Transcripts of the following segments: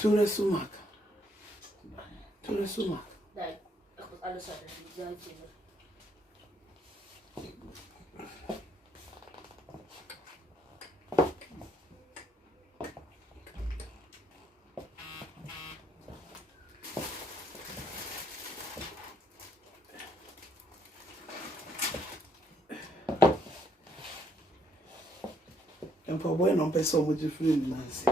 Tura sumak. Tura sumak. Nee, ik moet alles hebben. É um problema não pessoa muito diferente, mas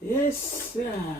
Yes, sir.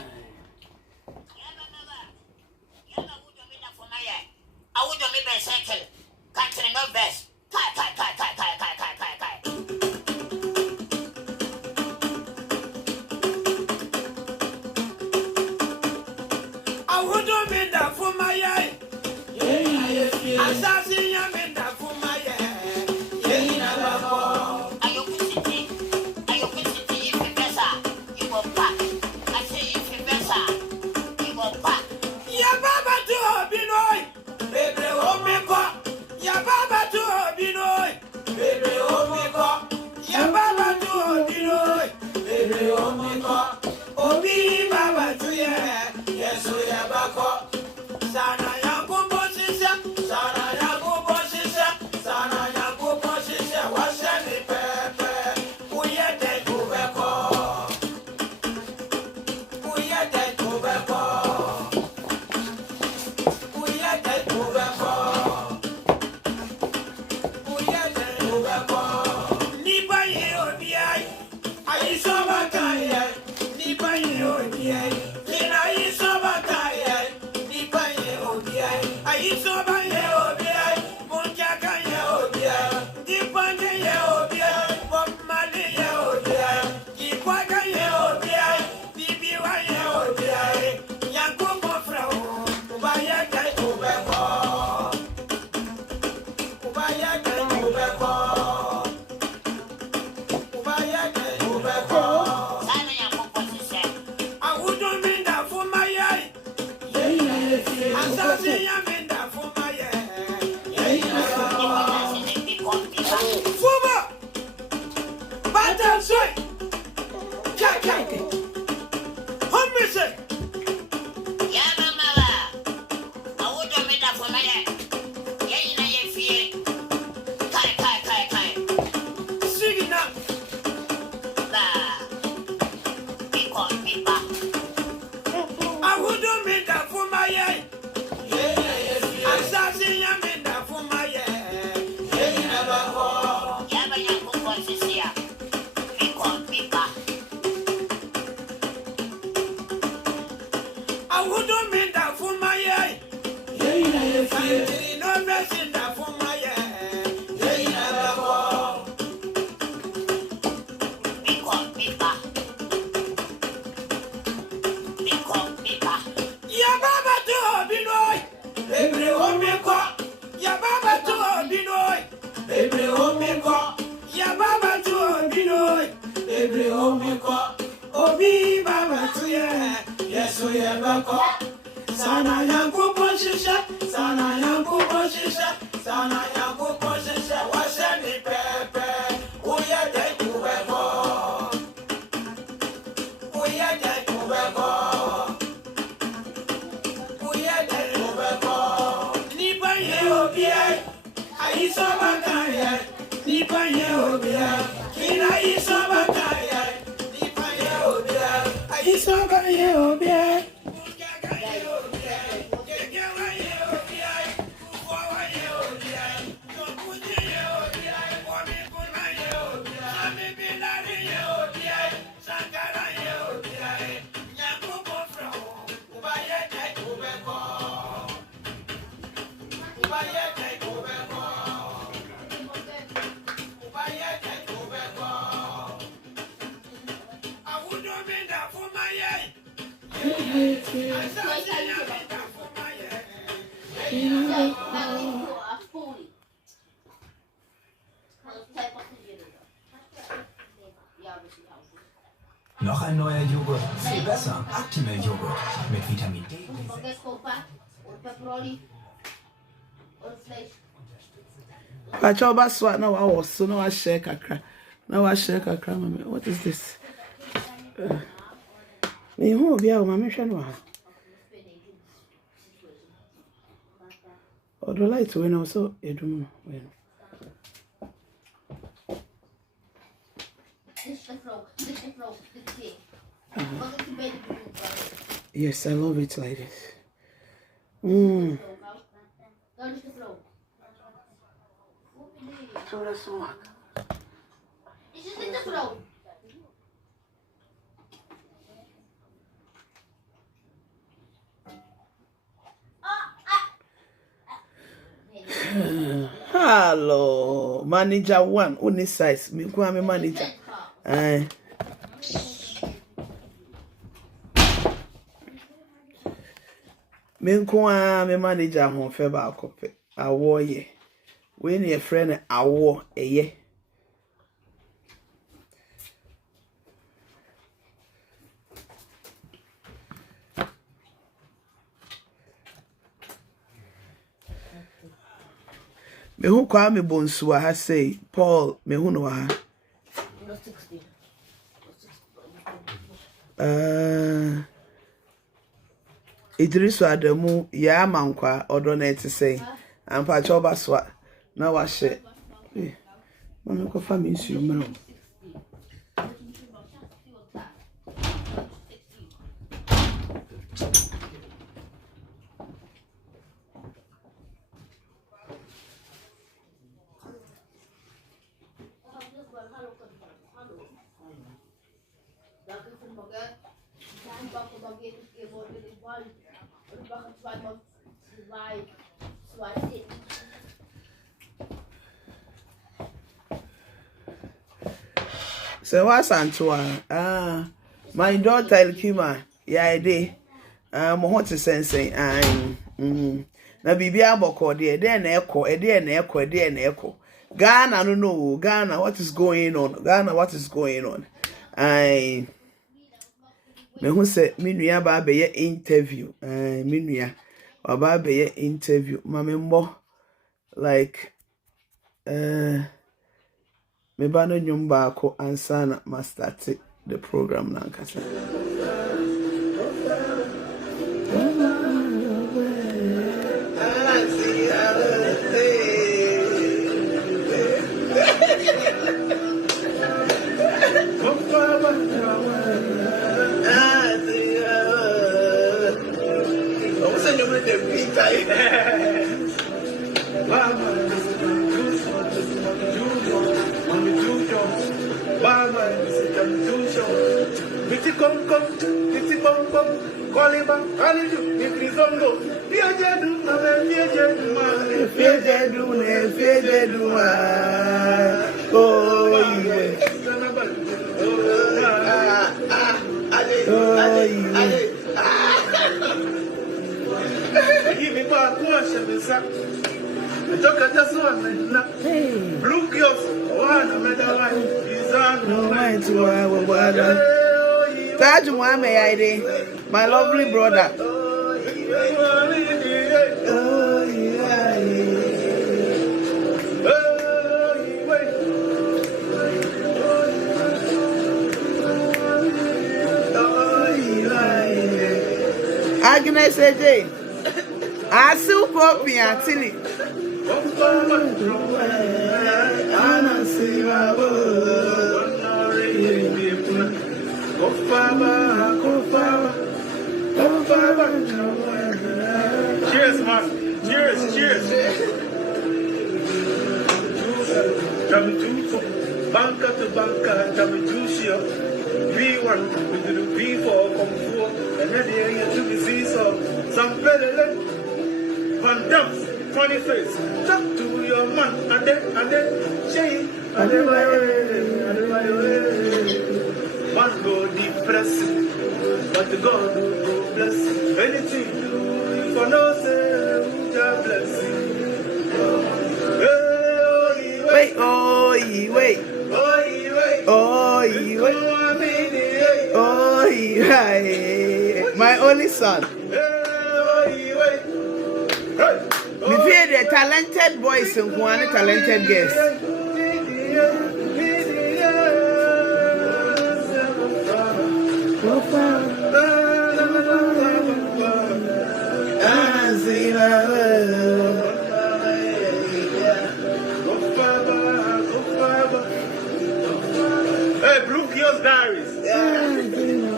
Noch ein neuer Joghurt. Viel besser. Actimel Joghurt mit Vitamin D. Pachoba swat now I was so now I share kakra. Now I share kakra, mama. What is this? Me who be our mama shano ha. Or the light when also edum when. Yes, I love it like this. So that's what. Hello, manager one, only size. Me go am manager. Me go am manager ho fe ba akope. Awo ye. We na friend awo eye. Me hu kwa me bonsu ha say Paul me hu no ha. Idrisu Adamu ya mankwa odo na eti say ampa choba swa na wa hye. Mama ko fa me nsu mro. So what's Antoine? My daughter Elkima, yeah, dey. Mo hot sensei. Na bibia boko dey na eko. Ghana no. Ghana, what is going on? Me who say me nua ba be ye interview. Me nua ba be ye interview. Mama mbo like me ba no nyum ba ko ansa na ma start the program na nkasa. My lovely brother. Agnes AJ. I still pop me actually. Cheers, man. Cheers. Banker to banker, V1, we do V4, come 4, and then you to the Z, so some better Van Dams, funny face, talk to your man, and then, shame, and then, one go depressing, but God will bless anything you do, for no say, who God bless you. Wait. My only son. Me fear the talented boys and one talented girls. Hey, Blue Kiosk Diaries.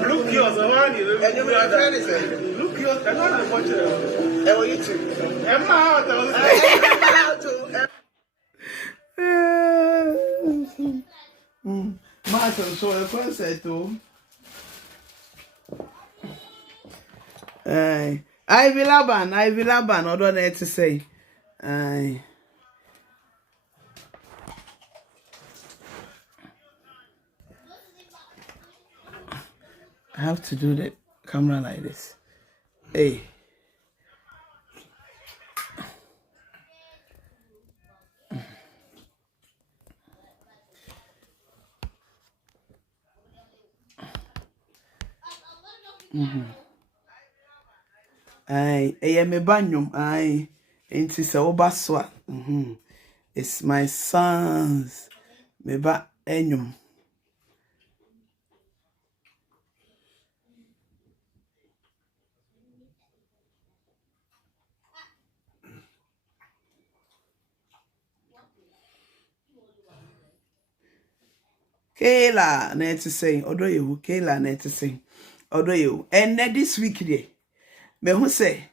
Blue Kiosk, I want you. Blue Kiosk, I don't watch it. I want you to. I'm out. Martin, so a concert too. Ivy Laban, I don't know to say. I have to do the camera like this. Hey. I am a banyum. I ain't so baswa. It's my sons. Me ba enyum. Kayla, net to say, odo you, Kayla, net to say, odo you. And this week, me who say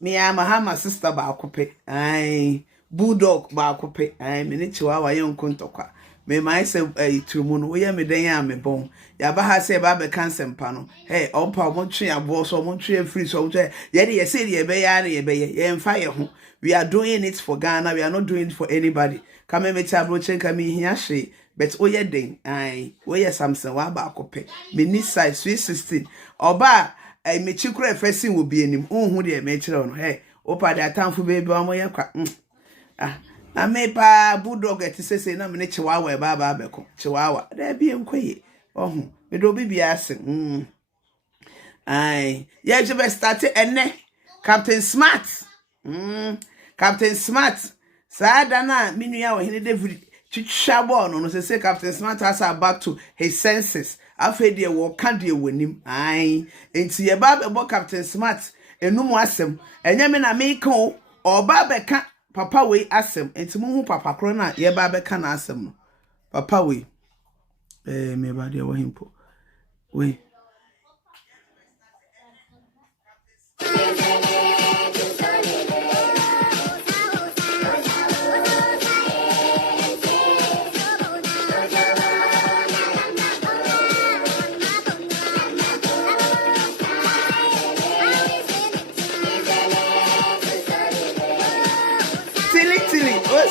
me am a hammer sister ba kope. Ai bulldog ba kope. Ai me ne chihuahua ye nkontokwa. Me mai say tumu no we me dan ya me bon. Ya ba ha say ba be cancel pa no. Hey, ompa mo twe abo so mo twe free so ye de ye say ye be ya na ye be ye mfa ye ho. We are doing it for Ghana. We are not doing it for anybody. Come me tabro chenka mi hia hwe. But oye den ai we Samson wa ba kope. Me ni size 316. Oba me chikura fesin wo bi anim unhu de me kire no hey opa de atamfo baby omo ye kwa na me pa bulldog eti sese na me ne chihuahua ba beko chihuahua da bi enkoye ohun me do bi ase ai ye je be start enne Captain Smart Captain Smart saada na minua wo hene David chichabo no say Captain Smart has about to his senses afede wo ka de wonim ai enti ye ba be Captain Smart enum asem enye me na me kan o ba be ka papa we asem enti mu hu papa kro na ye ba be ka na asem no papa we me ba de wo himpo we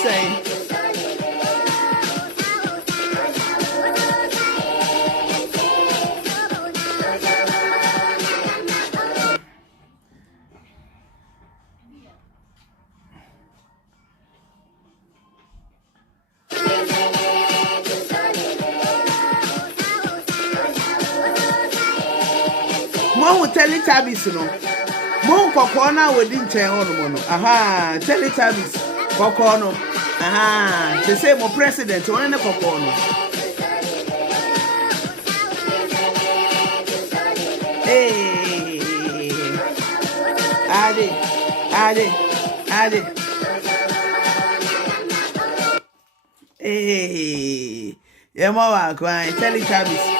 saying Mo Teletubbies no mo kokko na wodi nchen hono no aha Teletubbies kokko no aha they say mo president one ne kokko no eh ade eh ye mo wa kwa Teletubbies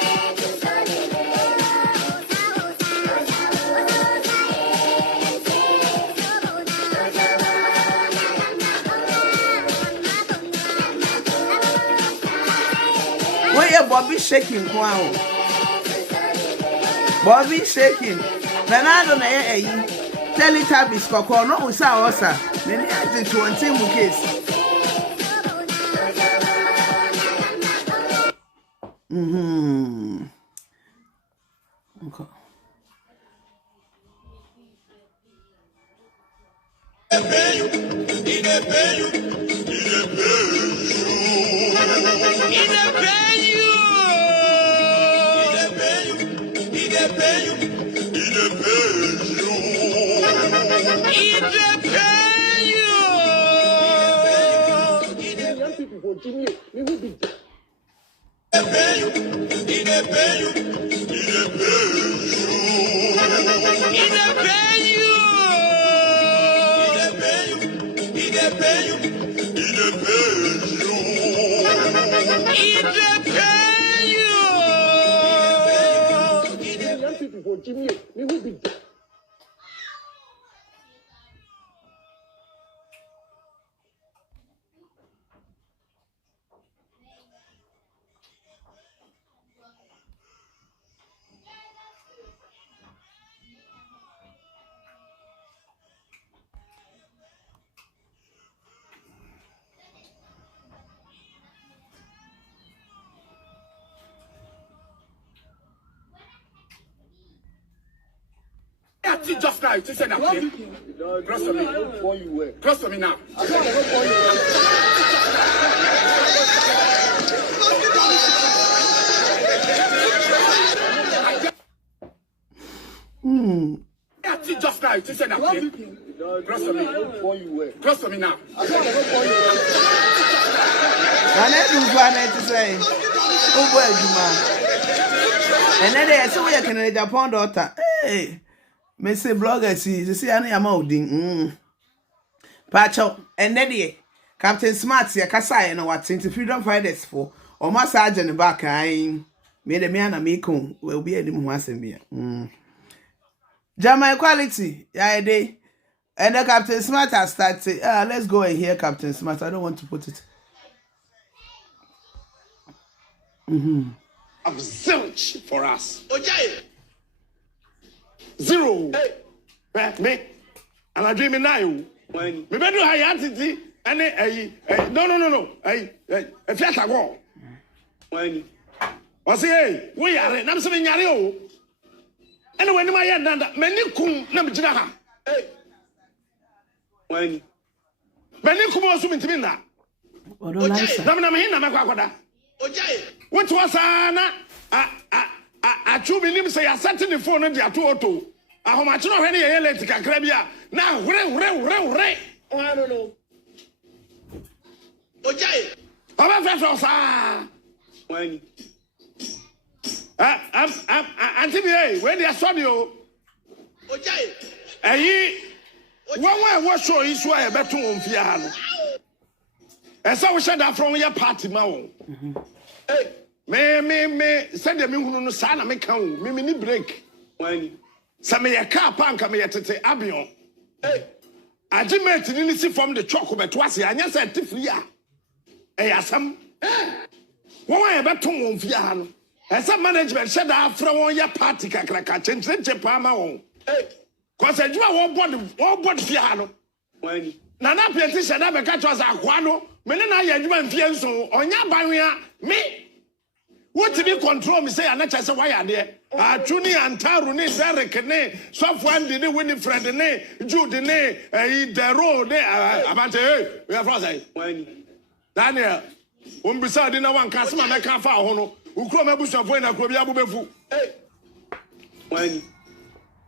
Bobby shaking kwao Bobby shaking Bernardo na ye Teletubbies kokko no usa osa me ni ati 20 mu case okay Just now, you said that. Cross to me. Cross to me now. Just now, you said that. Cross to me. Cross to me now. And I do find to say, oh, well, and then they say, we are Canada Japan daughter. Hey. Me say blogger see any amount ding Pacho and then Captain Smart ya kasa no what into freedom fighters for or my sergeant back I made a man a mekon will be a dim wasn't be Jama quality yeah day and the Captain Smart has started let's go and hear Captain Smart. I don't want to put it of zilch for us. Okay. Zero. Hey. Me. And I dream now. Me better high entity. And no. Hey. A flat ago. When I say, hey, we are it. I'm saying, Yario. And when my hand done, many kum, Namjinaha. Hey. When many kum also meant to be that. Okay. What was Anna? I told him say I sat in the phone and the auto. I how much no any electric crabia. Now re. I don't know. Okay. I'm when I'm when they saw you. Okay. One way was so is why I bet to on Fiano. And so we said that from your party, Mao. Hey. Me send them who no sana me can me ni break when some me car panka me yetete abion eh agiment ni si from the chalk but was anya say free a eh asam won e beton won fia no esa management said that from one ya party kakraka chenche pa ma won eh cause adwuma won board fia no when na na plenty said that be catch us akwa no me na ya adwuma fia nso onya banwe me what to be control me say anacha say why are there atuni antaru ni Derek ne Sofwan de Winifred ne Jude ne Dero ne abante hey we are friends when Daniel umbisa di na wan kasema meka fa ho no ukro mabusafo na kro bia bobefu hey when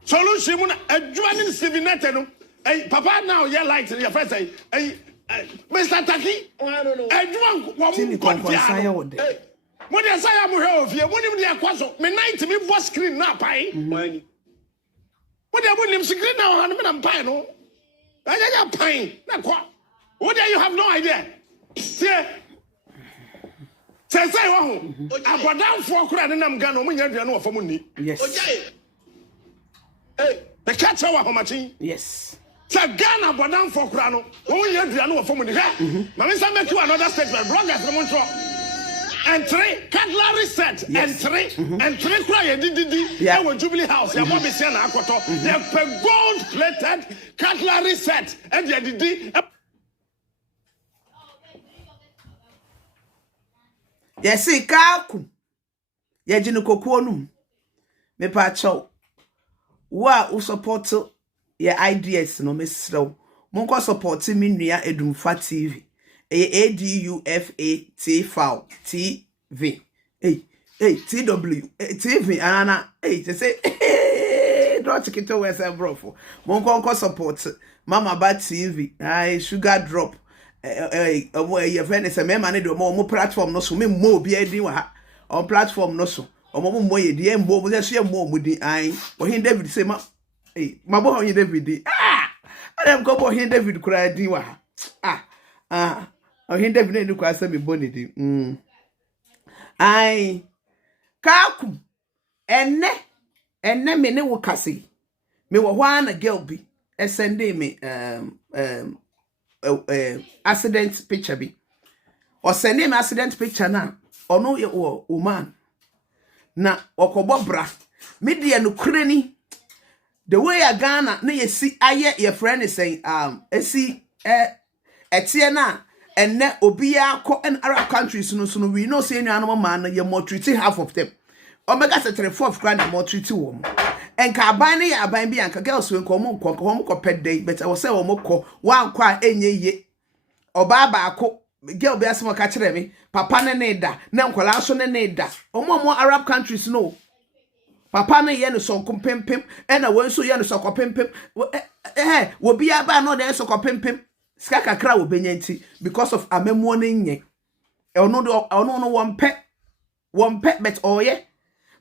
solution mu na adwa ni Stevenette no hey papa now you light your first say hey Mr. Taki I don't know adwa wo mu hey when I say I'm here, if you want him there, Quaso, me night me boss screen now, pie. When I want him screen now, I'm pine, no. I got pine, not what. What do you have no idea? Say, I got down 4 crowd and I'm gone. When you know for money. Yes. Hey, the catch our how much? Yes. Say, Ghana, but down 4 crowd. When you know for money. Mamma, make you another statement. Bloggers from Montreal. And 3 cutlery set yes. and 3 cry did yeah Jubilee House ya Bobby Siana Akoto the gold plated cutlery set and ya did yes see kaku ya jinu kokuo num me pa chow wa u support ya ideas no me srew monko support me nua Edumfa TV ADUFA TV. Hey, TW TV. Anna, hey, they say, don't take it away, bro. Monko support Mama Bat TV. Sugar Drop. your friend is a man do more platform no so me mo bi adi wa ha on platform no so mo ye di embo mo se mo mudi an o hin David say ma bo hin David di adam ko bo hin David kura di wa ha o hin David ni kwa say me boni di ai kakum enne me ne wo kase me wo hwa na girl bi send me accident picture bi or send me accident picture na ono ye wo woman na okobo bra me de no kurani the way a Ghana na ye si aye your friend is saying esi etie na enne obi akọ in Arab countries no we know say animal man ye more treating half of them omega se 3/4 grand more treating wo enka aban ne ya aban bi anka girls we nko mo ko pet day but I was say wo mo ko wan kwa enye ye oba ba akọ girl be asem ka kire me papa ne da na nkola so ne da omo Arab countries no papa ne ye no sonko pempem na won so ye no sonko pempem wo bi aba no de sonko pempem ska kakra wo benyanti because of amemo ne nye ono no won pet bet oye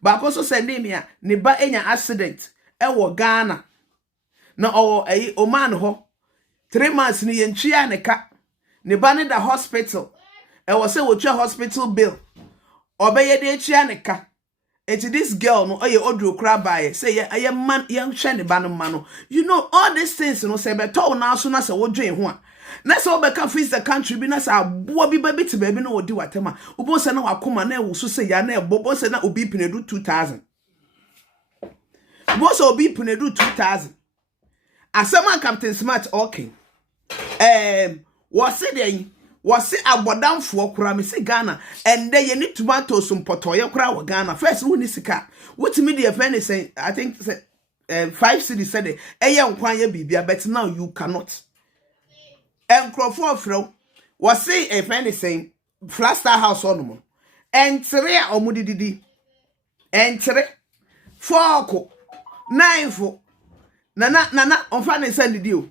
ba ko so send me a ne ba enya accident wo Ghana na o man ho 3 months ni yentwia ne ka ne ba ne da hospital wo se wo twa hospital bill obeye de twia ne ka eti this girl no oye odro kra bae say ye man ye hwe ne ba no ma no you know all these things no say beto na so na say wo dwen ho a na say obeka face the country bi na say abo bi ba biti ba bi na odi watema obo se na wakoma na ewu so say ya na ebobo se na obi pinedu 2000 obo se obi pinedu 2000 asema Captain Smart okay was it abodamfo kura me se Ghana and then you need tomatoes mpoto ye kura wa Ghana first who ni sika what me the friend is saying I think 5 cities said e ye nkwan ye bibia but now you cannot Crofo fro was say a friend is saying Flaster house on mo entere omudididi entere 4 9 nana on fa ne send di o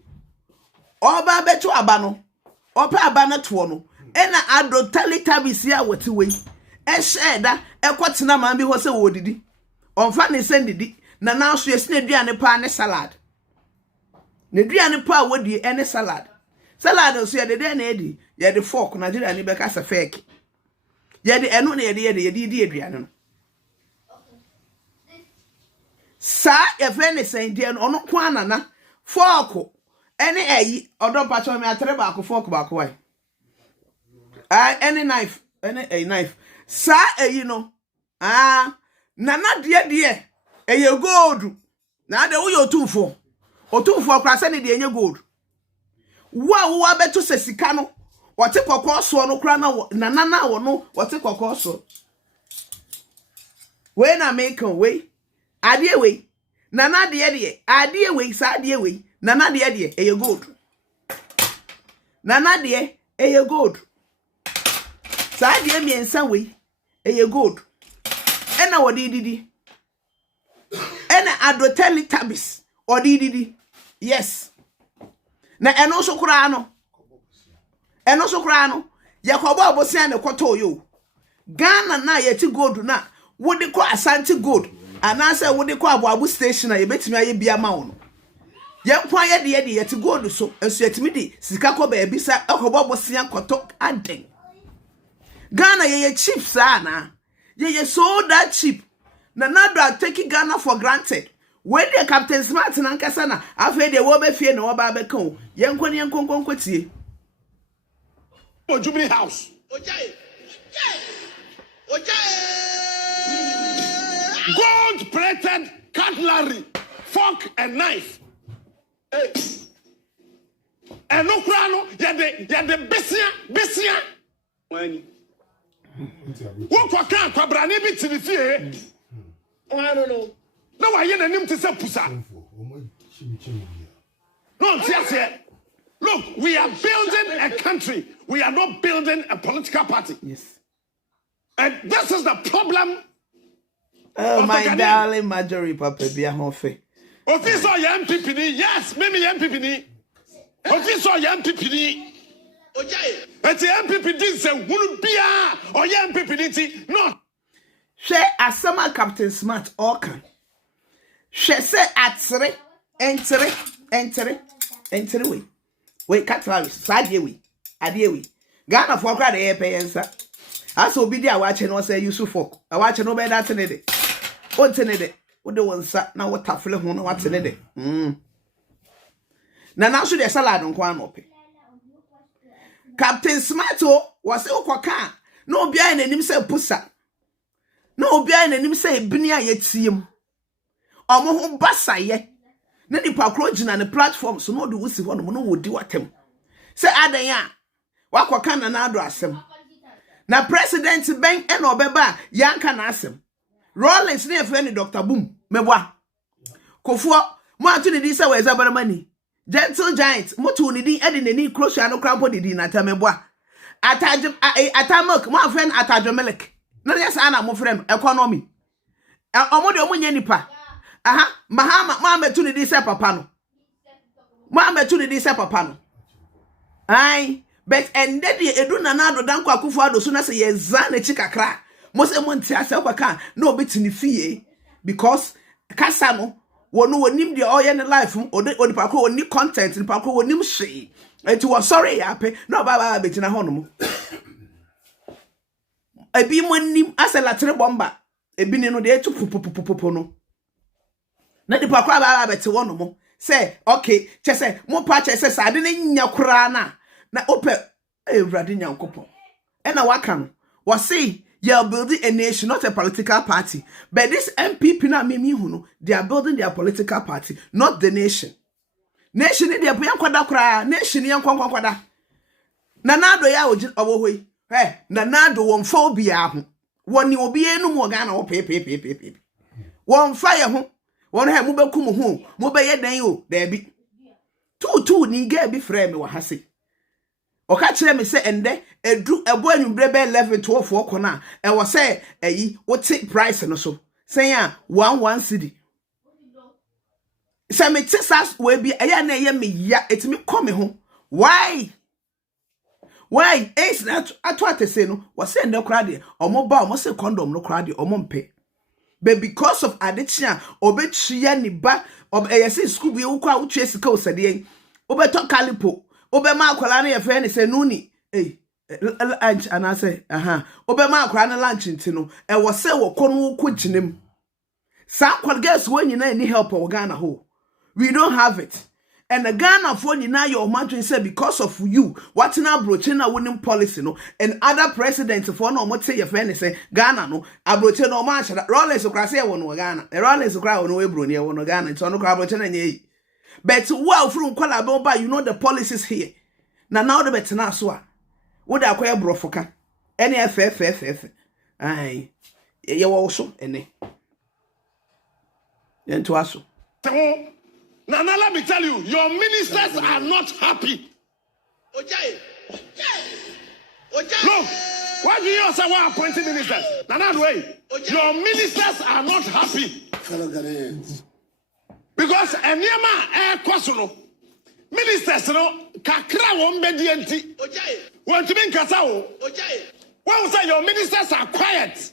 oba betu abano opa abana to no ena adrotali tabisia wati we sheda ekotena man bi ho se wodidi onfa ne sendidi na na so yesi na duane pa ne salad ne duane pa wodi ene salad so ye de na edi ye de fork Nigeria ni beka se fake ye de eno na ye de di aduane no sa ye fe ne sendie ono kwa nana fork any ayi odon pacho me atere ba ko fork ba ko why any knife any knife sa ayi no nana de eye gold na de wo yo otumfo kra se ne de enye gold wo abeto se sika no wote kokko so no kra na nana na wo no wote kokko so we na make we ade we nana de ade we sa ade we nana de eye gold nana de eye gold sa de miensa we eye gold ena wodi didi ena adoteli tabis odi didi yes na eno so kura no yakobo abosia ne kwoto yo Ghana na yeti gold na wodi ko Asante gold anase wodi ko Abuabu station na yebetimi aye bia ma wo no yenkwa ye de yeti gold so enso yetimi di sika ko ba ebisa akobo abosia kwoto aden Ghana ye cheap sana ye so that cheap na do taking Ghana for granted when the Captain Smart na nkasa na afa de wo be fie na wo ba be kan yenkwa ne yenkonkonkotie Jubilee House gold plated cutlery fork and knife and no crano de besia when what can kwabrane bi tinifie I don't know no why you nanim to say pusa no look we are building a country we are not building a political party yes and this is the problem my darling Marjorie Papa bia hofe officer MPP ni yes me MPP ni officer MPP ni Eti MPP din se hunu bia oye MPP din no. She asama Captain Smart okan. She se atere entere we. We katla sadie we. Adie we. Ghana for kwade ye peyensa. Aso obi dia wa che no say Yusufok. A wa che no be that ne de. O tene de. Wo de wonsa na wo tafle ho no wa tene de. Na so de salad nko anope. Captain Smart was okoka. No obi an nanim say pusa. No obi an nanim say ebini ayetiem. Omo ho basaye. Na nipa kro gina ne platform so no do wusi ho no no wodi watem. Say adan ya wakoka na ado asem. Na president ben e no beba yanka na asem. Rollins na friend Dr. Boom meboa. Kofuo mo atu ne di say we zabaramani. Gentle Giant motu ni di edi neni krosua no krampo di na tameboa. Atamok mo friend Atajomelek. Na yes ana mo friend economy. Omo de omo nya nipa. Aha Mahama mo ametu ni di say papa no. Mo ametu ni di say papa no. Ai but ende de edu na ado danko akufo ado so na say yeza na chi kakra. Mo say mo ntia say kwaka na obetini fie because kasa no wonu wonim de oye ne life onipa ko oni content nipa ko wonim hwe enti wo sorry ya pe na baba betina hono mo ebi mo nim aselatere bomba ebi ne no de etu popopopopo no na nipa ko baba beti wono mo say okay che say mo pa che say sade ne nya kura na ope ewrade nyankopon e na waka no wo say you're building a nation, not a political party. But this MPP na mimi hunu, they are building their political party, not the nation. Nation ni dia puyan kwada kura, nation yan kwada. Nanado ya owohoi. Nanado won phobia ho. Woni obi enu mo Ghana wo pe. Won fire ho. Won he mo bekum ho, mo be ye dan o, da bi. Tu ni ga bi frame wa hase. Oka kire me say ende edu ebo anwumbre be 11 12 okona e wo say eyi wote price no so say ya 11 cedi say me tisas we bi eya na eye me ya etimi come ho why is that atwate say no wo say ende kra de omo ba omo say condom no kra de omo mpe but because of addiction obetria ni ba say school bi wo kwa wo twa sika osade obeto kalipo Obema akwala na ye fe ne se nuni lunch ana say obema akwala na lunch ntino e wo se wo kono ko ginem sa kwal guess when you na any help o Ghana ho we don't have it and the Ghana for you na your imagine say because of you what na broche na winning policy no and other presidents for no mo say ye fe ne say Ghana no abroche no ma hira Rollins kra say wo no Ghana Rollins kra wo no ebro ne wo no Ghana nti ono kra abroche na nye but wow from kwala bomba you know the policies here now the betina so a wo da akoye brofoka ene ff ai ye wo so ene yento aso now let me tell you your ministers are not happy. Ojai. Look, why do you say we appointing ministers? Nana way your ministers are not happy. Fellow Ghanaians. Because eniema kwasono ministers no kakra won bedi enti want to be nkasa wo when say your ministers are quiet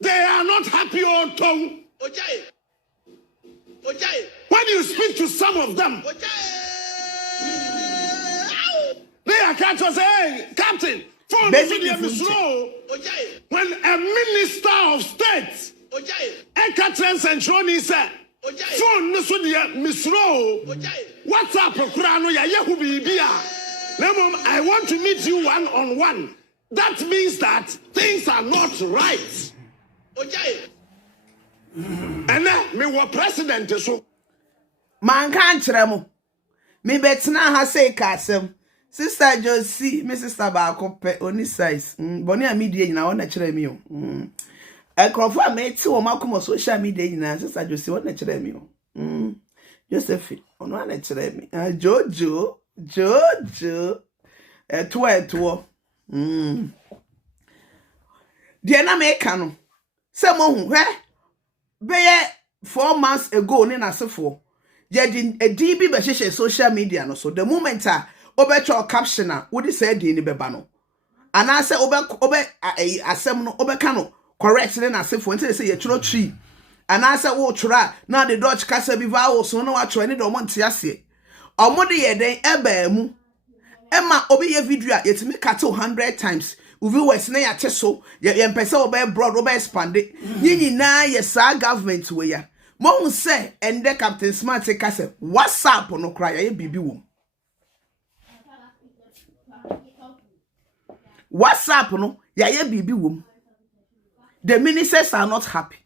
they are not happy on tongue when you speak to some of them they are can't say hey captain phone slow when a minister of state and Catherine Centroni said phone no so dia misro WhatsApp kura no ya yehu bibia lemom I want to meet you one on one that means that things are not right and me wa president so man kan kire mo me betina ha say kasem sister Josie me sister ba ko pe oni size boni a media nyina wona kire mi o Ekrofo ameti wo makomo social media nyina sister Josie wona kire mi o Josephine ono ana kire mi Jojo eto de na me ka no se mo hu hwe be 4 months ago ni na sefo ye di bi be hwehwe social media no so the moment obecho caption a wodi say din ni beba no anase obe asem no obeka no correct ne na asefo nti say ye churo tree anase wo chura na the dutch kasa bi va wo so na wa chro ne do mo nte ase omo de ye den eba mu ema obi ye video a yetimi kate 100 times viewers na ya so ye mpese obe broad obe expand nyinyi na ye sa government we ya mo hu say ende Captain Smart kasa WhatsApp no kra ye bibi wo WhatsApp no ye bibi wo. The ministers are not happy.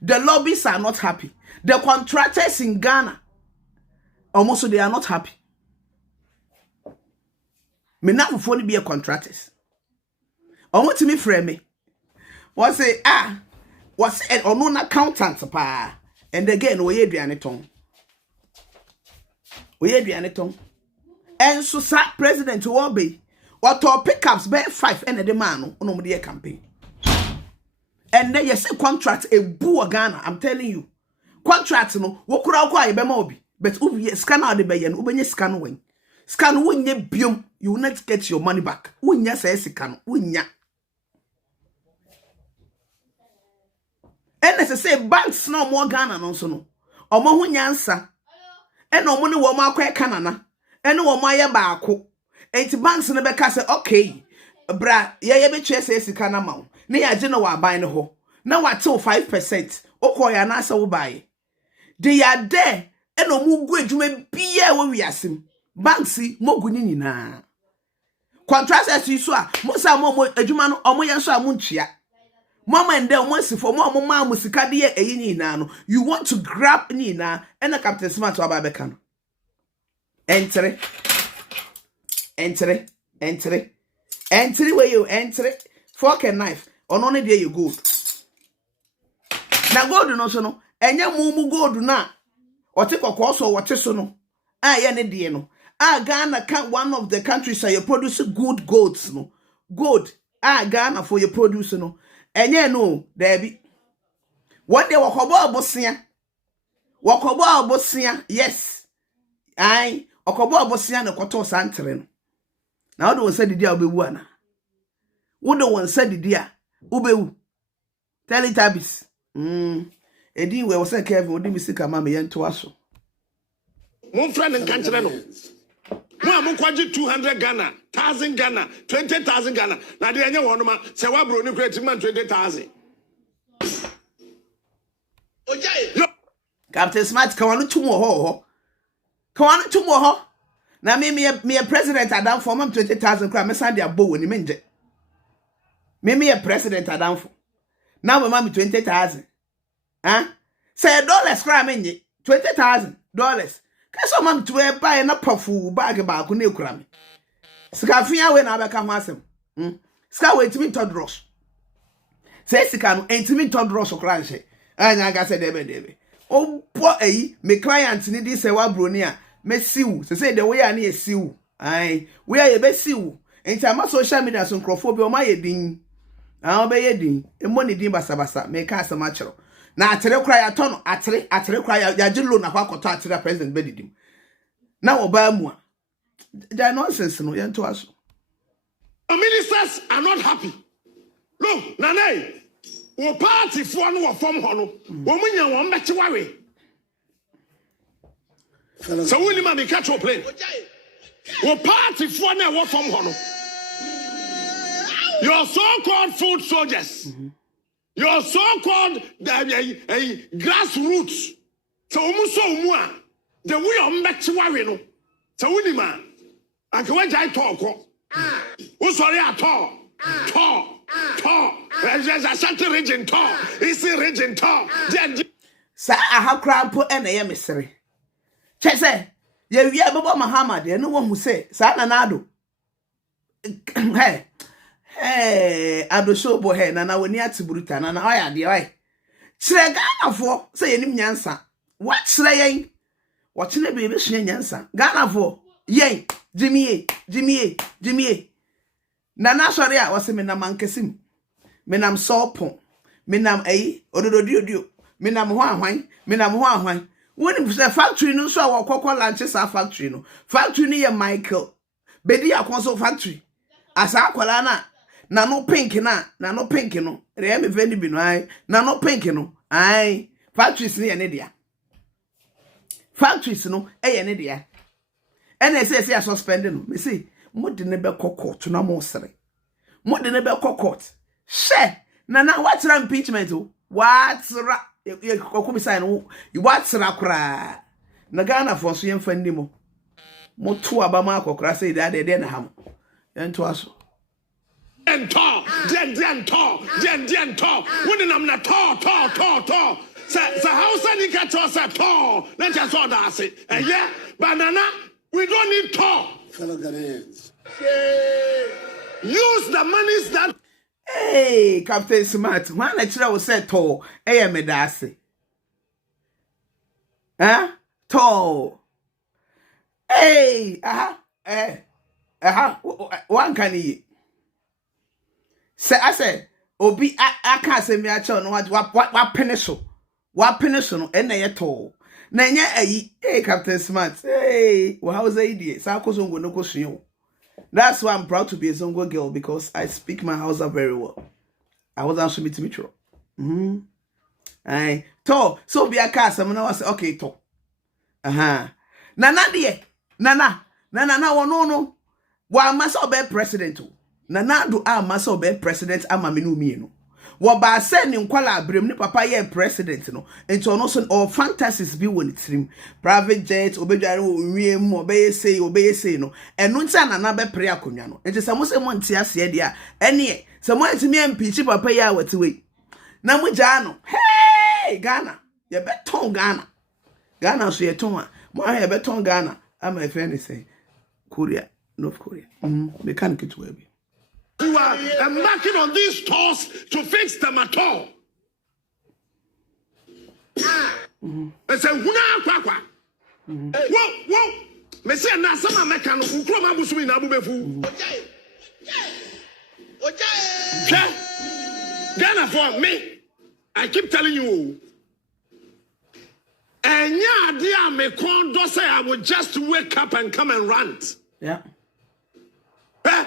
The lobbies are not happy. The contractors in Ghana almost they are not happy. Me na for be a contractors. Omo to me frame me. What say what's an unknown accountant pa and again we ye duane ton. We ye duane ton. And so sa president will be what pickups be 5 and the man no the campaign. And then you say contract a boo Ghana. I'm telling you. Contract no wo kura kwa be ma obi. But ubi scan out the bayan ubenye scan when. Scan wunye biom, you will not get your money back. Wunya say scan wunya. And as I say banks no more Ghana no so no. Omo hu nyansa. And omo ne wo ma kwa Canada. And wo ma ye baako. Enti banks no be ka say okay. Bra ye be twa say sika na ma. Na ya je no wa ban ne ho. Na wa till 5%. Okoya na asa wo buy. They are there. And omo gu adwuma bia wo wiasem. Banks mogu nyina. Contractors yi so a mo sa mo adwuma no omo ye so a mo ntua. Mama and then once for more mama sika de eyi nyina no. You want to grab nyina and the Captain Smart wa ba beka no. Enter where you enter fork and knife on only there you gold. Na gold no so no enya mumu gold na ote kokko so wote so no ye ne de no Ghana can one of the countries that you produce good golds no gold Ghana for you produce no enye no there be what they wakobo abosia yes ai okobo abosia na koto santre no na wo do say didi a obewu ana wo do won say didi a obewu tell it abis edin we wo say Kevin odi misika ma me yento aso mon friend nkan kire no mo am kwaji 200 Ghana 1000 Ghana 20000 Ghana na de enye won ma say wa bro ni create man 20000 ojai Captain Smart ka wonu tumo ho na me president adam for mam 20000 kra me sand abo woni menje me president adam for now me mam 20000 say dollars kra menje $20,000 kaso mam to buy na pafu bag ba ko na ekura me sika fia we na abeka ho asem sika we timi to dross say sika no entimi to dross kra nche anya ga say debe o bo ayi me client ni di say wa broni a me siu say the way na e siu ai we are be siu enti ama social media so nkrofo bi o ma ye din be ye din e mo ni din basabasa me ka asem a kiro na atere kra ya to no atere kra ya jilo na kwa koto atere president bedidim na oba mu a that nonsense no ye nto aso. The ministers are not happy. Look, Nane, wo party for no wo form ho no wo munya wo mbeche wawe so we ma be catch your plane wo party for no wo form ho no your so-called food soldiers your so-called grassroots so umu a the we o mbeche wawe no so we ma anke we jai talk wo sorry at all talk there's a certain region talk it's a region talk sa aha krampo na ye mesere che say ye wi ababo Muhammad ye no wo hu say sa na ado ado show bo na woni atiburuta na oya de oi kire Ghana fo say ye nim nyansa wa kire yen wo kire be be hye nyansa Ghana fo yen jimie na sorry a wose me na mankesim me nam sopon me nam odododio me nam ho ahwan woni se factory no so a wokokọ lunch sa factory no ye Michael bedi akonso factory asa akwala na no pink na no pink no re me vendi bi no ai na no pink no ai factories ne ne dia factories no ne dia ene say suspend no me say mo de ne be court na mo sere mo de ne be court she na what's impeachment o what's ye kokomisa no what's kra na Ghana for so yemfa ndimo mo to abama akokra say that de na ham ento aso ento when am na to sa Hausa ni ka to sa to na cha so da ase eh banana we don't need to fellow Ghanaians use the monies that hey Captain Smart man na kira wo say to me da ase to hey one can yi say I say obi aka say me a che no wa pene so no na ye to na nya ayi hey Captain Smart hey wa how's the idea sa ko zongo no ko suyo. That's why I'm proud to be a Zongo girl because I speak my Hausa very well. I was answering to Mitro. Aye. To so be a cast I'm now say okay to. Nana die. Nana no. Wa masa be president o. Nana do a masa be president ama me no mi no. Wa ba se ni nkwala abrem ni papa ye president no. Ento no so all fantasies bi won trim. Private jet obedware wie mu obeye say no. Eno ntia nana be pre akonwa no. Enti se mo se mo ntia ase dia. Ene se mo antimi ampichi papa ye awati we. Na mo ja no. Hey Ghana. Ye beton Ghana. Ghana so ye ton a. Mo ha ye beton Ghana. Am my friend say Korea, North Korea. They can't get to be. You are embarking on these stores to fix them at all. I say, Whoa. Me say, na sama meka no ukro ma busu ina bubefu. Ghana for me, I keep telling you. Enya dia me kondo say I would just wake up and come and rant. Yeah. The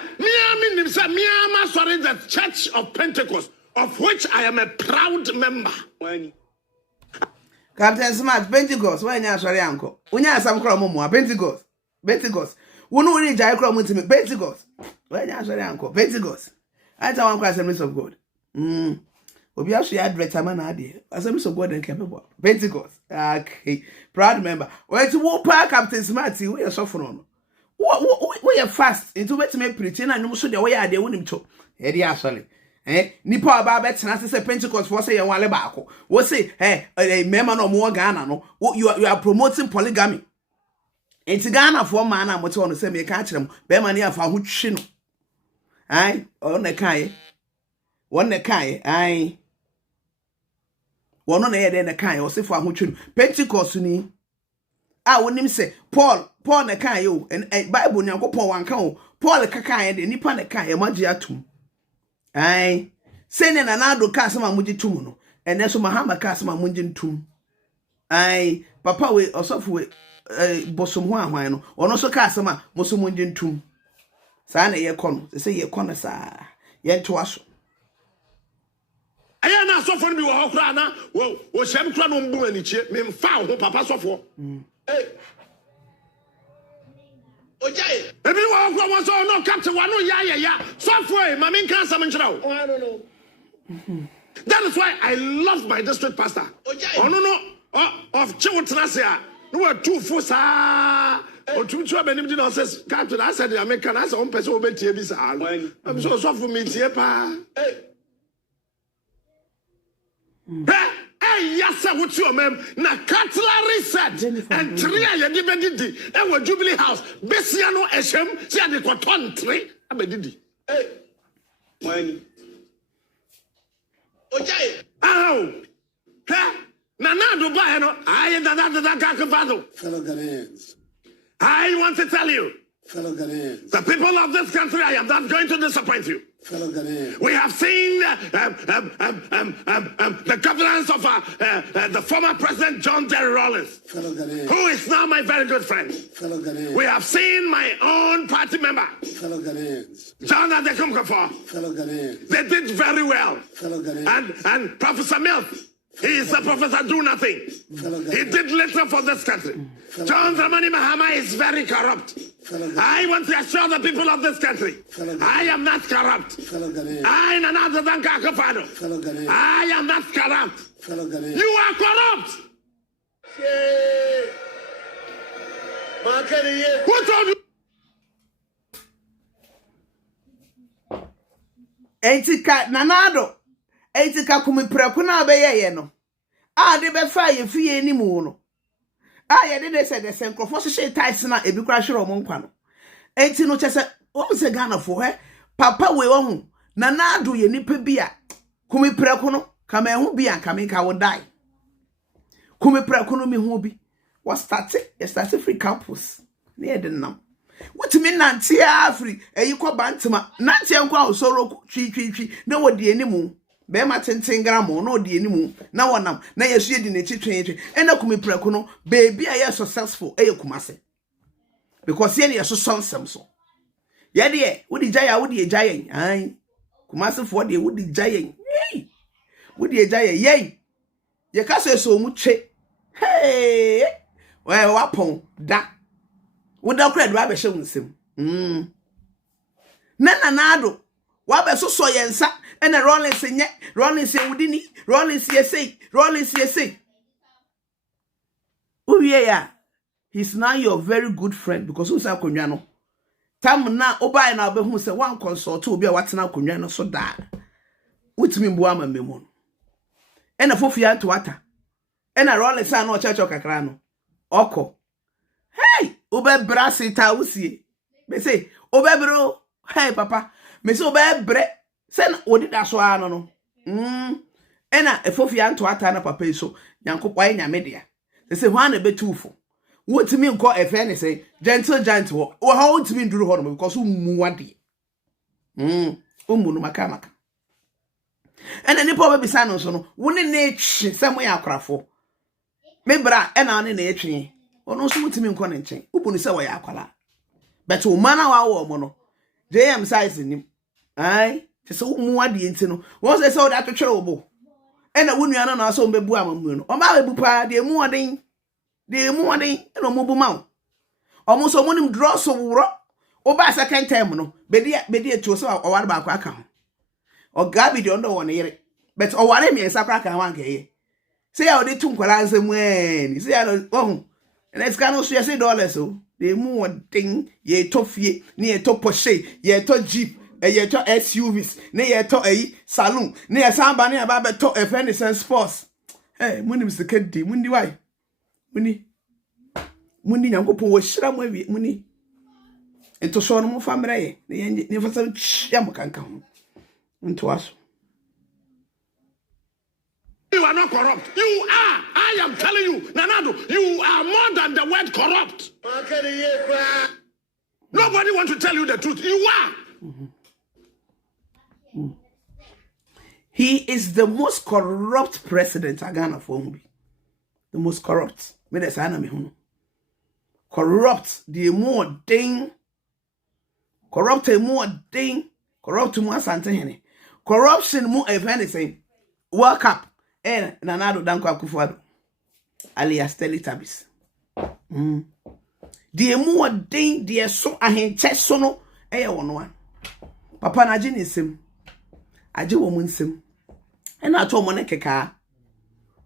Church of Pentecost, of which I am a proud member. Captain Smart, Pentecost, when you are sorry, uncle. When you are some cromomo, Pentecost. We know we need to come with me. Pentecost. When you are sorry, uncle. Pentecost. I tell one Assemblies of God. We actually had Retaman idea. Assemblies of God and capable. Pentecost. Okay. Proud member. When to walk park Captain Smart, we are suffering. We are fast into what me preaching and no so the way I de wonim to. Edi asole. Nipa aba betena say Pentecost for say yan wale baako. Wo say member no mo Ghana no. You are promoting polygamy. Enti Ghana for man na mo te wono say me ka kirem. Be man ya fa ho twi no. Ai, on ne kai. Won ne kai. Ai. Wono na ye de ne kai o say fa ho twi no. Pentecost ni wonim say Paul na kan yo and Bible nyankopon wan kan o Paul kakan de nipa na kan e magye atum ai se ne nanado ka asema mugye tum no ene so Mahama ka asema mugye ntum ai papa we osofo we bosom ho ahwan no ono so ka asema moso mugye ntum sa na ye kono se ye kono sa ye nto aso aya na asofo no bi wo hokra na wo hyem kra no mbu anichie memfa ho papa sofo Ojai. Ebi wa kwa wa so no captain wa no ya. Software mama nkan sam nchira wo. I don't know. That is why I love my district pastor. Ojai. Oh no. Of Chiwotrase a. No wa two fo sa. Otumtu abanim di no says captain I said the American as on person obetie bi sa. I'm so for me tie pa. Yes, I would your mem. Na cutlery set and 3 ayedi bedidi. E wa Jubilee House. Besiano eshem. Si ade kwaton 3 abedidi. When Ojai. Na do ba no. I fellow Ghanaians. I want to tell you, fellow Ghanaians, the people of this country, I am not going to disappoint you. We have seen the governance of the former President John Jerry Rawlings, who is now my very good friend. We have seen my own party member, John Adekum Kafo. They did very well. And Professor Mills, he is a professor do nothing. He did little for this country. John Dramani Mahama is very corrupt. I want to assure the people of this country, I am not corrupt. I am another than Kakapado. I am not corrupt. You are corrupt. Who told you? Entika nanado. Entika kumipreku na abeye no. De be fa ye fie ni mu no. Ye de say the senkrofo hye ties na ebi kra hwere omo nkwa no. Enti no chese o se Ghana fo he papa we wo hu nanado ye nipa bi a kumipreku no kama ehu bi an kama ka wo dai. Kumipreku no mi hu bi. Was started free campus. Near the nam. What you mean nanti free? You call bantama. Nanti nkwa osoro twi. Na wo di animu. Be ma 10 gram no di animu. Na wonam. Na yesu ye di na twi. Ena kumipreku no baby a successful Kumase. Because ye so sonsem so. Ye de wo di jaya wo di jaya. Ai. Kumase fo de wo di jaya. Hey. Wo di jaya ye. Ye ka so mu twe. Hey. Well, wapon da. Woda kred wa be hye wunsem. Na nado. Wa be so yensa ena Rollins nye, Rollins ye wudini, Rollins ye say. Uwie ya. He's now your very good friend because who say konwa no. Tam na obai na be hu say wan consult obi a watena konwa no so da. Wutimi mbo ama memo. Ena fofia to wata. Ena Rollins na o church kakra no. Oko. Hey, obe bra sita usie. Me say, obe bro. Hey papa. Me say obe bre. Say na odi da so ano no. Ena efofia nto ata na papa so. Nyankopwa nyame dia. Say hwan na betufo. Wotimi nko efe ne say gentle giant wo. Wo ha wotimi nduru ho no because umu wade. Umu no maka. Ena nipa obe bisa no so no. Wo ne na etwi say mo ya akrafo. Mebra ena ne na etwe ono so mutimi nko ne nchen ubunu se wo ya akwala but o mana wa wo mo no JM size nim ai se so mu ade enti no wo se o da twetwere obo ena wo nua na so mbebu amamu no o ma bebu pa de mu oden ena mo bu ma o mo so mo nim draw so wuro o ba second time no bedi etu so o ware ba kwa aka ho o gabi de ondo won yere but o ware mi esa kwa ka wan ka ye say ya odi tu nkwala nsemu eni say ya no and it's kind of $60 so they mu thing ye to fie ni ye to Porsche ye to Jeep ye to SUVs ni ye to saloon ni ye samba ni aba be to Fenison Sports. Hey muni msikedi mundi why muni nyankopon wo hira mo awie muni ento so no mo famre ye ni fa sa ya mo kanka ho nto aso. You are not corrupt. You are. I am telling you, Nanado, you are more than the word corrupt. Nobody wants to tell you the truth. You are. He is the most corrupt president Ghana for me. The most corrupt. Me de sana me hunu. Corrupt. The more ding. Corrupt more ding. Corrupt more asante hene. Corruption more if anything. Work up. Nanado Danko Akufo-Addo alias Teletubbies. Die mu odin die so ahenche so no wono a papa na age nsem age wo mu nsem ena ato mo ne keka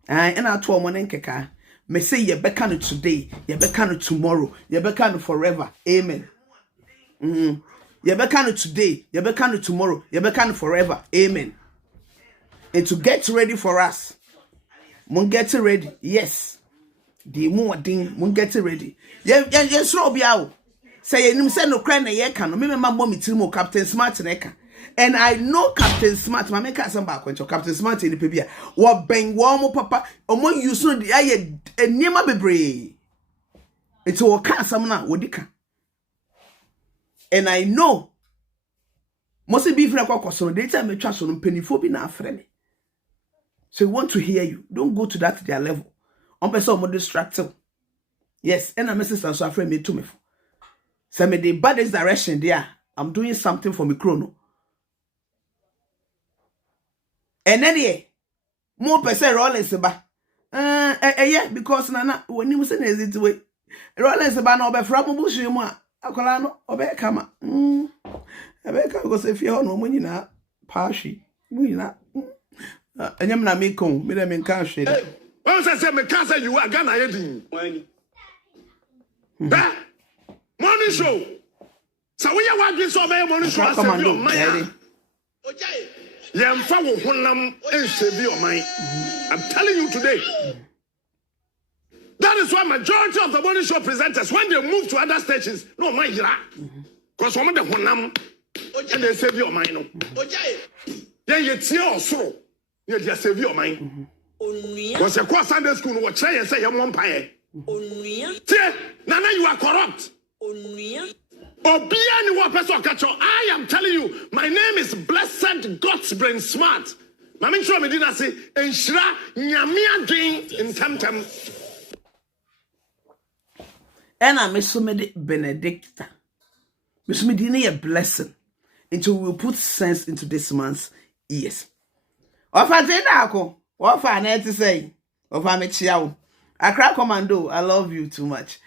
ena ato mo ne keka me say ye beka no today ye beka no tomorrow ye beka no forever amen. Ye beka no today ye beka no tomorrow ye beka no forever amen. And to get ready for us. Mun get ready. Yes. The more thing mun get ready. Yes, Robiao. Say you say no cry na ye can. Me member me timo Captain Smart neka. And I know Captain Smart. My make some back when Captain Smart in the pebia. What bang warm papa. Omo you so the aye niema bebre. It's all can some na wodika. And I know Must be free so they tell me trust on penny for being a friend. So we want to hear you. Don't go to that their level. On person more distracted. Yes, and I'm sister so afraid me to me. So me the baddest direction there. I'm doing something for me chrono. And then yeah, more person rolling seba. Yeah, because nana when you say is it way. Rolling seba no be from bush you mo. Akola no obe kama. Ebeka go say fie no mo nyina paashi. Mo nyina. Anyam na me kon, me dem nka hwe da. When say me can say you are Ghana yedin. When morning show. So we are watching so many morning show as your mind. Okay. Yemfa wo honam ensebi your mind. I'm telling you today. That is why majority of the morning show presenters, when they move to other stations, no mind yira. Because some of the honam and they save your mind. Okay. Then you tear also. You just save your mind. Because you go Sunday school, what try and say you want pay. Nana, you are corrupt. I am telling you, my name is Blessed God's Brain Smart. Mami sure me didn't say enshira nyamia dream in temtem. And I miss somebody Benedicta. Miss me didn't a blessing until we put sense into this man's ears. Of a dinako, what for an to say? Of a mechiao. Accra Commando, I love you too much.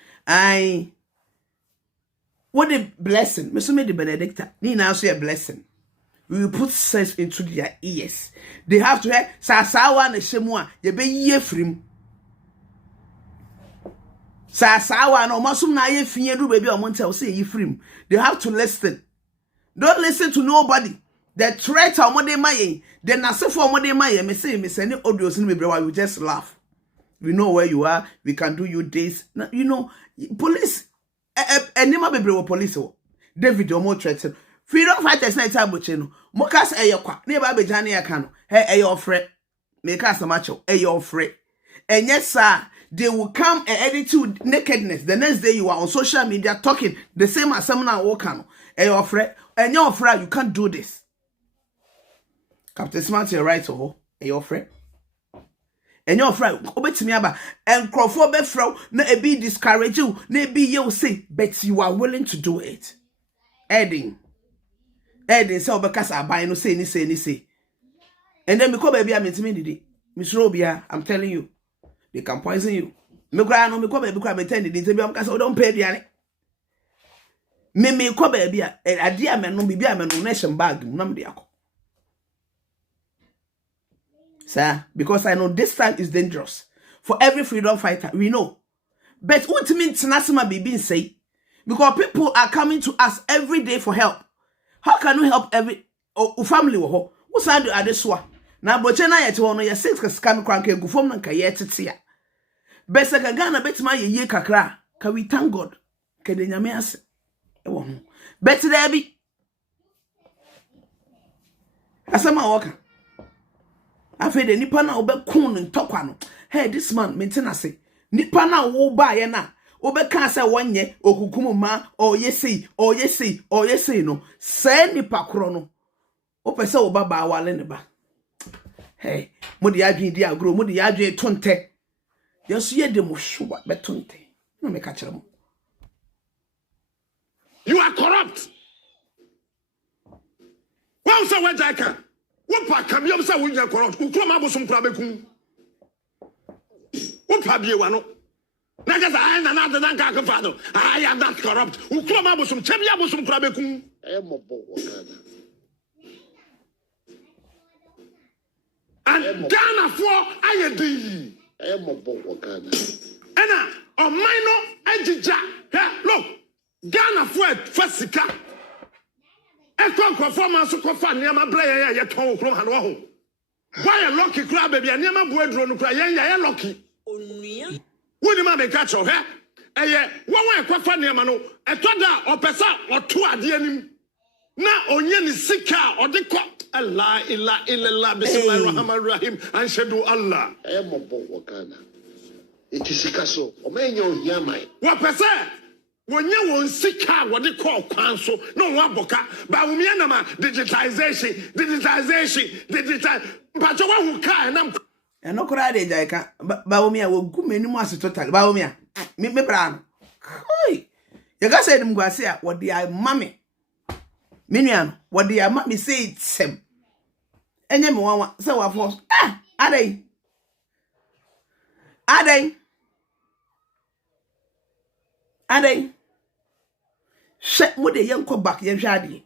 What a blessing. Miss me the Benedicta. Ni now say a blessing. We will put sense into their ears. They have to hear Sasawa and Shemua. You be ye free. Sasawa no masum na ye finye do baby on Montel say ye free. They have to listen. Don't listen to nobody. The threat of what they may, the nasa for what they may, me say, me send audios in me, we just laugh. We know where you are, we can do you this. You know, police, and never be police. David, or more threats. Freedom fighters, night abucheno. Mokas ayokwa, never be Johnny Akano. Hey, your friend, make us a macho, your friend. And yes, sir, they will come and edit to nakedness. The next day you are on social media talking the same as someone at Wakano. Hey, your friend, and your friend, you can't do this. Captain Smart, you're right, oh, your friend. And your friend, obey me about and Crawford Befro, na be discourage you, na be you say, but you are willing to do it. Edding, so because I buy no say. And then because baby, I'm intimidated. Miss Robia, I'm telling you, they can poison you. Me cry no me come baby, cry me tell the interview because I don't pay the me come baby, a dear man no be a man no nation bag, num the sir, because I know this time is dangerous for every freedom fighter. We know, but what means Nasima be being say because people are coming to us every day for help. How can we help every family? Who side do this one? Now, but you know, yet one of your six scam crank and go from Nankayet. Best I can Ghana bet my ye kakra. Can we thank God? Can they name better there be Asama Walker. I feel the nipa na obe kun ntokwa no. Hey, this man maintain ase. Nipa na wo ba ye na. Obe kan say wonye okukum ma or yesi no. Say nipa kro no. Opese wo ba wale ne ba. Hey, mo de adwen di agro, mo de adwen tonte. Yeso ye de mo hwa be tonte. No me ka kire mo. You are corrupt. Well, so where Jaka? What part come you say we are corrupt? Who come up some prabeku? What part be one? Nagas I am not the Nanka father. I am not corrupt. Who come up some Chebia some prabeku? And Ghana for IAD. Anna, or minor Ejija. Look, Ghana for Fasika. Ekon performance ko fa niam bla ye ton krom han wo ho. Why a lucky crab baby niam boadro no kra ye lucky. Onua. Woni ma me ka cho he. Eye wo ko fa niam no etoda opesa oto ade anim. Na onye ni sika ode ko Allah illa illallah bismillahir rahmanir rahim and shadu Allah. E mo bo wakana. Iti sika so o menyo hiamai. Wo pesa When you won't see car, what they call council, no one boca, but we digitization, but you who can and no cry, Jaika, but Baumia will go many months total. Baumia, me brown. Oi, you got said him, Garcia, what the I mammy. Minian, what the I mammy say it's him. And you want so I force. Are they? She mo de yen ko back yen hwade.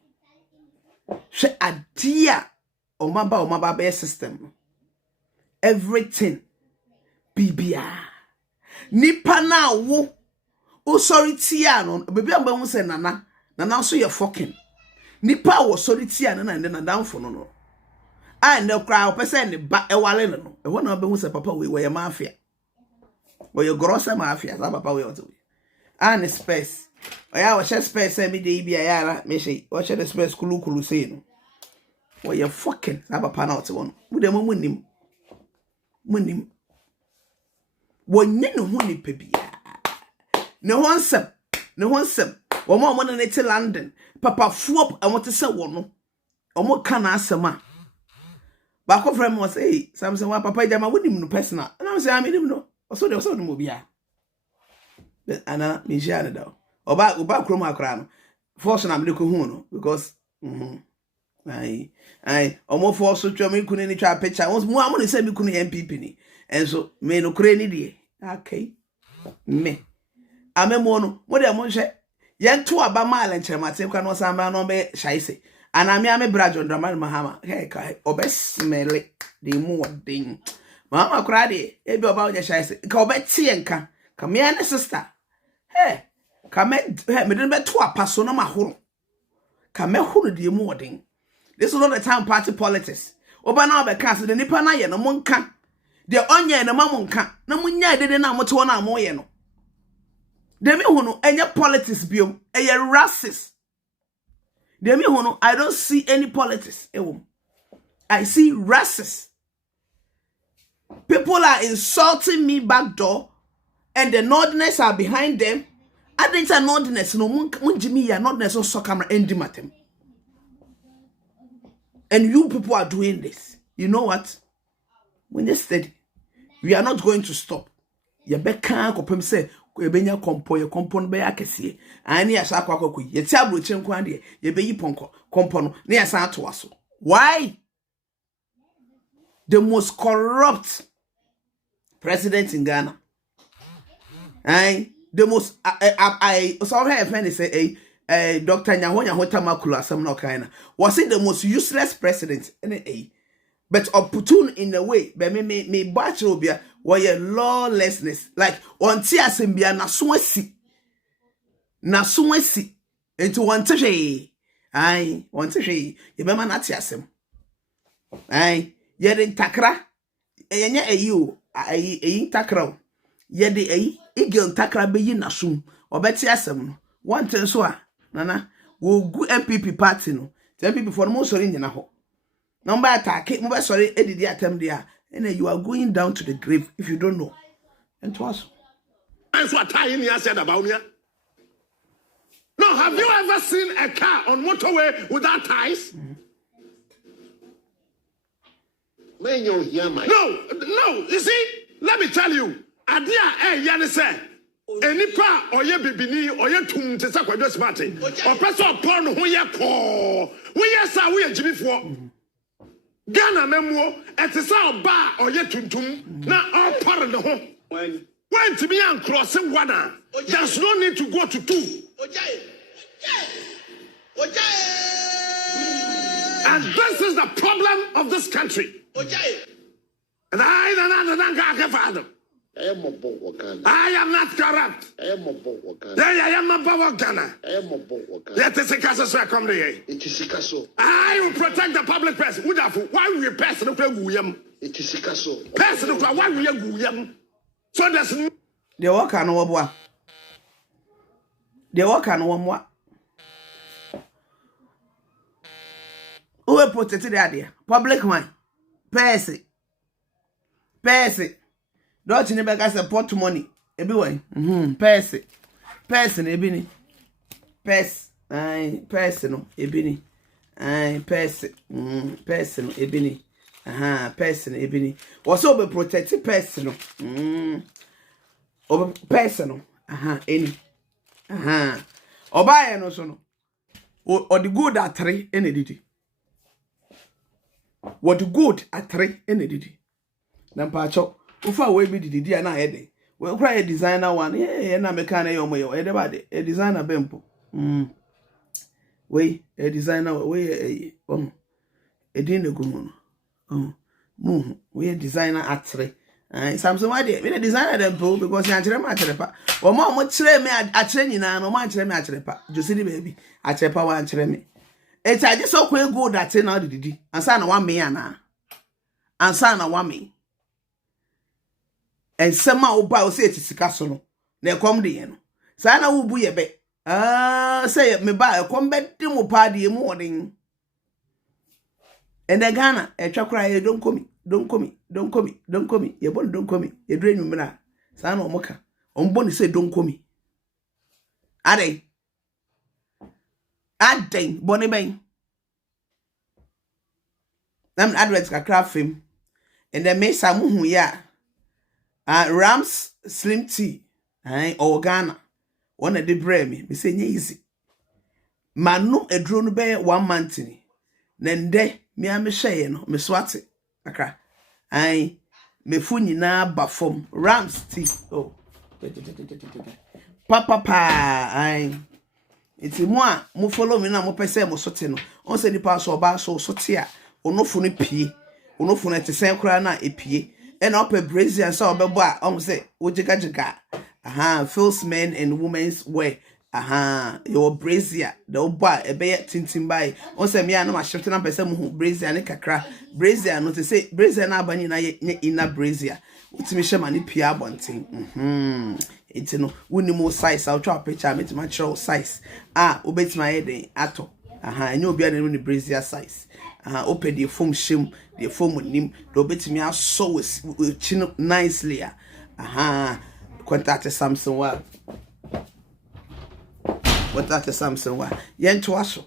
She adia o maba be system. Everything bibia. Nipa na wo o sorry tia no bebi am ba hu se nana so ye fucking. Nipa wo sorry tia na na downfo no. And the crowd person ne ba e wale no. E ho na be hu se papa we ye mafia. We ye grossa mafia, sa papa we oto. And space. Oya wa share space me dey bia yara me she. Wa share the space kulu say no. We ye fucking sa papa na oto no. Mu de munim. Wonye no ho ni pebia. Ne ho nsem. Wo mo na ne London. Papa fuop I want to say wo no. Omo kana asema. Ba ko frem was hey, Samson wa papa jama wonim no personal. And I say I mean no. So de so no bia. Ana me share na da. Oba krom akra no. Force na me ko hu no because Aye, omo force twa me kunu ni twa picture. Once mo amone say me kunu MPP ni. And so me no kure ni die. Okay. Me. Amemo no, mo de mo hwe. Yen to aba mal encheremate kwa no samba no be shaise. Ana me brajo Dramani Mahama. Hey kai obesmele de mu odin. Mama kura de e bi oba onye shaise. Ka obetie nka. Ka me and sister. Hey, ka me den be to apaso no mahoro. Ka me horo de mu odin. This is not the time party politics. Oba na oba ka so the nipa na ye no monka. De onye no mamonka. Na munya de na moto na amoye no. De me hu no enye politics biom. Eye racist. De me hu no I don't see any politics. I see racist. People are insulting me back door and the Northerners are behind them. I think it's Northerners no munjimi ya Northerners on so camera endi matem. And you people are doing this. You know what? When you steady, we are not going to stop. You be kan kopem say you be nya kompo no be akese. Ani asa kwa kwa ye ti abroche nkwan de ye be yi ponko kompo no na asa ato aso. Why? The most corrupt president in Ghana. The most I saw her friend say Dr. Nyahonya Tamakula Samno Kaina. Was it the most useless president? But opportune in a way, but me bachelobia were lawlessness. Like on tia simbia na swesi into one tishe. One tishe. You remember not yasem. Yedin takra. Yenya you takra. Yedi igil takra be yin asum. Or bet yasem. One tenswa. Nana, wo gu MPP party no. MPP for mo sorry nyina ho. Number attack, mo be sorry edidi atem dia. And you are going down to the grave if you don't know. And to us. That's what Tiny said about me. No, have you ever seen a car on motorway without ties? No, you see, let me tell you. Adia yani say enipa oye bibini oye tum te sa kwadwo smart o person upon ho ye ko we yes a we agibifo Ghana memuo etisa oba oye tuntum na all par ne ho when to be an crossing one there's no need to go to two and this is the problem of this country and I am not corrupt. I am not power Ghana. Let us come here. I will protect the public press. Why will you pass the Guyam? It is Sikaso. Pass the why will you Guyam? So that's the work on one. The work on one more. Who will protect the idea? Public one. Pass it. Don't you never get support money? Everyone, pass it. person ebini. Person ebini. Person ebini. Person ebini. Also be protected person. Person any. Oba no so no. Or the good at 3 any didi. What the good at 3 any didi. Nampacho. Ufa we be didi na ede. We cry a designer one. Yeah, na mekana yo moyo. Everybody a designer bempo. We a designer we edin gumu. We a designer at 3. Samson why they a designer them because you actually match pa. Or more chere me a training na no man chere me a cherepa. Just see baby. A cherepa one chere me. It's I just so quite good that say now didi. Ansa na 1 me ana. Ansa na 1 me. And sama oba o say it sika so no. Na come de no. Sa na wo bu ye be. Say me ba come be dem pa de mu odin. And the Ghana, a chakra, don't come. Ye bon don't come. Ye drain you mina. San or mocha. On boni say don't come. Ade. Bonnie bang. Them adverts ka craft film. And then make some who ya. Rams Slim Tea. Or Ghana. One of the brave me say easy. Manu a drone bear 1 month. Nende me am share no me swate akra me fu nyina ba fom Rams tea oh papa iti mo a mo follow me na mo pese mo sote no on se di pa so ba so sote a onofu no pie onofu no te sen kra na epie e na opa Brazilian so obebo a on se ojiga feels men and women's wear your brazier the oba e be tintin bai on say me na ma shift na pese mu brazier ne kakra brazier no te say brazier na abani na ye ina brazier utimi shema ne pia abonten enti no woni mo size I'll try picture me to my size obetima ye den ato enye obi a ne brazier size open the foam shim the foam nim do obetimi aso with chin nicely contact Samson wa what that is Samson wa yen to aso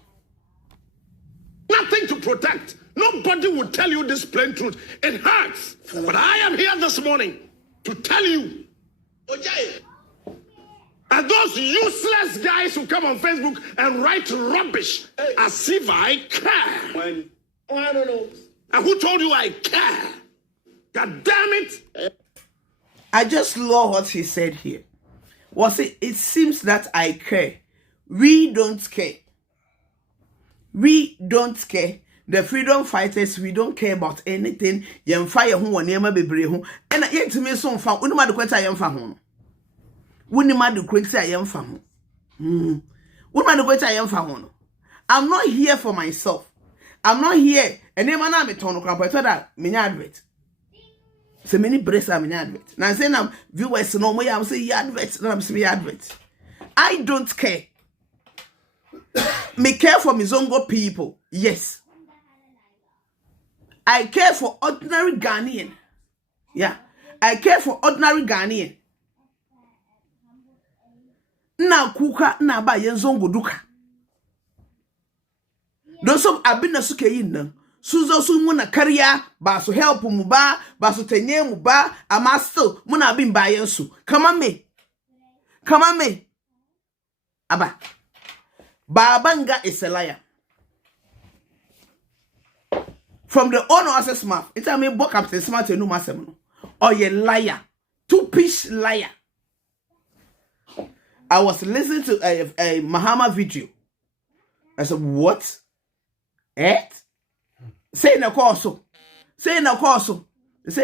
Nothing to protect. Nobody will tell you this plain truth. It hurts. But I am here this morning to tell you. And those useless guys who come on Facebook and write rubbish as if I care. I don't know. And who told you I care? God damn it. I just love what he said here. It seems that I care. We don't care. We don't care. The freedom fighters, we don't care about anything. Yem fire who one yema bebre who. And yet to me so far, unima de kweta yem fa ho. Unima de kweta yem fa ho. Unima de kweta yem fa ho. I'm not here for myself. I'm not here. And then man me turn crap. I thought that me advert. So many breasts are me advert. Now say now viewers no more. I'm say advert. Now I'm say advert. I don't care. Me care for Mizongo people. Yes. I care for ordinary Ghanaian. Yeah. I care for ordinary Ghanaian. Na kuka na ba yenzongo duka. Doso abina suke yin suzo su muna kariya ba su help mu ba su tenye mu ba ama still muna bin bayan su. Come on me. Aba. Babanga is a liar. From the owner's mouth, it's a me book up the smart and no massimo. Or ye liar. Two-piece liar. I was listening to a Mahama video. I said, what? Say na course. Say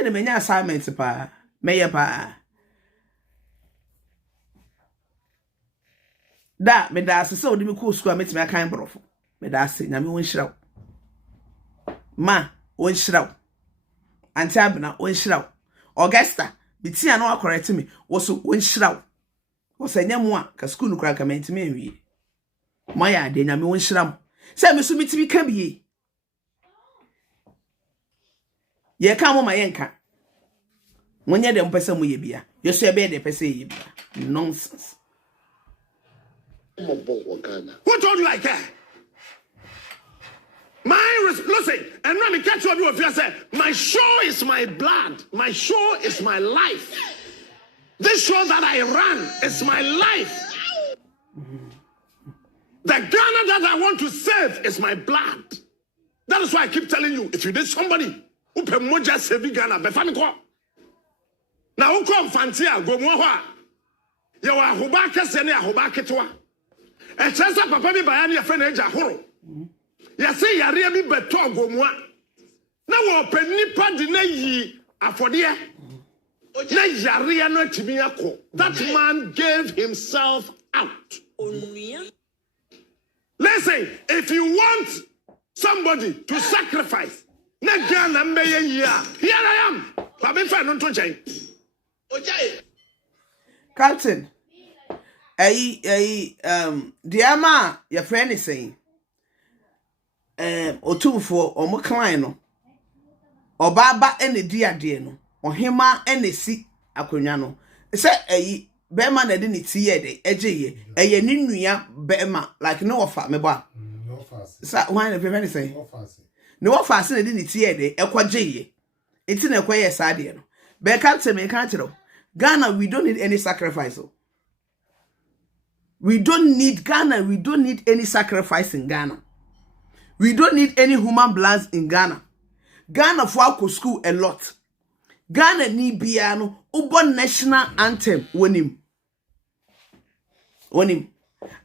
the many assignments pa. Meya pa. Da me da se o de me ko school metime akan brofo me da se na me won hiraw ma won hiraw anti abna won hiraw Augusta bitia no akorete me wo so won hiraw wo se nyamo a ka school kura ka mentime enwie mo ya de na me won hiraw se me so mitimi ka biye ye ka mo ma ye nka wonye de mpese mo ye bia ye so ye be de pese ye bia nonsense Who told you I care? Listen, and let me catch you if you say, my show is my blood, my show is my life. This show that I run is my life. The Ghana that I want to save is my blood. That is why I keep telling you, if you need somebody who can moja save Ghana, be funny ko. Now who come fantia go mo ho. You are Hubaka sene Hubaka toa. E chesa papa bi bayani ya friend eja horo. Ya say yare bi beto go mo. Na wo panipa de na yi afode na yare no atimi akọ. That man gave himself out. Listen, if you want somebody to sacrifice, na Ghana mbeye here I am. Baby fa no to chen. Captain, Diama, your friend is saying, or two for or more client, or Baba any dear no, or Hima any si Aquiniano. Say Bema didn't see a day, a Ninuya Bema, like no offer, me ba. No fast. Is that why the friend is saying? No fast. No fast didn't see a day, a quadjay. It's in a quay sadian. But Captain, me can't you. Ghana, we don't need any sacrifice. We don't need Ghana. We don't need any sacrifice in Ghana. We don't need any human blood in Ghana. Ghana for school a lot. Ghana need piano. Ubo national anthem. When him.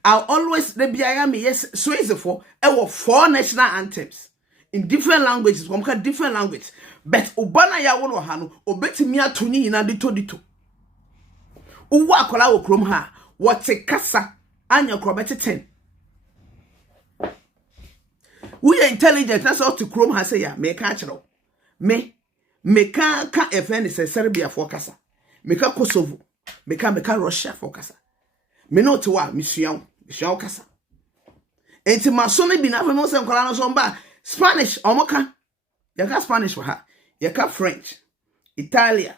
I'll always the biayami yes sways for. I were 4 national anthems in different languages. From different language. But Ubana ya wono hano. Obeti miya tuni ina dito. Uwa kola wo krom ha wote kasa anya krobeti 10 we are intelligent that's all to krom ha say ya me ka kiro me ka FN say Serbia for kasa me ka Kosovo me ka Russia for kasa me no to wa misuan kasa enti maso me bi na fa no se kola no so mba Spanish omoka ya ka Spanish for ha ya ka French Italianish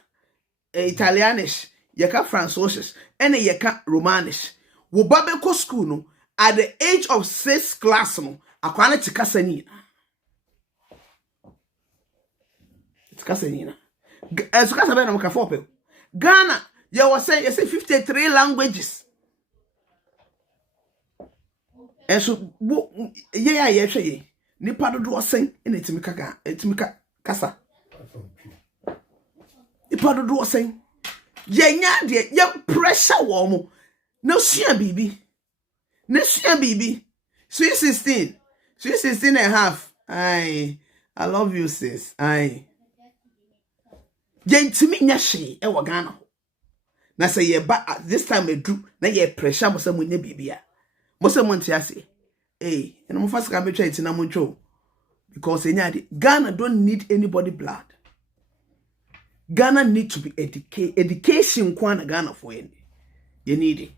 yeka Francois and yeka Romanish. Wo babe ko school no at the age of 6th class no akwana tikasa ni. Tikasa ni na. Tikasa be na mka 4 pe. Ghana you was say 53 languages. And so yeah hwe nipa dodo osen ina etimika kasa. Nipa dodo osen Yenya de ye pressure wo mo na sua bibi sweet 16 and a half I love you sis yentimi nya hwe e wo Ghana na say ye ba this time edu na ye pressure mo say mo nya bibia mo say mo ntiase and mo fast ka be twa itina mo ntwo because enya de Ghana don't need anybody blood. Ghana need to be educated. Education kwana Ghana for you. You need it.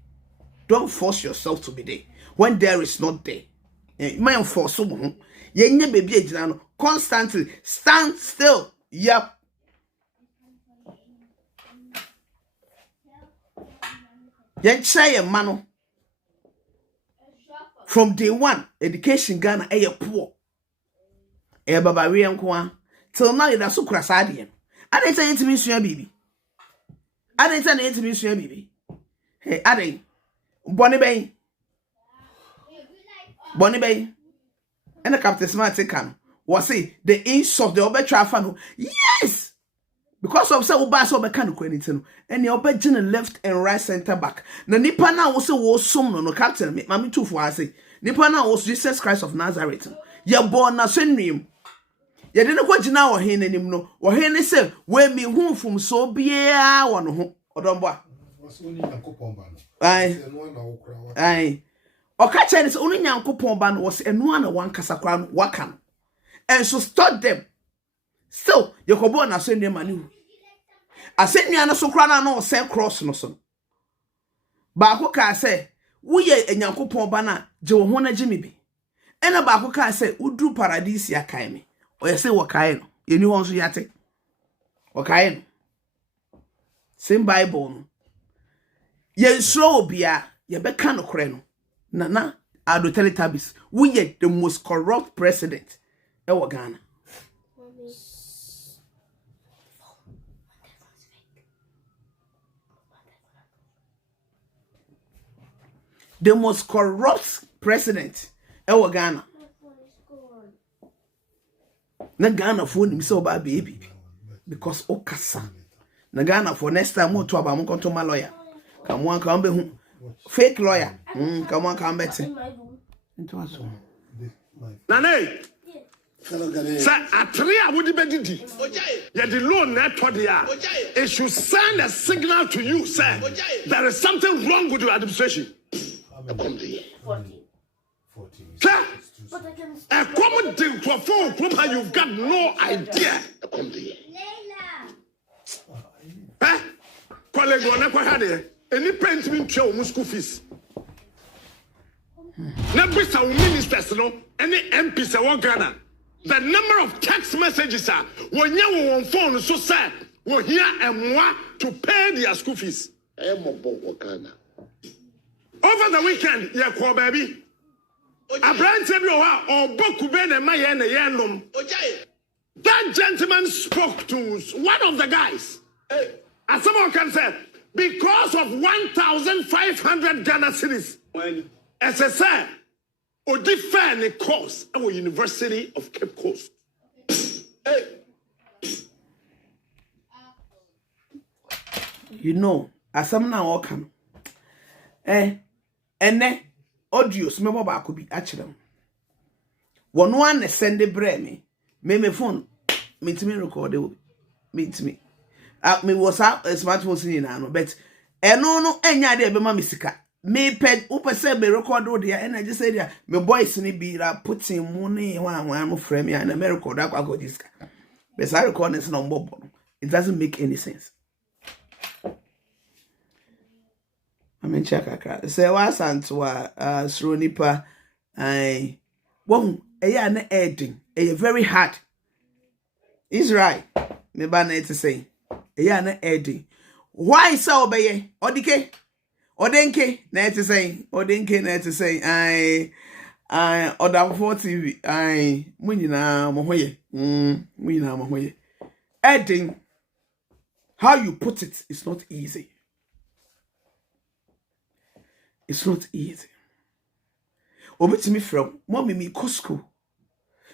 Don't force yourself to be there when there is not there. You might force someone. You need baby constantly stand still. Yep. You try a mano. From day one, education Ghana a poor. Barbarian kwa till now you're so crasadian. I didn't say intimate sua baby. I didn't say intimate sua baby. Hey, I didn't. Bonnie Bay. And the Captain Smart can was say the inch of the over trafano. Yes, because of so bad so mechanical anything. And the upper general left and right center back. The Nipana also was some no captain. Mammy too for I say. Nipana was Jesus Christ of Nazareth. You're born na surname. You didn't quite now or hen him no, or hen say, where me home from so be a one home or don't boy. Aye. Or catch is only young coupon ban was a one casacran wakan. And so stop them. Still, you could born a send manu. I sent me an socrana no sell cross no son. Bakuka say, we a young coupon banner, Joe Hona Jimmy B. And a Bakuka say, Udru Paradisia Kaimi. Or you say wakaino. You knew also yate. Wakaino. Same Bible. Ye slow bia, ye be kano kreno. Nana Ado Teletubbies. We are the most corrupt president. Ewa Ghana. The most corrupt president. Ewa Ghana. Na Ghana phone him so bad baby. Because okasa. Na Ghana for next time mo to aba mo konto ma lawyer. Come on, come be hu. Fake lawyer. Come on, come better. Into aso. Nane. Say atria wodi bedidi. Ya the loan na to dia. It should send a signal to you, sir. There is something wrong with your administration. 14. Sir, a common thing to a phone, you've got no idea. Eh? Colleague, one ever had it. Any parent mean show school fees. Never saw ministers, no, any MPs are Ghana. The number of text messages are when you on phone so sad. We're here and what to pay their school fees. Over the weekend, yeah, call baby. A brand table or book ben and my yanum. That gentleman spoke to one of the guys. And someone can say, because of 1,500 Ghana cities, SSR, or defend a course at the University of Cape Coast. You know, as some now all come. And then audios me ba ko bi a kire m wono an send bre me phone me timi record me timi me was a smartphone sin na no but eno no enya de be ma me sika me ped upese me record o de and just say there me boys ni bi ra putting money wan mo frame ya na me record akwa sika but I record this no mbobo it doesn't make any sense. I mean, check a say was Antoa, Sronipa, I won't a yan adding, a very hard. Is right, me banner to say, a yan adding. Why so obey, Odike, Odenke, net to say, Odenke, net to say, I, or down 40, I, Munina, Mohoye, Munina, Mohoye. Adding, how you put it is not easy. It's not easy. Obeti me from mommy me Costco.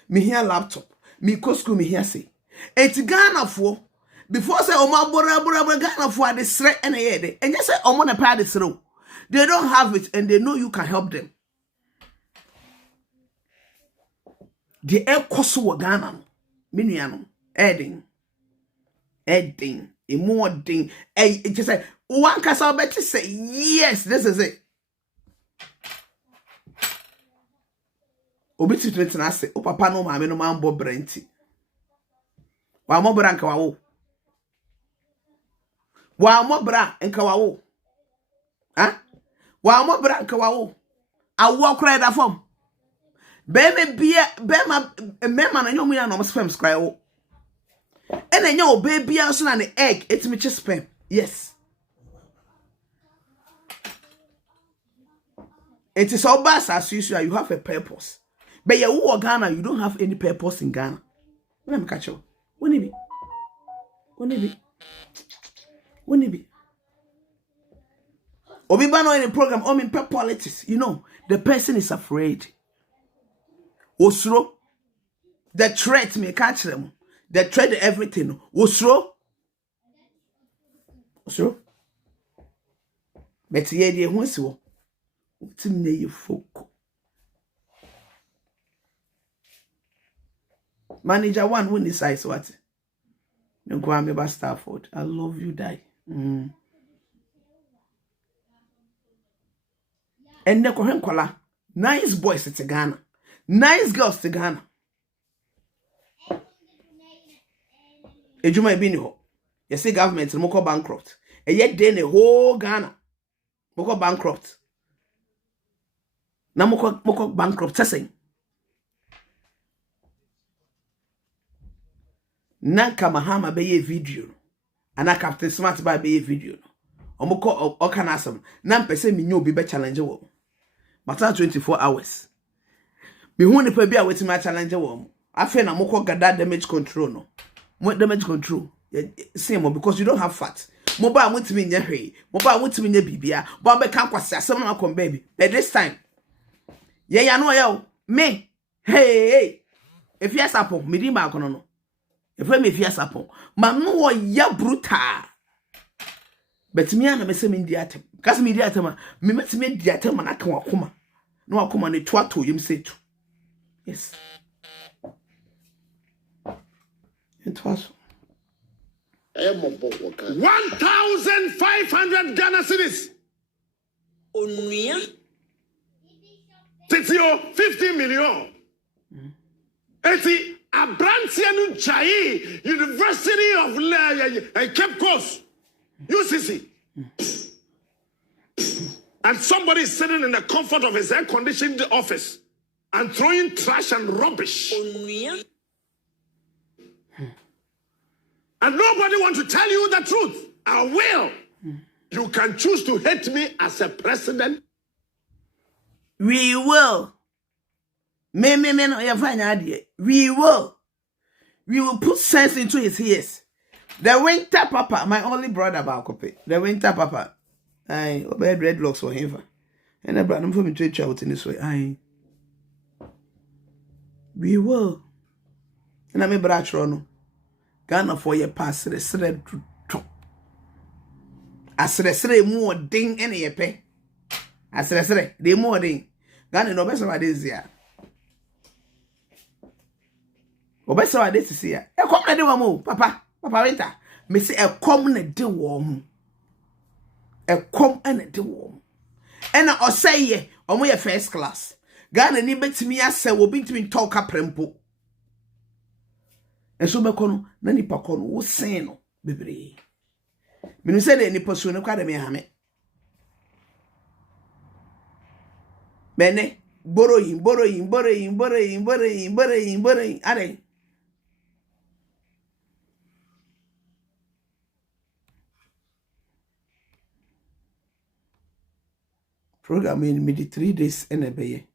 Me here laptop. Me Costco me here say. Eti Ghana for before say oma bora Ghana for the sre and a and just say omo na pa the throw. They don't have it and they know you can help them. The air koso Ghana. Miniano. Edding. A more ding. It just say one cast bet say yes, this is it. Obi titret na ase o papa no maame no man bo brenti wa mo bra nka wawo ha wa mo bra nka wawo awo kra da fom be me bia be ma mema na nyomu ya no spam scry wo ena nya o be bia so na ne egg etimi che spam yes. It is all bad as usual. You have a purpose. But you Ghana, you don't have any purpose in Ghana. Let me catch you. When it be? Obi bano in the program, in politics. You know, the person is afraid. Osro, the threat may catch them. The threat everything. Osro. But yeah, the once you. Manager one who decides what? You go and me Stafford. I love you, die. And the Kohen nice boys to Ghana, nice girls to Ghana. Ejuma be no. You see government moko bankrupt. And yet then the whole Ghana moko bankrupt. Na moko bankrupt saying. Nanka Mahama be a video. Ana Captain Smart by be a video. Omoko o kanasam. Nan pese mi nyo bi be challenge wo. Mata 24 hours. Me hu nipa bi a wetin ma challenge wo. Afa na moko gada damage control no. Mo damage control. Same because you don't have fat. Mo ba mutimi nya hwe. Mo ba mutimi nya bibia. Bo be kan kwase asem na kom baby. But this time. Ye ya no ye me. Hey. If you sapon, me di ma kono no. If me if you sapon, ma no wo ya brutal. But me ana me se me di atem. Kasi me di atem, me metime di atem na kan wakoma. No wakoma ne to ato yim setu. Yes. It was 1,500 Ghana cedis. Onuya. Titio 50 million. Eti Abrantianu Chai University of Cape Coast, UCC. And somebody is sitting in the comfort of his air-conditioned office and throwing trash and rubbish. Onuya. And nobody wants to tell you the truth. I will. You can choose to hate me as a president. we will. Me no you find idea. We will put sense into his ears. The winter papa, my only brother Bakope. The winter papa. I obey dreadlocks for him. And I brought him for me to out in this way. We will. And I may brought Rono. Ghana for your pass the thread to top. As the more ding any pay. As the more ding. Ghana no best about this year. Obesa wa this here. E come na de wa mo, papa winter. Me say e come na de wo ho. E come na de wo. E na o say ye, o mo ye first class. Ghana ni betimi ase wo bitimi talk aprempo. E so be kono na nipa kono wo sen no bebre. Me no say de nipa so no kwa de me ha me. Bene borrowing. Are program in me 3 days and a bay.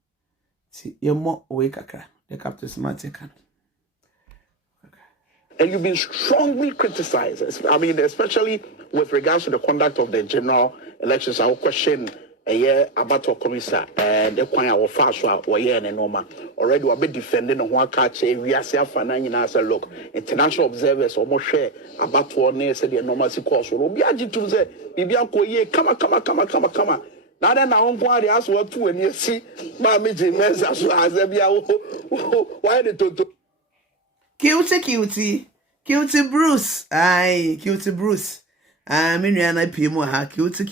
See, you're more awake, the captain smart. And you've been strongly criticized. I mean, especially with regards to the conduct of the general elections. I will question a year about our commissar and the point our fast or year and normal. Already, we'll be defending on one catch. We are self and as a look. International observers almost share about what near said the normal course. We'll be agitated to say, Bibianco, ye, come on. Now then, I won't want to ask what two and you see, Mammy Jimenez as well as why the toto. Cutie Bruce. Aye, Cutie Bruce. Me and I pay more ha cutie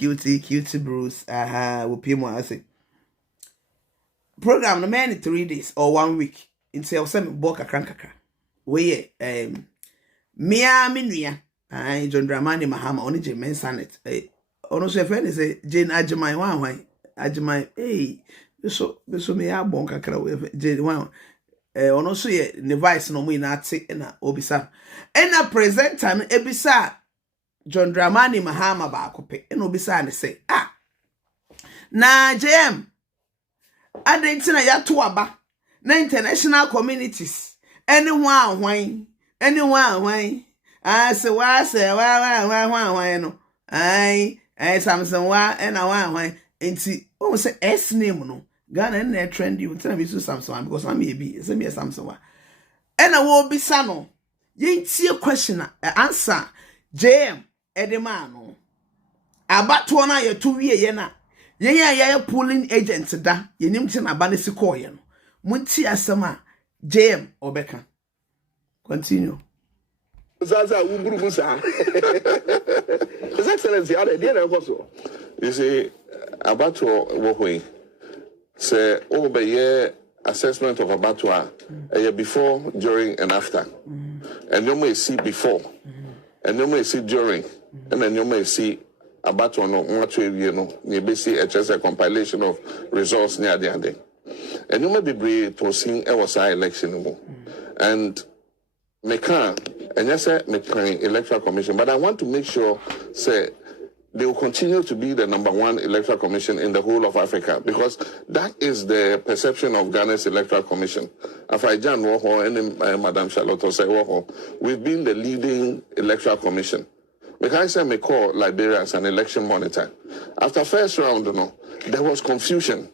Bruce. We pay more. I say. Program no man 3 days or 1 week until some boka krankaka. We Mia Minia. Aye, John Dramani Mahama only Jim Sanet. Ono so friend say Jane Ajimai wan Ajimai so me abon kakra we Jane wan ono so ye ne vice no mu na ate na obisa na presenter no ebisa John Dramani Mahama ba akope na obisa ne say na JM adentina ya to aba na international communities anyone say wa no Samson wa and a enti o say S name no Ghana na trendy we tell me so Samson because I'm be say me Samson wa and a wo bisa no ye tie question answer JM edema no abato na ye to wie ye na ye polling agent da ye nim ti na ba ne siko ye no munti asema JM obeka continue Zaza Uburusa. His Excellency, I didn't also. You see, Abattoir Wohui say over year assessment of Abattoir a year before, during, and after. And you may see before, and you may see during, and then you may see Abattoir no much you know, you may see just a compilation of results near the end. And you may be brave to see our election. And and yes, sir, electoral commission, but I want to make sure, say, they will continue to be the #1 electoral commission in the whole of Africa, because that is the perception of Ghana's electoral commission. Afaijan Woho and Madam Charlotte Osei Woho, we've been the leading electoral commission. Because I may call Liberia as an election monitor. After first round, there was confusion.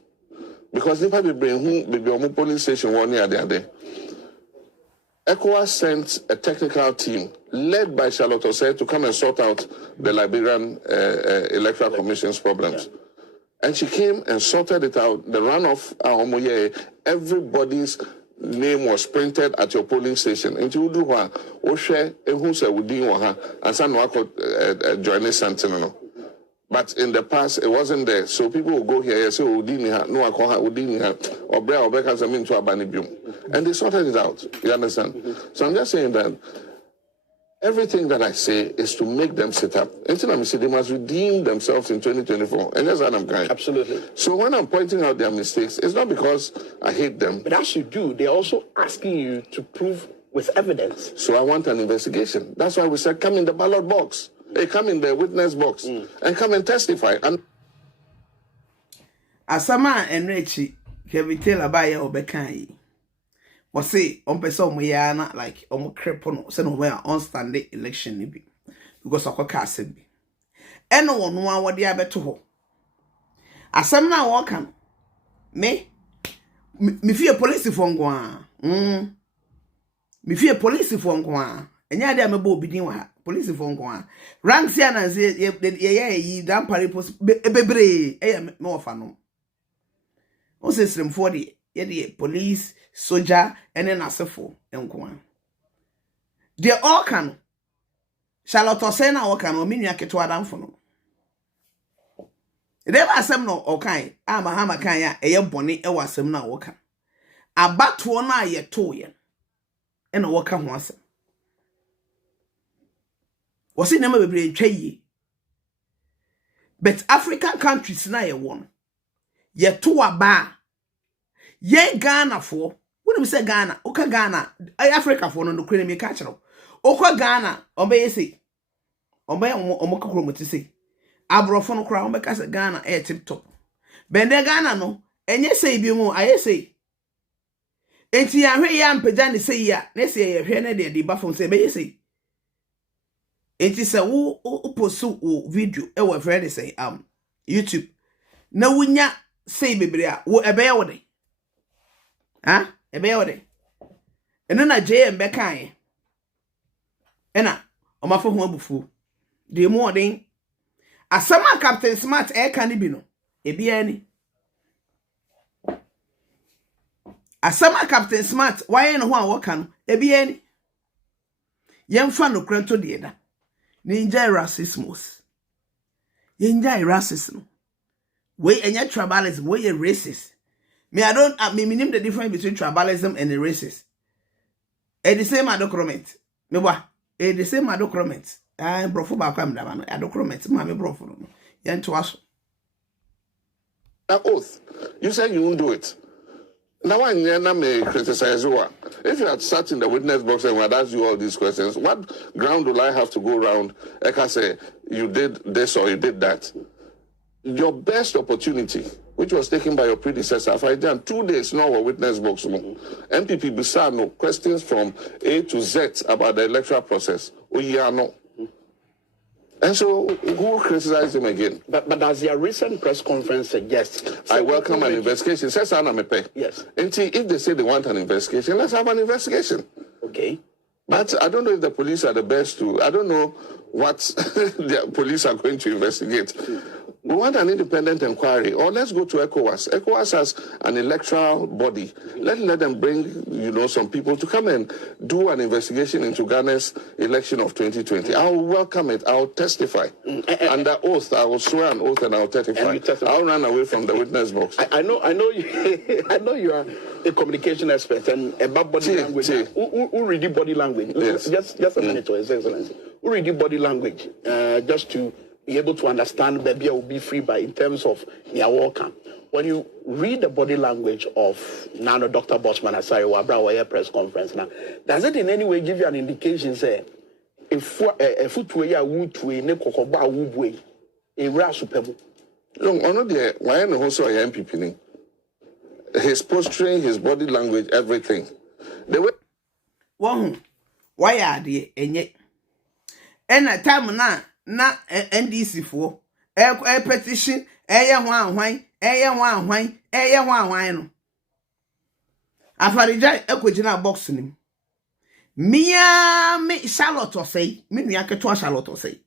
Because if I bring the polling station one near there, ECOWAS sent a technical team led by Charlotte Osei to come and sort out the Liberian Electoral Commission's problems. And she came and sorted it out. The runoff, everybody's name was printed at your polling station. Into Uduwa, Oshe, Ehunse Udinwaha, and Sanwako joining Sentinel. But in the past, it wasn't there. So people will go here and say, Udiniha, no, Akoha, Udiniha, or Brea, or Becca, Zamin to Abanibium. And they sorted it out. You understand? So I'm just saying that everything that I say is to make them sit up. Until I'm saying they must redeem themselves in 2024. And that's what I'm going. Absolutely. So when I'm pointing out their mistakes, it's not because I hate them. But as you do, they're also asking you to prove with evidence. So I want an investigation. That's why we said, come in the ballot box. Hey, come in the witness box and come and testify. And Asama and Richie, can we tell about your Bekai? Was say, on person we are not like crepono, send away on Sunday election because of a castle. And no one know what they are better to. Asama walk me fear police phone go. Me fear police phone go. And ya there me bo bidin police phone go. Ranks ya na say ye dan pare bebre me ofa no. O se srem for the ye police, soldier and then asefo enko an. They all can. Charlotte Osei na all can o minua keto adamfo no. They ba asem no okan Mahama kan ya eye bone e wasem na wo kan. Abato na ye to ye. E na wo ka ho asem. Was it never be tray? But African countries na ye won. Ye to aba. Ye Ghana for. When we say Ghana, oka Ghana, Africa for no crane me catch no. Oka Ghana, obey say. Obey omoka kromoti say. Abrofo no kra ombeka say Ghana e tip top. Bende Ghana no, enye say bi mu aye say. Enti ya hwe ya mpagya ne say ya, na say ye hwe na de ba fon say be say. Enti say wo post wo video e wo friend say YouTube. Na wunya say bebre a wo ebe ya wo de. Ha? Ebe ya wo de. Eno na JM be kan. Ena o ma fo ho abufu. De mo den. Asama Captain Smart e kan bi no. Ebi ani. Asama Captain Smart why no ho a wo kan ebi ani. Yemfa no kranto de da. Ninja racismus. Ninja racism. We enya tribalism, we a racist. Me I don't me name the difference between tribalism and the racist. E the same document. Me wa, e the same document. I brofo ba kwa mdaba no. Document ma me brofo no. Yen to aso. That oath. You said you won't do it. Now I may criticize you. If you had sat in the witness box and would ask you all these questions, what ground will I have to go around? Like I say, you did this or you did that. Your best opportunity, which was taken by your predecessor, if I done 2 days now a witness box, MPP Bissau, questions from A to Z about the electoral process. No. And so, who will criticize him again? But as your recent press conference suggests, I welcome an investigation. Says Anna Mepe. Yes. And see, if they say they want an investigation, let's have an investigation. Okay. But I don't know if the police are the best to. I don't know what the police are going to investigate. We want an independent inquiry, or let's go to ECOWAS. ECOWAS has an electoral body. Let them bring, some people to come and do an investigation into Ghana's election of 2020. I will welcome it. I will testify. Under oath, I will swear an oath and I will testify. I'll run away from the witness box. I know you. I know you are a communication expert and about body language. Who read the body language? Yes. Just a minute, His Excellency. Who read the body language? Just to be able to understand maybe I will be free by in terms of your work. When you read the body language of Nano Dr. Bosman Asari Wabra press conference now, does it in any way give you an indication say if a footway would to a nekokoba woodway a rash pebble. Ono de why no so MPP ni. His posturing, his body language, everything. The way why are they enye ena time na NDC fo petition eye ho anhwan no afarija ekogina box nim me Charlotte osei me nua keto Charlotte osei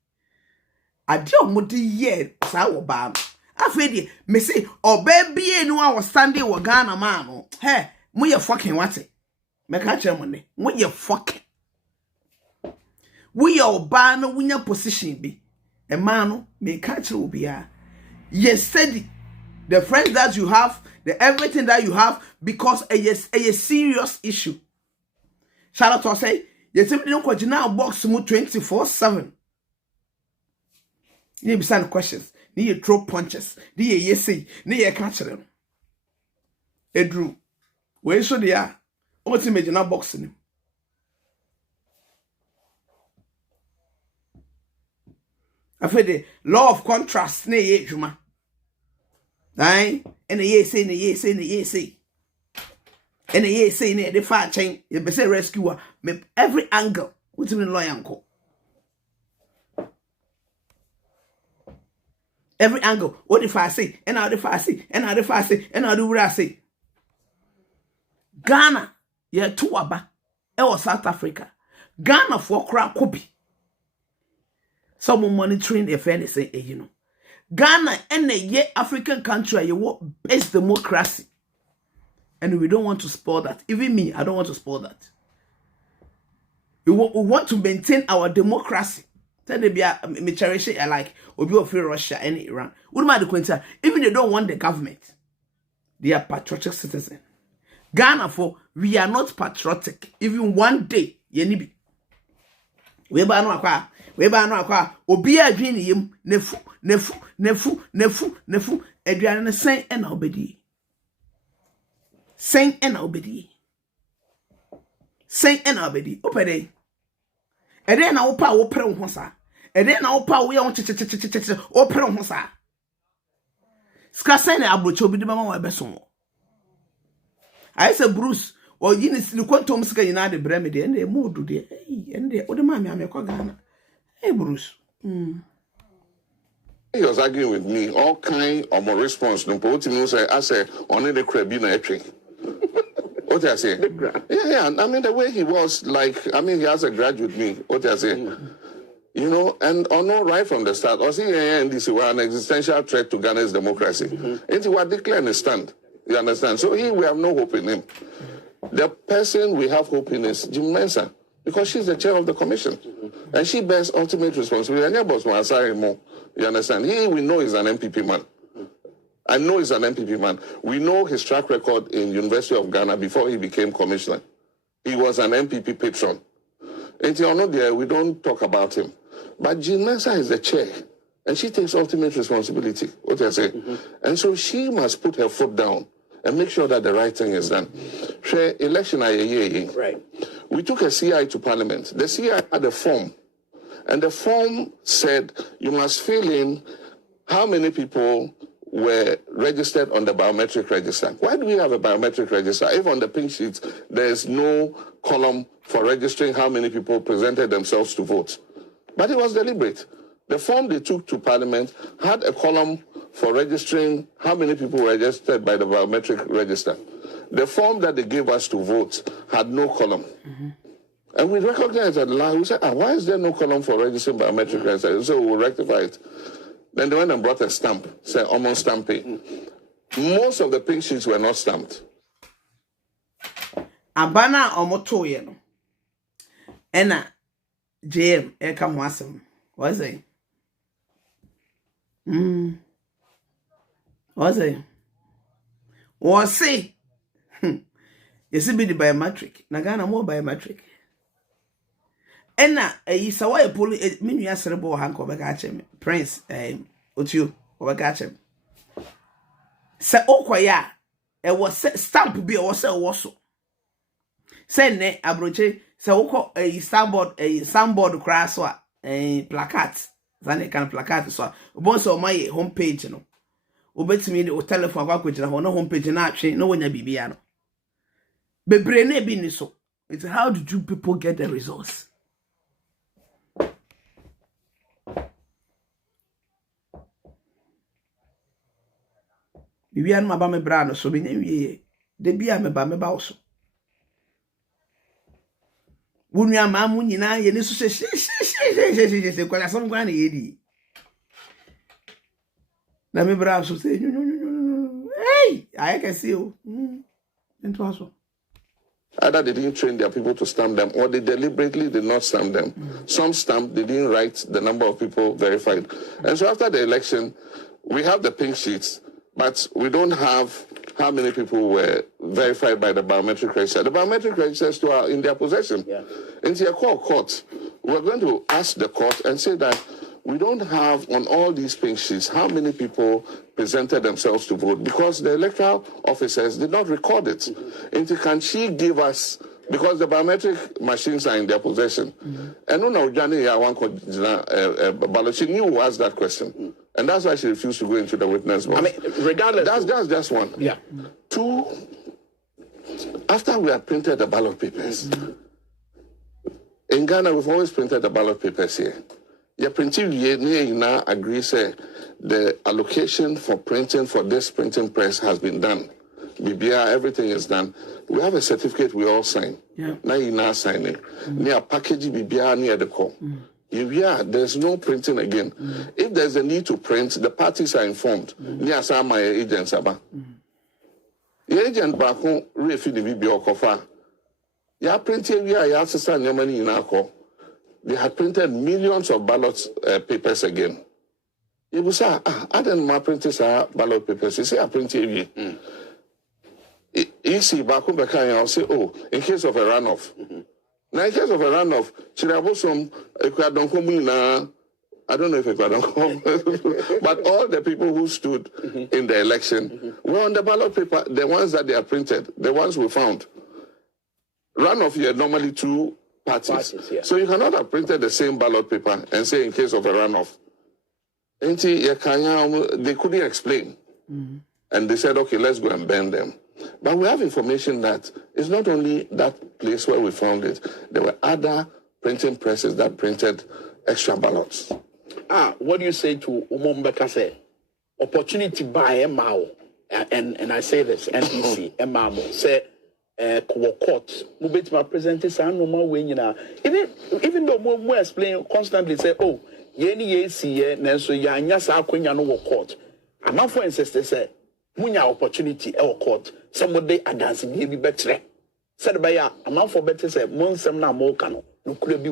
ade omode ye sa wo ba afedi me say obabie nu a wo Sunday wo Ghana ma no he mo ye fucking wate me ka chere mo ne mo ye fucking we are ba no wunya position bi a man no me ka chere obia ye steady the friends that you have, the everything that you have, because a serious issue. Charlotte say, you simply don't question now box 24/7. You be sending questions, you throw punches, you say, you catch them. Drew, where should they are? What's imagine now boxing? I feel the law of contrast, ne Juma. Aye, and the say, and the say. And the say, the far chain, you be say rescuer, me every angle, what's in lawyer uncle. Every angle, what if I say, and how if I say, and how if I say, and how do what I say. Ghana, yeah, Tuaba, or South Africa. Ghana for crowd copy. Someone monitoring if anything, you know. Ghana and a African country, you want best democracy. And we don't want to spoil that. Even me, I don't want to spoil that. We want to maintain our democracy. Tell them, me cherish it like Obi of Russia and Iran. What am I the quinta? Even they don't want the government. They are patriotic citizens. Ghana for we are not patriotic. Even one day, yenibi. We ba no akwa. Obi adwin yim nefu. Aduane ne sen e na obedi. Sen e na obedi. Opede. Ede na wo pa wo pre ho sa. Ede na wo pa wo ye ho che wo pre ho sa. Ska sen na abrocho obi de mama wo ebeso. I say Bruce or yinis ni kwantom ska yina de breme de ende modu de. Ende o de ma me amekwa Ghana. Hey Bruce. he was arguing with me, all kind of more response. No, but I say, only the crab in a tree. What I say? Yeah. I mean, the way he was, like, I mean, he has a grudge with me. What I say? You know, and no, right from the start, I see this were an existential threat to Ghana's democracy. It's what declared a stand. You understand? So we have no hope in him. The person we have hope in is Jim Mensah, because she's the chair of the commission. And she bears ultimate responsibility. And your boss, you understand? We know he's an MPP man. I know he's an MPP man. We know his track record in University of Ghana before he became commissioner. He was an MPP patron. And we don't talk about him. But Jean Mensah is the chair. And she takes ultimate responsibility. What I say? And so she must put her foot down and make sure that the right thing is done. Election, right. We took a CI to Parliament. The CI had a form. And the form said you must fill in how many people were registered on the biometric register. Why do we have a biometric register? If on the pink sheets, there's no column for registering how many people presented themselves to vote. But it was deliberate. The form they took to Parliament had a column for registering how many people were registered by the biometric register. The form that they gave us to vote had no column. And we recognized that line. We said, why is there no column for registering biometric register? So we'll rectify it. Then they went and brought a stamp, said almost stamping. Most of the pink sheets were not stamped. Abana omoto ye no. Ena JM eka mo asem. What say? What say? What say? Yes, be the biometric. Na Ghana more biometric. Ena sawa e poli minu ya serebo ha nko beka chem Prince Otu obeka chem. Se okoya e was stamp bi e was so. Se ne abroche se woko soundboard crash so placard Zane kan placard so. Obo so my homepage no. Obetimi the telephone akwa kwagina ho no homepage na atwe no wonya bibia no. Bebre na bi ni so. It's how did you people get the results? Bibia no maba me bra no so be nwie. De bia me ba so. Wunu ama mu nyina ye ne so se kwala som kwa na yedi. Na me bra so say hey, I can see you. Into also. Either they didn't train their people to stamp them, or they deliberately did not stamp them. Some stamped, they didn't write the number of people verified. And so after the election, we have the pink sheets, but we don't have how many people were verified by the biometric register. The biometric registers too are in their possession. Yeah. In the court, we're going to ask the court and say that we don't have on all these pink sheets how many people presented themselves to vote because the electoral officers did not record it. And can she give us, because the biometric machines are in their possession, and she knew who asked that question. And that's why she refused to go into the witness box. I mean, regardless. That's just one. Yeah. Two, after we had printed the ballot papers, in Ghana, we've always printed the ballot papers here. Your printing now agree say the allocation for printing for this printing press has been done. BBR, everything is done. We have a certificate we all sign. Yeah. Now you now signing. Near package BBR near the call. There's no printing again. If there's a need to print, the parties are informed. Near some my agents about. The agent back home refi the BBR kofa. Ya printing ya sister your money in our call. They had printed millions of ballot papers again. You will say, I didn't print this ballot papers. You say, I printed it. You see, I'll say, oh, in case of a runoff. Now, in case of a runoff, I don't know if it come, but all the people who stood in the election were on the ballot paper, the ones that they are printed, the ones we found. Runoff, you had normally two parties. Yeah. So you cannot have printed the same ballot paper and say in case of a runoff. They couldn't explain. And they said, okay, let's go and ban them. But we have information that it's not only that place where we found it. There were other printing presses that printed extra ballots. What do you say to Umombeka say? Opportunity by MAO. And I say this, NDC, MAO, say, court, move my presenters and no more way, even though more explain constantly say, oh, ye see, Nanso, Yanyasa, Queen, no court. I'm not for instance, say, Munya opportunity, our court, somebody a dancing, maybe better. Said by a man for better, say, Monsam na more cano, no could be.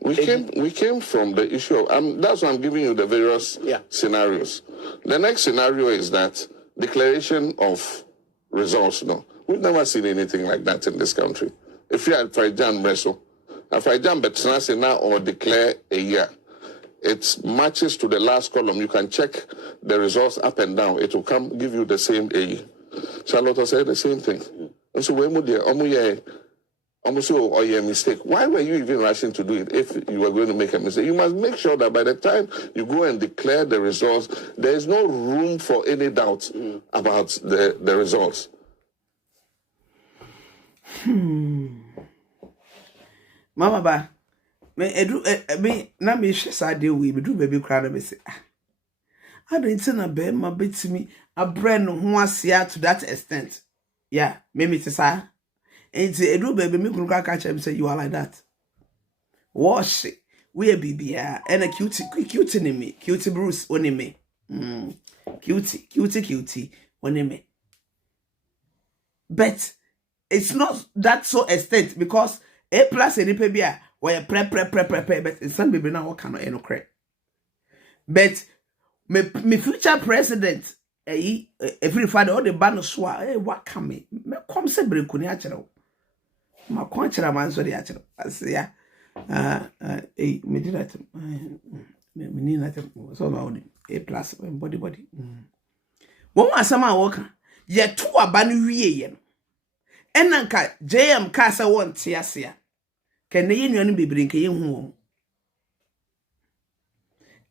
We came from the issue of, that's why I'm giving you the various scenarios. The next scenario is that declaration of results, no. We've never seen anything like that in this country. If you had Faijan Breso, Faijan Betnase now or declare a year, it matches to the last column. You can check the results up and down. It will come give you the same AE. Charlotte said the same thing. And so when almost or a mistake. Why were you even rushing to do it if you were going to make a mistake? You must make sure that by the time you go and declare the results, there is no room for any doubt about the results. Mama ba me na me hwesade we do baby cry me say I don't na be ma betimi abre no ho asia to that extent. Yeah, me say and edu baby me kunu ka catch him say you are like that. Wash it. We a BBA and a cutie in me. Cutie Bruce on me. Cutie on me. But it's not that so extent because A plus any pebia where pre but it's some baby now cannot no credit. But me future president every father all the banner swa what come me come say breakuni achero. Ma konchira man so de achero. Asia me did that me need that so ma A plus body one asama woka ye to aba no wie ye no enanka JM ka sa won tiasia ke ne ye nuanu bebre nke ye hu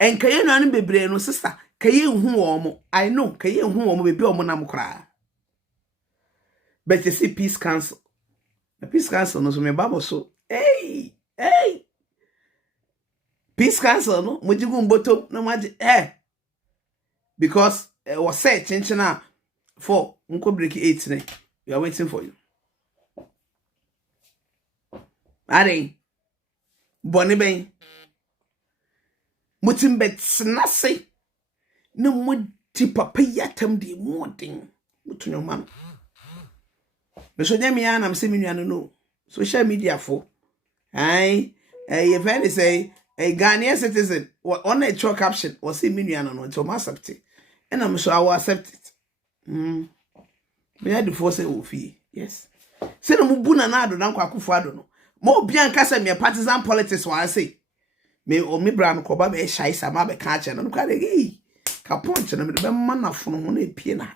and kaye no an bebre no sister kaye hu omo I know kaye hu omo bebi omo nam kra but you see peace council the peace council no so me babo so hey peace council no mojigu mbotom no maji because was said chinchina for unko break 8 ne we are waiting for you are boni ben mutim bet snase no mudi papa yatam di modin mutunyo man me so nyame ya na me se menuano no social media for ai you very say a Ghanaian citizen on a show caption or see menuano no to accept it and I'm sure I will accept it me had the force ofi yes say no mubuna na ado na kwakufo ado no mo bian kasa me partisan politics wa say me o me bra no ko ba be shai sama be ka che no ka de ka point no me be manafo no ho na epie na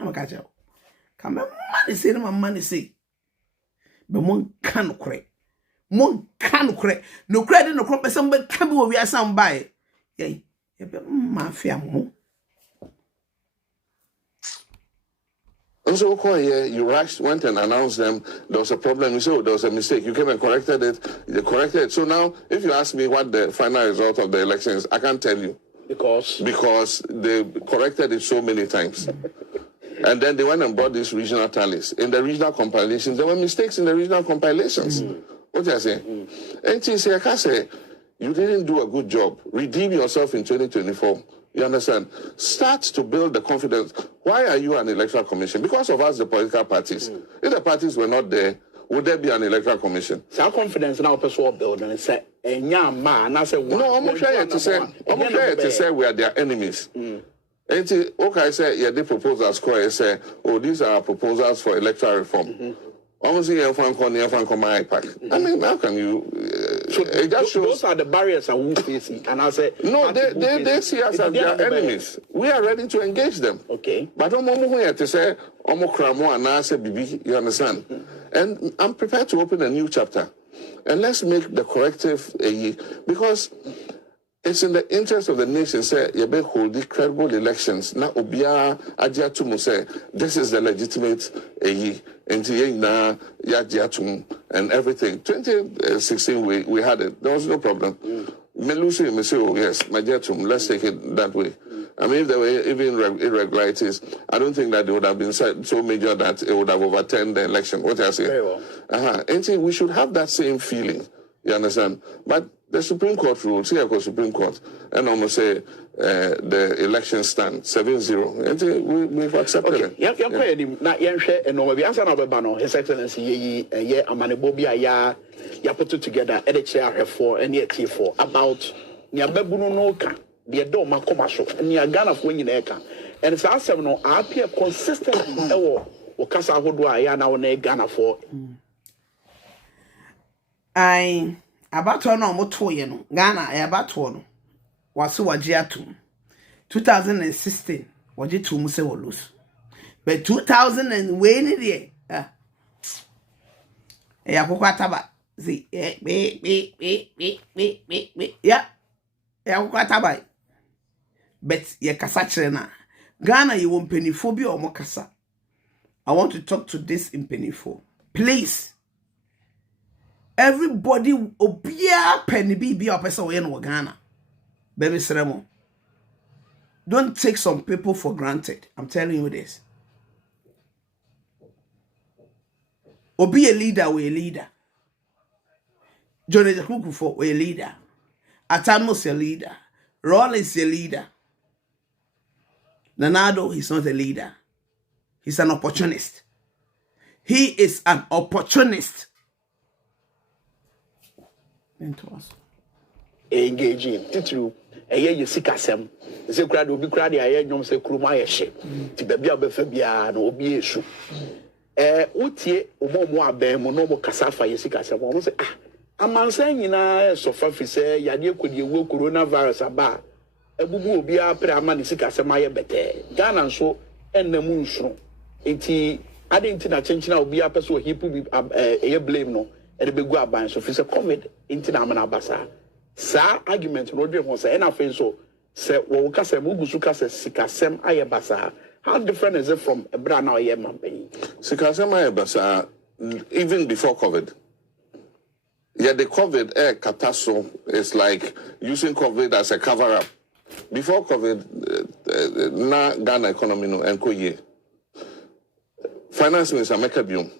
am ka che ka me mani say no mani say be mon kan kure no kure de no kure person be ka be wo wi asam bae ye be mafia mo. And so, you rushed, went and announced them. There was a problem. You said, oh, there was a mistake. You came and corrected it. They corrected it. So now, if you ask me what the final result of the election is, I can't tell you. Because they corrected it so many times. And then they went and bought these regional tallies. In the regional compilations, there were mistakes in the regional compilations. What do I say? And I can say, you didn't do a good job. Redeem yourself in 2024. You understand? Start to build the confidence. Why are you an electoral commission? Because of us, the political parties. If the parties were not there, would there be an electoral commission? So confidence now person building and say, no, I'm trying to say we are their enemies. And okay, say yeah, the proposals say, oh, these are proposals for electoral reform. Almost here, I mean, how can you? So those are the barriers that we facing, and I say no. They see us as their enemies. We are ready to engage them. Okay, but I'm here to say Omokramo and I say Bibi. You understand? And I'm prepared to open a new chapter, and let's make the corrective because it's in the interest of the nation. Say you be holding credible elections. Now Obia Adia Tumu say this is the legitimate and everything. 2016 we had it. There was no problem. Melusi may say, oh yes, my dear Tum, let's take it that way. I mean, if there were even irregularities, I don't think that they would have been so major that it would have overturned the election. What I say? Very well. And we should have that same feeling. You understand? But the Supreme Court rules, here goes Supreme Court, and almost say the election stand 7-0. And we've accepted it. Yeah. His Excellency, you put it together, and the chair for and yet for about Niabebuno Noka, the Adoma commercial, and Niagana for in Eka. And it's also no appear consistently or Casa Hodua, now ne Ghana for. I about to know what to Ghana, about to was so atum 2016 waje to mu se wolus but 2000 and when it ya kokataba zi ya kokataba but ye kasa kire na Ghana you won penifo bi o mo kasa. I want to talk to this in penifo, please. Everybody obia penny bi o person we no Ghana. Baby Seremo, don't take some people for granted. I'm telling you this. Or be a leader, we're a leader. Johnny Jakukufo, we're a leader. Atamos, a leader. Rollins, a leader. Nanado, he's not a leader. He's an opportunist. He is an opportunist. Mentors. Engaging. Titru. You seek a sem. The crowd will be crowded. I don't say Kruma ship. To be a befabia no be issue. Utie, Umoa Bem, Monomo Casafa, you seek a sem. Almost a man saying, so far, say, Yadia could you work coronavirus about a boo be a praman, seek a semaya better. Ghana so and the moon show. I didn't think a change now be a person he put a blame no, and a big guaban, so if it's a comment into Namana Bassa. sa argument no dey ho say na fe so say wo ka say mugusu ka say sikasem ayebasa. How different is it from ebra na oye mambe? Sikasem ayebasa even before COVID. Yeah, the COVID catastrophe is like using COVID as a cover up. Before COVID, na Ghana economy no enkoye. Finance Minister Mekabium,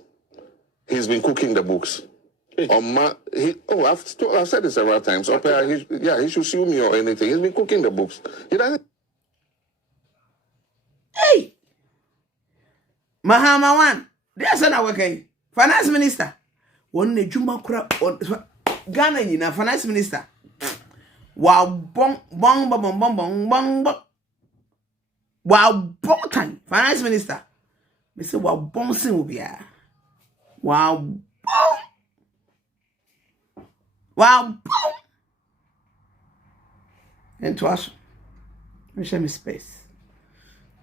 he's been cooking the books. I've said this several times. He should sue me or anything. He's been cooking the books. He doesn't. Hey, Mahama one. There's an working finance minister. One ne Juma Kura Ghana na finance minister. Wow, bong bong bong bong bong bong bong. Wow, bong time finance minister. Me say wow bong sin ubia. Wow bong. Wow bong. And to us, me share me space.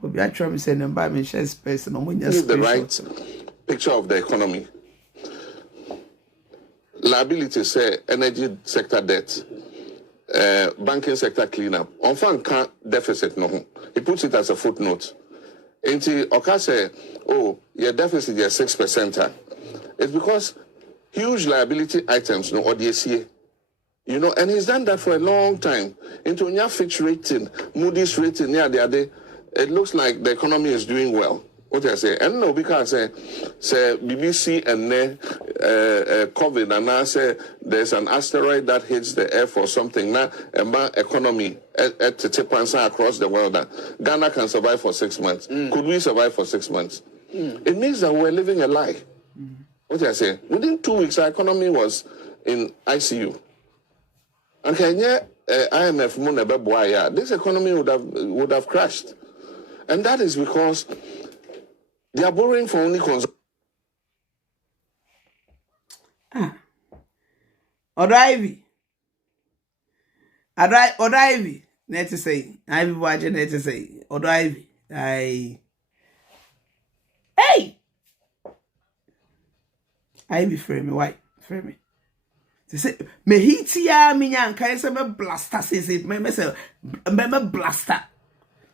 Obi a try me say number me share space no mo nya space. The right picture of the economy. Liability say energy sector debt, banking sector cleanup. On fan can't deficit no. He puts it as a footnote. Ain't Oka say, oh, your deficit is 6%. It's because huge liability items no ODSA. You know, and he's done that for a long time. Into your Fitch rating, Moody's rating, near the other, it looks like the economy is doing well. What I say, and no, because say BBC and COVID, and I say there's an asteroid that hits the earth or something. Now, economy at the tip across the world. Ghana can survive for 6 months. Could we survive for 6 months? It means that we're living a lie. What I say, within 2 weeks, our economy was in ICU. And IMF this economy would have crashed, and that is because they are borrowing for only consumption. Ivy. Net to say, Ivy watching net to say, Ivy. Hey! Ivy frame me, why? Frame me. They say, me hitia minyan, can say me blaster, says it, me blaster.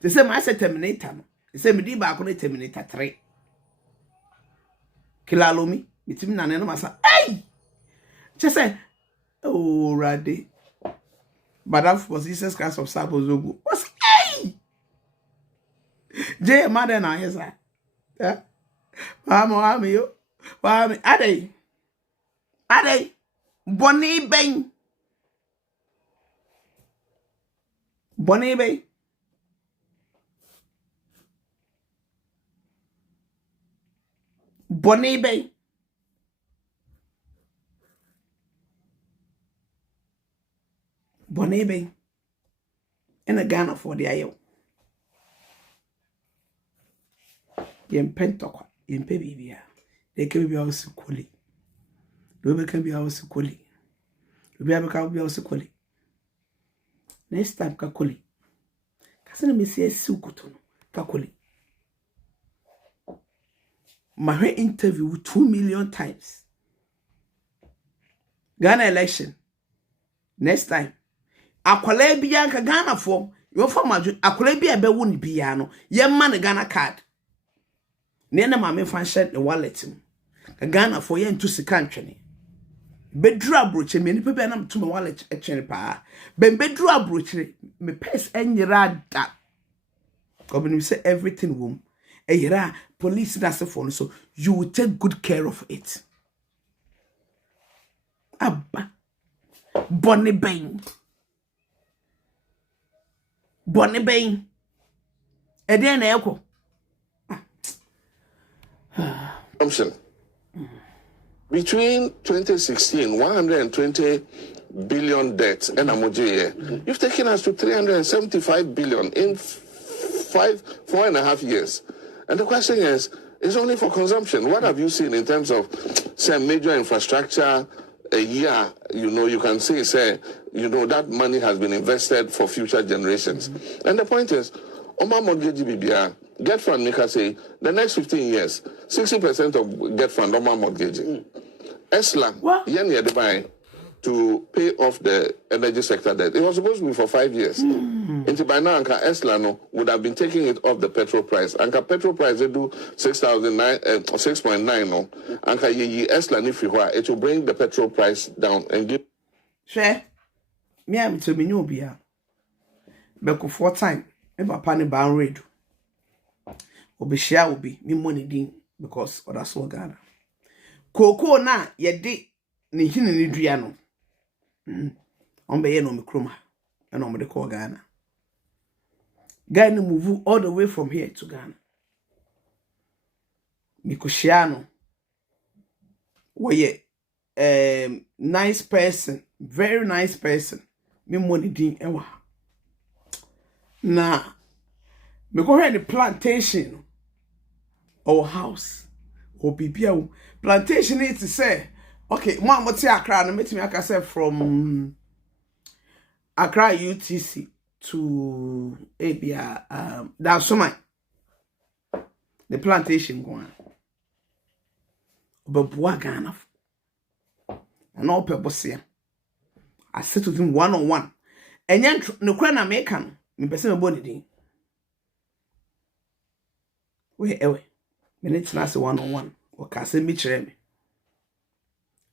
They say, my terminator. They say, me di back on the terminator 3. Kilalomi, it's me nane no masa. Hey! Just say, oh, Raddy. But that was Jesus Christ of Sabozogu. What's hey? Jay, mother, now, yes, sir. Yeah. Mama, yo. Ade. Bonnie Bang. Bonnie Bay. Bonnie Bay. Bonnie Bay. In a Ghana for the ayo. Yen pentokwa. Yen pebibia. They can be also coolly. Ruby can be also coolly. Ruby can be also coolly. Next time, Kakuli. Cousin Messiah Sukuton, Kakuli. My interview 2 million times. Ghana election. Next time. Akwale bianca Ghana for your former Akwale be a bewun piano. Young man Ghana card. Nena mammy fan the wallet. Ghana for yen to see country. Bedra brooch many people to my wallet a chen pa. Bedra brooch me pes and yera that. Come you say everything womb. A yera police that's a phone, so you will take good care of it. Abba Bonnie Bain. Bonnie Bain. A then echo. Between 2016, 120 billion debt and Amoje, you've taken us to 375 billion in 4.5 years. And the question is, it's only for consumption. What have you seen in terms of, say, major infrastructure a year? You know, you can say, you know, that money has been invested for future generations. And the point is, Oma Mortgage BBR, Get Fund make us say, the next 15 years, 60% of Get Fund, Oma Mortgage. Esla, Yen Yadebay, to pay off the energy sector debt. It was supposed to be for 5 years. Until by now, Anka Eslano would have been taking it off the petrol price. Anka petrol price, they do 6.9 no. Anka ye Eslan if you are, it will bring the petrol price down and give. Share. Me am to me no bia. Beko 4 time. Me papa ne ban redo. Obi share obi me money din because that's what Ghana. Koko na ye de ne hini ne dua no. On be ye no me kroma. And on me call Ghana. Ghana move all the way from here to Ghana. Mikoshiano. Where nice person, very nice person. Me money din ewa. Nah. Me go here the plantation or house or bibia plantation is to say okay mo mo ti Accra na metimi aka say from Accra UTC to Abia that's so my the plantation go on but Ghana and all people say I sit with him one-on-one and then no kra na make am me person me body din we ewe minutes na say one-on-one o ka say me kire me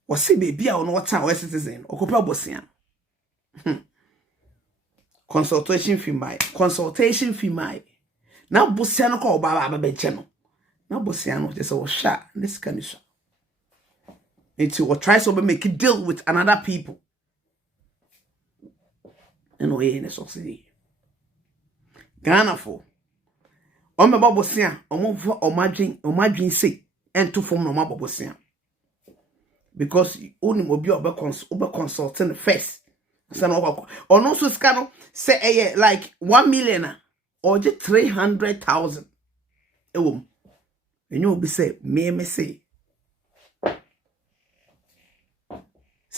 o see baby a no time we citizen okopa bosia consultation fee my na bosia no ko ba be che no na bosia no just o sha this can is it will try to make it deal with another people and we in a society Ghana for on me bobosia o madwin say ento form no mabobosia because only obi obe consulting first so no ono so ska no say like 1 million or just 300,000 ewom enyo obi say me say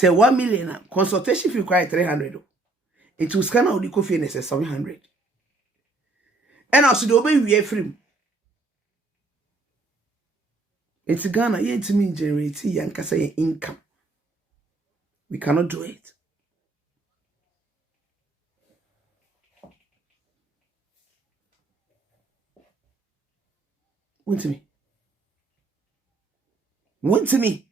1 million consultation fee require 300 it will scan out the coffee and say 700 and also the obey we free it's Ghana yet mean generate yanka say income we cannot do it want to me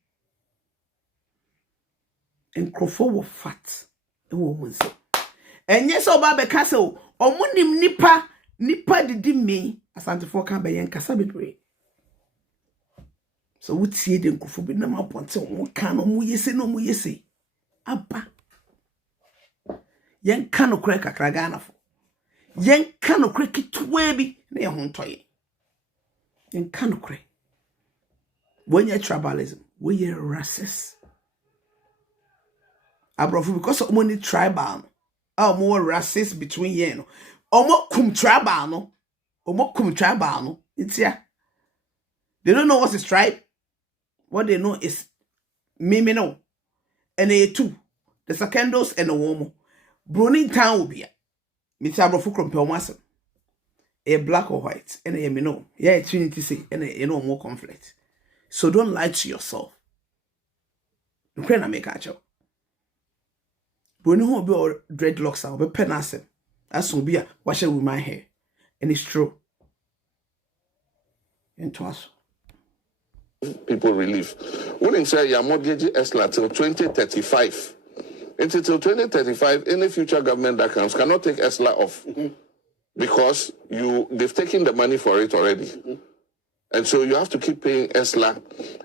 and crofo wo fat e wo mun so enye so ba be ka se o omunim nipa didi me asante fo ka be yen kasa bebre so wutie de crofo bi na maponte wo ka no mu yese aba yen ka no kra kakra Ghana fo yen ka no kra kitwa bi na ye ho ntoye yen ka no kra when you tribalism when you racist abrofu because of money tribal more racist between ye no omo kum tribal no it's yeah they don't know what is tribe what they know is me no and they two the secondos and the woman browning town will be me abrofu krompel masem a black or white and a me no yeah trinity say and you know more conflict so don't lie to yourself you can't make a joke. When you be or dreadlocks out, be penasem. That's will be a washing with my hair. And it's true. And to us. People relief. Wouldn't say your mortgage ESLA till 2035. Until 2035, any future government that comes cannot take ESLA off. Because they've taken the money for it already. And so you have to keep paying ESLA,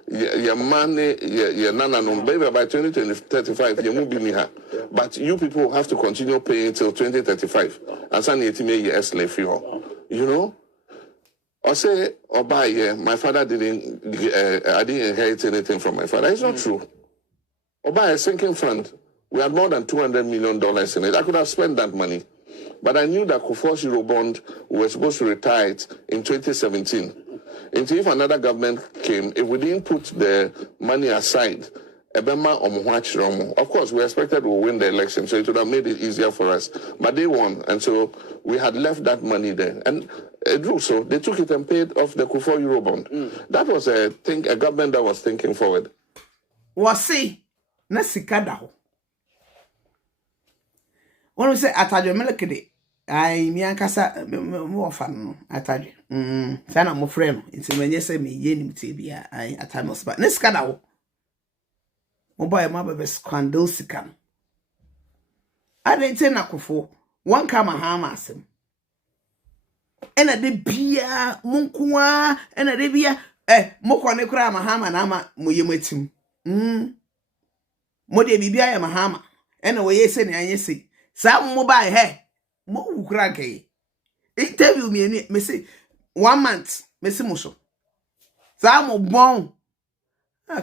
your money, your nana, baby, by 2035, you won't be near. But you people have to continue paying till 2035. And suddenly you may your ESLA free. You know? Or say, or buy, my father I didn't inherit anything from my father. It's not true. Or buy a sinking fund. We had more than $200 million in it. I could have spent that money. But I knew that Kufuor's Eurobond was supposed to retire it in 2017. Until if another government came, if we didn't put the money aside, of course, we expected we'll win the election, so it would have made it easier for us. But they won, and so we had left that money there. And so they took it and paid off the Kufuor Eurobond. That was a government that was thinking forward. Wasi, na sikada ho. When we say atadwe melekede, ai mi ankasa me ofa no atadwe. Sana mo frɛ no, nti menye se me ye nim te bia ai atamos ba. Ne sika da wo. Mo boy ma bebe scandal sika no. Adente na kofo, wan kama ha ma asem. Ena de bia munkuwa, ena de bia mokɔ ne kura mahama na ama moye matim. Mo de bibia ya mahama. Ena wo yese ne anyese. Sa mo ba mo ukura kai. Interview me say 1 month me say mo so. Sa mo bon.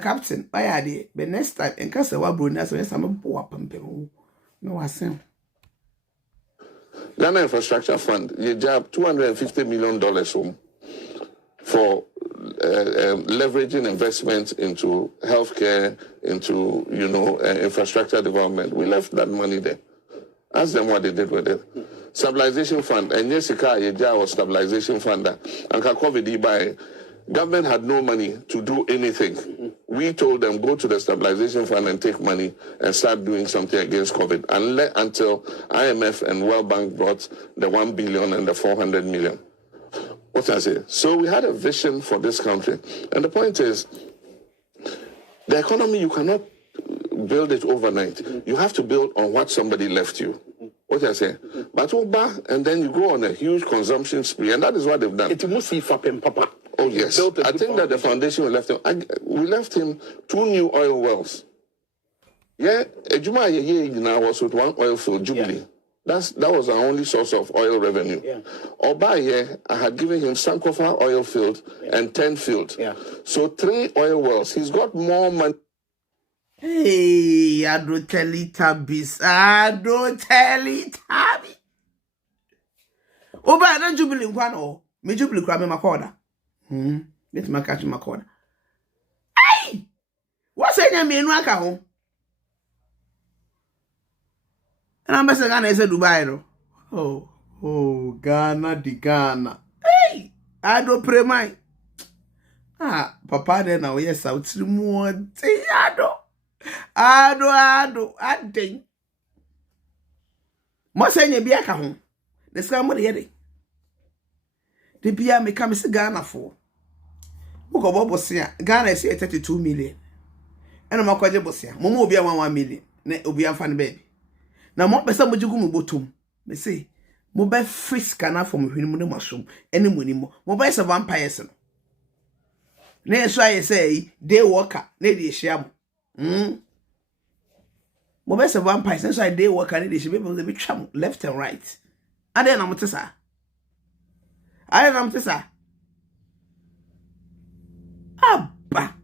Captain, by idea. But next time en ka se wa bro na so yes am bo apampem. No wasem. Ghana Infrastructure Fund, you jab $250 million home for leveraging investments into healthcare, into infrastructure development. We left that money there. Ask them what they did with it. Stabilization fund, and Jessica Yeja was stabilization fund. And COVID by government had no money to do anything. We told them go to the stabilization fund and take money and start doing something against COVID. Until IMF and World Bank brought the 1 billion and the 400 million. What can I say? So we had a vision for this country. And the point is, the economy, you cannot build it overnight. You have to build on what somebody left you. What can I say? But and then you go on a huge consumption spree, and that is what they've done. It must be Papa. Oh, yes. I think that the foundation we left him, we left him 2 new oil wells. Yeah, Ejuma now was with 1 oil field, Jubilee. Yeah. That was our only source of oil revenue. Yeah. Oba here, I had given him Sankofa oil field and 10 field. Yeah. So 3 oil wells. He's got more money. Hey, I don't tell it tabis. Oba, I don't Jubilee one me Jubilee crab in my corner. Let me catch my corner. Hey! What's saying me in Waka home? And I'm saying Ghana is a Dubai. No? Oh, Ghana, the Ghana. Hey! I don't pray my. Papa, then now, yes, I'll see more. I think. Most saying you be a home. The scam of the the beer may come to Ghana for. Muko Bobosia, Ghana is 32 million. And I'm a quadrubosia, Momo be 1 million. Ne Obian fan baby. Now, more by some Mujugu bottom. They say, Mobile frisk cana from Hinimu mushroom, any money more. Mobile is a vampire. Next, I say, day worker, lady sham. Mobile is a vampire, since I day worker, lady should be able to be tram left and right. And then I'm Tessa. I am Tessa. Abba.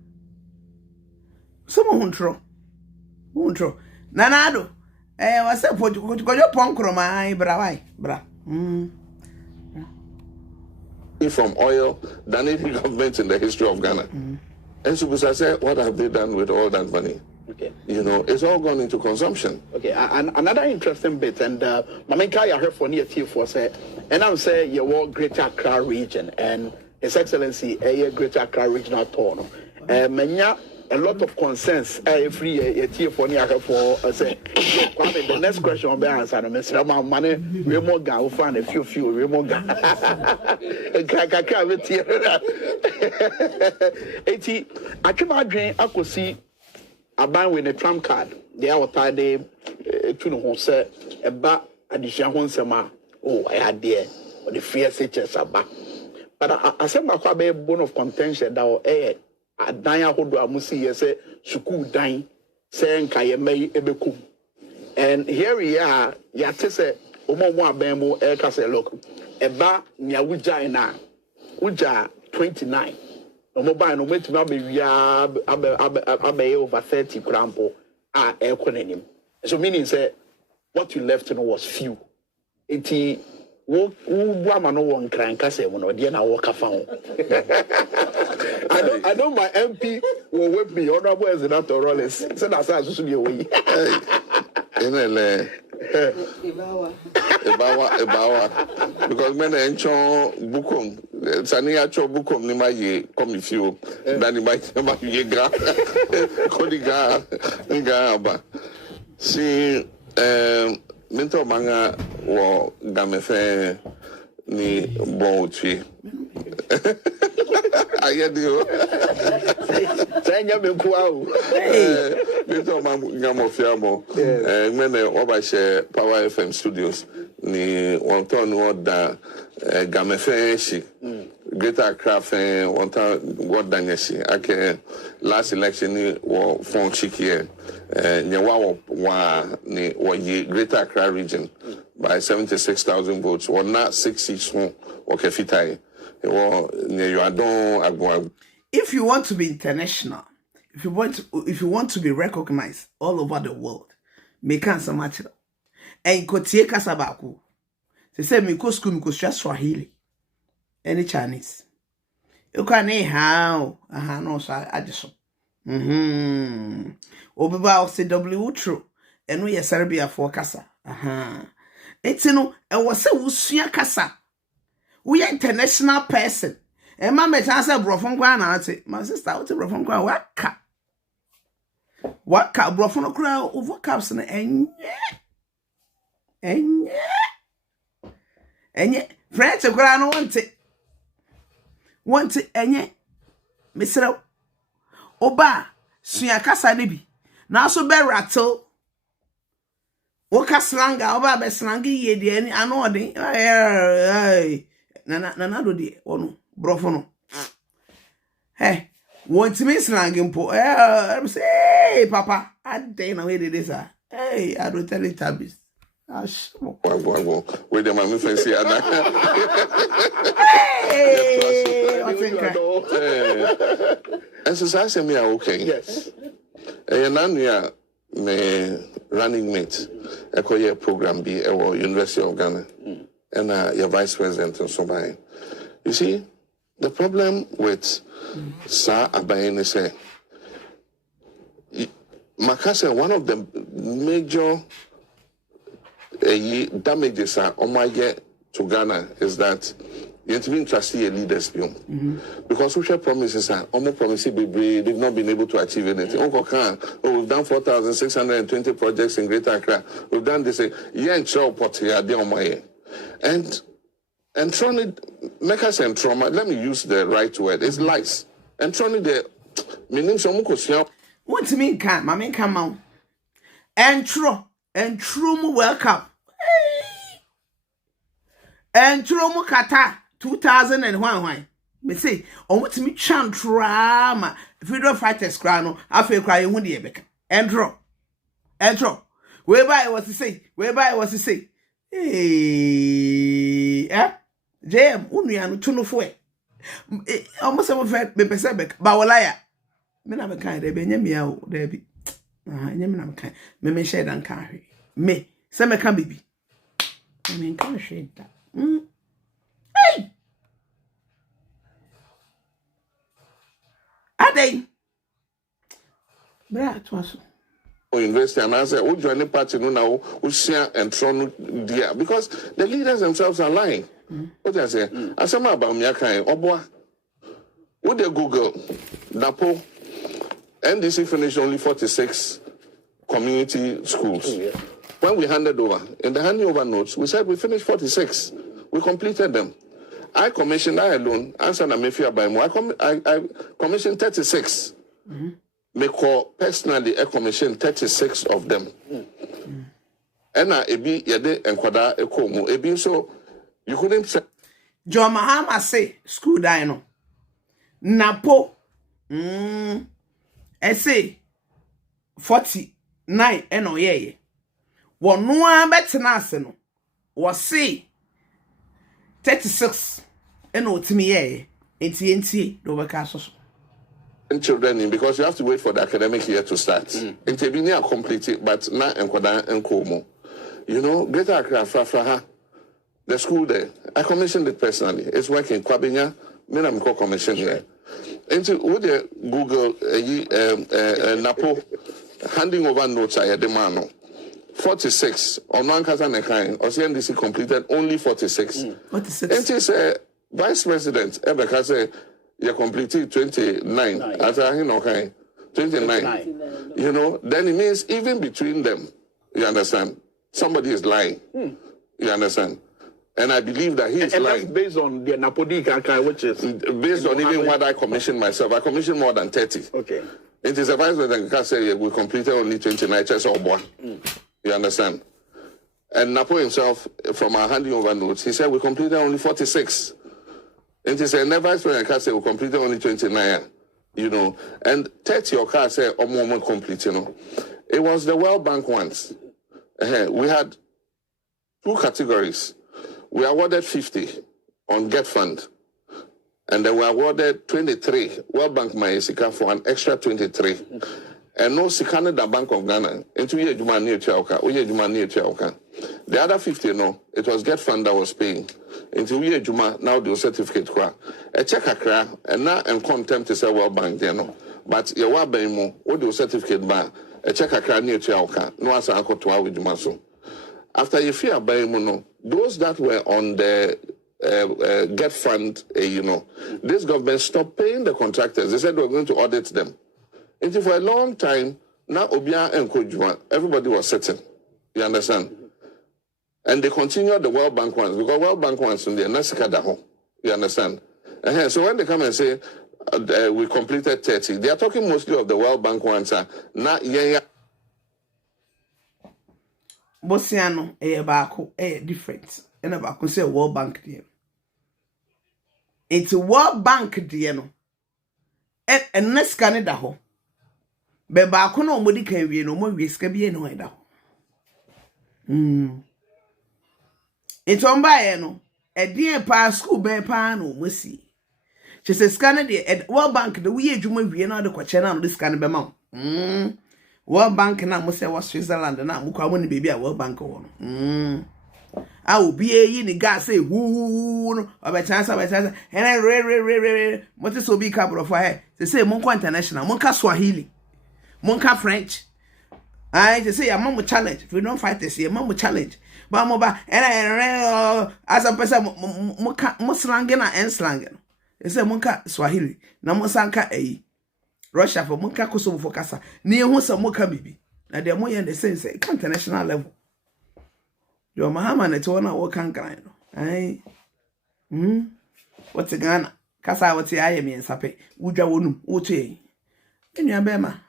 Someone won't throw. Nanado. What's up? What you got your punk from my bra? From oil than any government in the history of Ghana. And so I said, what have they done with all that money? Okay. It's all gone into consumption. Okay, and another interesting bit, and Mamenka, I heard for near T4 say, and I'm saying you want Greater Accra region, and His Excellency, a Greater Accra regional tour. Manya, a lot of concerns, free a T4 near her for, say, the next question on balance, and Mr. Money, Remoga, will find a few Remoga. I keep my dream, I could see. I buy with a tram card. They are tied to the home set about additional home sema. Oh, I had there or the fear such about. But I said my quabe bone of contention that a dine hold I must see say suku dine saying kayeme ebekum. And here we are, Yatese Omo Bemo Air Castle look. Eba Nyawuja na Uja 29. No mobile no wait to be over 30 crampo economy. So meaning say what you left was few. Iti wo no one crank say when or na work found. I know my MP will whip me honorable as an actor Rollins. So that's how should be away. Ebawa. Because men encho bukum. Sani acho bukum ni ma ye come if you. Dani ma ye gra. Kodi ga aba. See mentor manga wo gamefe ni bon tui. Ayedio. Sanya me kuau. Mentor gamofia mo. Mene oba she Power FM Studios ni wonton woda gamefe shi. Greater Accra wonton woda nyeshi. Ake last election ni wo fon chiki nyewa wa ni wo Greater Accra region by 76,000 votes. Or not 6 or kefitai. If you want to be international, if you want to be recognized all over the world, make answer much. And you could take us about. They say me go school, me go stress Swahili, any Chinese. You can how no so I just Obiba say W true, and we are Serbia for Casa. It's no, and was so usua Casa. We are international person. And my mate answer brofon kwa na ate. My sister what brofon kwa waka. Waka brofon kwa over caps na enye. French kwa no want it enye. Misero oba sua kasa ne bi. Na so be rattle. Woka slanga oba be slangi ye de ani ano de. Nana do de ono brofo no hey want me slang impo say papa I dey na we dey this hey I don't tell it tabis ashmo we dem am fancy ana hey I think exercise me okay Yes. Nanu me running mate ekoye program bi e University of Ghana and your vice president and so by. You see, the problem with Sir Abayin is Makasa, one of the major damages to Ghana is that you have to be trustee leaders because social promises are almost promises they've not been able to achieve anything. We've done 4,620 projects in Greater Accra. We've done this. And Trony, make us and trauma. Let me use the right word. It's lies. And Trony, the meaning some question. what to mean can my man come out and true mu welcome and true mu kata 2001 me say on what me chan drama freedom fighters cry no afi cry hu de ebeka and true whereby was to say JM unuya no tunufo almost some me pese bek ba walaya me na me kan de be nyamia o de bi nyamia na me kan me share dan kan hwe me se me kan bibi me kan hwe da hey adai bra to aso University and I said, "Oh, join the party now. We share and throw there because the leaders themselves are lying." What I say? I said about me kind. Oh boy, would they Google Napo NDC finished only 46 community schools. When we handed over in the handing over notes, we said we finished 46. We completed them. I alone answered a mafia by more. I commissioned 36. Me call personally a commission 36 of them. And ebi yede enkwada ekomu ebi so you couldn't say John Mahama say school dino Napo say 49 eno ye won no betena ase no was say 36 eno timi ye enti do beka so children because you have to wait for the academic year to start. It's been completed, but not enkwada enkomo. You know, Greater Accra Frafraha, the school there. I commissioned it personally. It's working. Kwabinya, me am co commission here. Into would you Google Napo handing over notes I had the 46 on one Kazan kind or CNDC completed only 46. 46. And it's vice president ever say you completed 29 as I know kind 29. You know, then it means even between them, you understand, somebody is lying. You understand? And I believe that he is and that's lying. based on the Napodi Kankai, which is Based on even what I commissioned myself. I commissioned more than 30. okay. It is a vice president can say we completed only 29 chess or one. You understand? And Napo himself, from our handing over notes, he said we completed only 46. And he said, never vice president can say we completed only 29. You know, and 30 or car say moment complete, you know. It was the World Bank ones. We had 2 categories. We awarded 50 on Get Fund. And then we awarded 23. World Bank Mayesika for an extra 23. And no Sikane the Bank of Ghana. Into ye Juma near Chauka. The other 50, no, it was Get Fund that was paying. Into ye Juma, now the certificate kwa. A check a cra, and now and contempt is a World Bank there, no. But your wabemo, what do certificate ban? A check a cra near Chauka. No as I could to our with Jumaso. After you fear by no, those that were on the Get Fund, you know, this government stopped paying the contractors. They said they were going to audit them. And for a long time, now Obia and Kojuma, everybody was sitting. You understand? And they continued the World Bank ones, because World Bank ones in the Nasikadaho. You understand? So when they come and say we completed 30, they are talking mostly of the World Bank ones. Not yeah. Bosiano, Bako, different. And about say World Bank dear. It's a World Bank dear no. And next Canada ho. Be Bako no modi can we no more risk be no ida. It's on by no. A dear pa school be pa no musi. She says Canada at World Bank the we juma we no the question on this can be mount. World Bank na mo say was Switzerland na mo kwa woni baby a World Bank won. I will be a ni gas say who no obechance and re what is so be couple of fire. They say Monka International, Monka Swahili, Monka French. I just say a mom challenge. If we don't fight this, a mom challenge. But moba and as a person Muslangena and Slangen. They say Monka Swahili, Namosanka a Russia for Monka Kosovo for Casa. Near who some Moka bibi. Now they're more in the sense international level. Your Mahama it's one hour can grind. Aye. What's a Ghana? Casa what's the I am in Sape. Uja wonu, Uche. In your bema.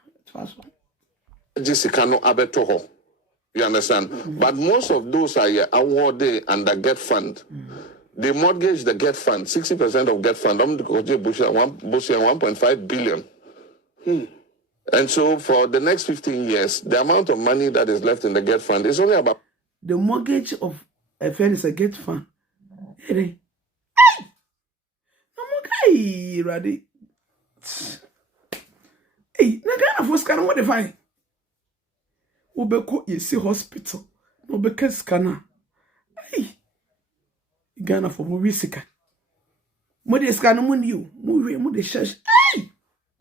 Jessica no abetoho. You understand? But most of those are awarded under Get Fund. They mortgage the Get Fund, 60% of Get Fund. I'm going to Bush 1.5 billion. And so for the next 15 years, the amount of money that is left in the Get Fund is only about the mortgage of a friend is a Get Fund. Hey, I'm okay, ready. Hey, Nagana for scanner what if I Ubeko you see hospital, no because scanner. Hey, Ghana for Movisika. Modi scanner mun you, movie, church. Hey,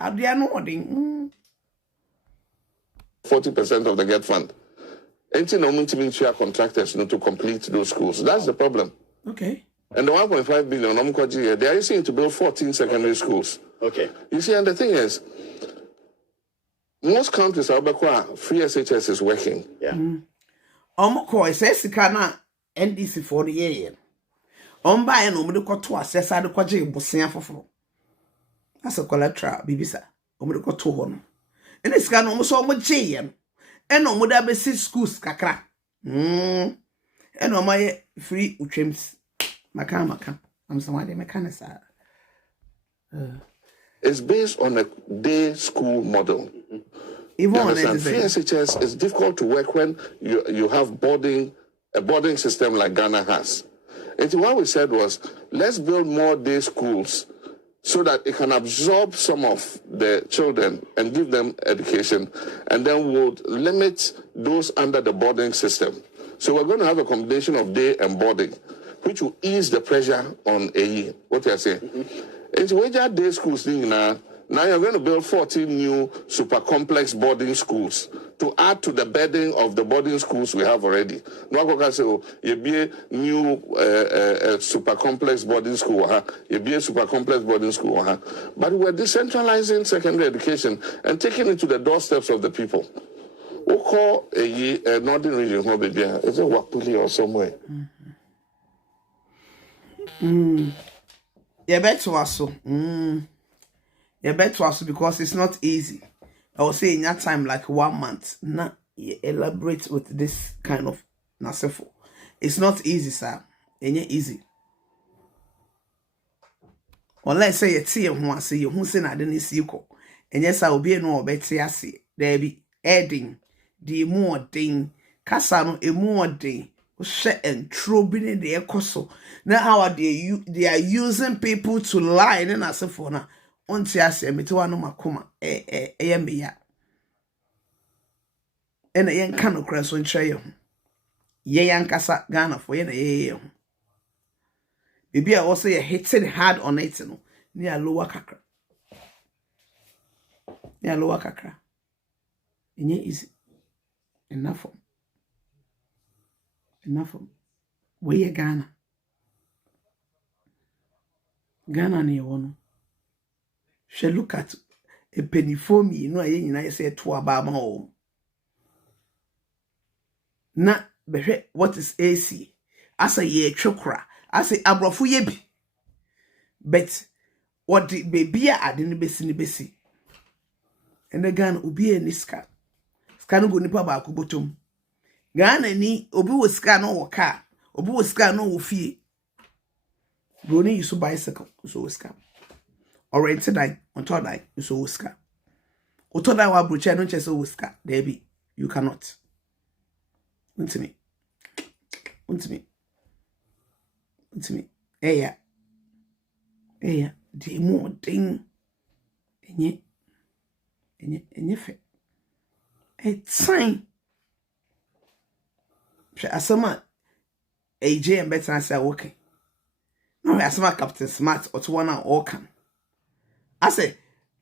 Adriano Ording 40% of the Get Fund. Ain't no mean share contractors to complete those schools. That's the problem. Okay. And the 1.5 billion, they are using to build 14 secondary schools. Okay. You see, and the thing is, most countries are free SHS is working. Yeah. Omoko says Sikana NDC for the year. Buy no medical to assess the quadri Bosia for. That's a collateral, Bibisa. Omedical to one. And this can almost so much JM. And no muda be schools kakra. And no my free utrims. Maka. I'm somebody mechanical. It's based on a day school model. Even on free SHS is difficult to work when you have a boarding system like Ghana has. And what we said was, let's build more day schools so that it can absorb some of the children and give them education, and then we'll limit those under the boarding system. So we're going to have a combination of day and boarding, which will ease the pressure on AE. What you're saying? And so when you day schools now you're going to build 14 new super complex boarding schools to add to the burden of the boarding schools we have already. No one can say, oh, you be a new super complex boarding school, you be a super complex boarding school, But we're decentralizing secondary education and taking it to the doorsteps of the people. We'll call a northern region, baby. Is it Wapuli or somewhere? You bet to us so. You bet to us because it's not easy. I will say in that time, like 1 month. Nah, you elaborate with this kind of nasefo. It's not easy, sir. It ain't easy. Or let's say you see who I see you who say I didn't see you. And yes, I will be no better. I see there be adding the more ding. Casano a more ding. Shit and trobing in the ecoso. Now how they are using people to lie in a sephona. Unti I say me to one makuma ya. And a young canoe cross on trail. Ye young cassa Ghana for ye. Maybe I also hitting hard on it no near lower kakra. Near lower kakra. And ye easy. Enough. Enough. Where ye Ghana? Ghana near one. She look at a penny for me, you know, I say to a bar home. Na behe what is AC? As a ye chokra, as a abrofu yebi. But what the baby I didn't be. And the gun ubi any scan. Scan go nipa ba kubotum. Ghana ni obi wo scan no car, obi wo scan no fee. Brony use bicycle, so scam. Or rented die on top die, so scam. Otoda wa brucha no chese wo scam. There be you cannot. Untimi. Eya. The more ding. Enye fe. A time. Asama AJ and better say okay. No, asama Captain Smart or to one or can. I say,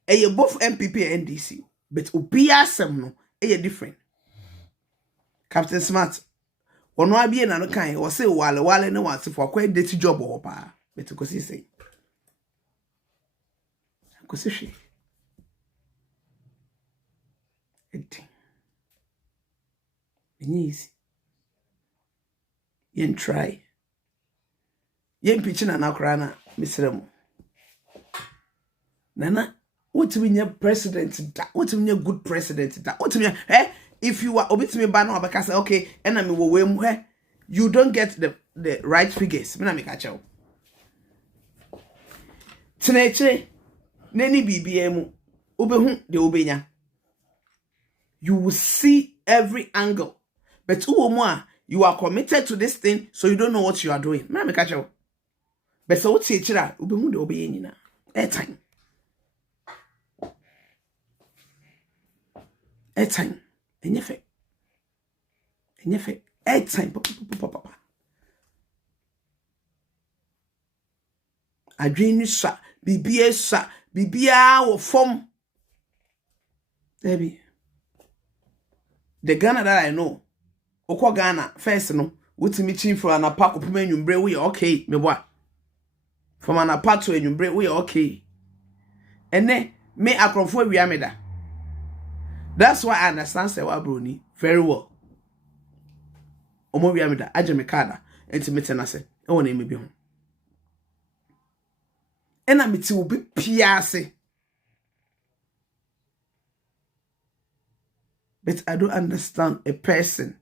you both MPP and NDC, but ubia sem no, different. Captain Smart, or no be another kind, or say wale no one for quite dirty job or pa, but because he say, because she, easy. Yen try. Yen pitching an akrana, Mr. Remo. Nana, what mean your president? What mean your good president? What mean, if you are obit me banner because okay, and I mean where you don't get the right figures. Me na me catch you. Teneche, neni BBM, ubehu de ubenya. You will see every angle, but you are committed to this thing, so you don't know what you are doing. Me na me catch you. But so what say chira ubehu de ubenya airtime. Airtime. Enyefe. Airtime. Papa. Adwini sa. Bibia sa. Bibia wo form. Baby. The Ghana that I know. Okwa Ghana. First no. Wutimi chin for an apart of menumbre. We okay. Me what? From an apart to enumbre. We okay. And then. Me akrofo wiameda. That's why I understand Sewa Bruni very well. Omo wiameda ajeme kada enti na se e wona emebi ho. Ena meti obi piase. But I don't understand a person.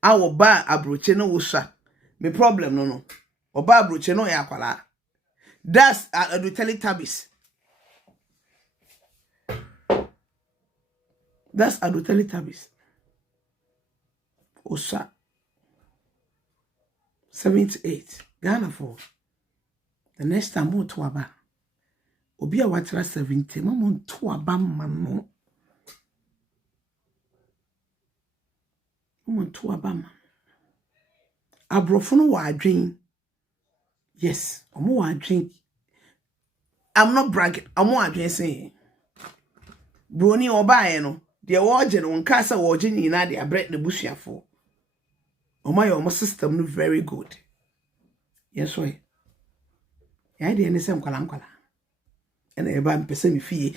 I will buy abroche no wosha. Me problem no. Oba abroche no ya kwala. That's I do tell it tabis. That's Adoteli Tabis. Osa 78. Ghana for the next time more to aba. Obi a watra 70. Mama to aba mano. Mama to aba man. Abrofono wa drink. Yes, omo wa drink. I'm not bragging. I'm wa drink saying. Brony oba no. The warden on Casa Warden in Nadia bread the bushia for. Oh my system no very good. Yes, why? I didn't say Kalankola. And a band person fee,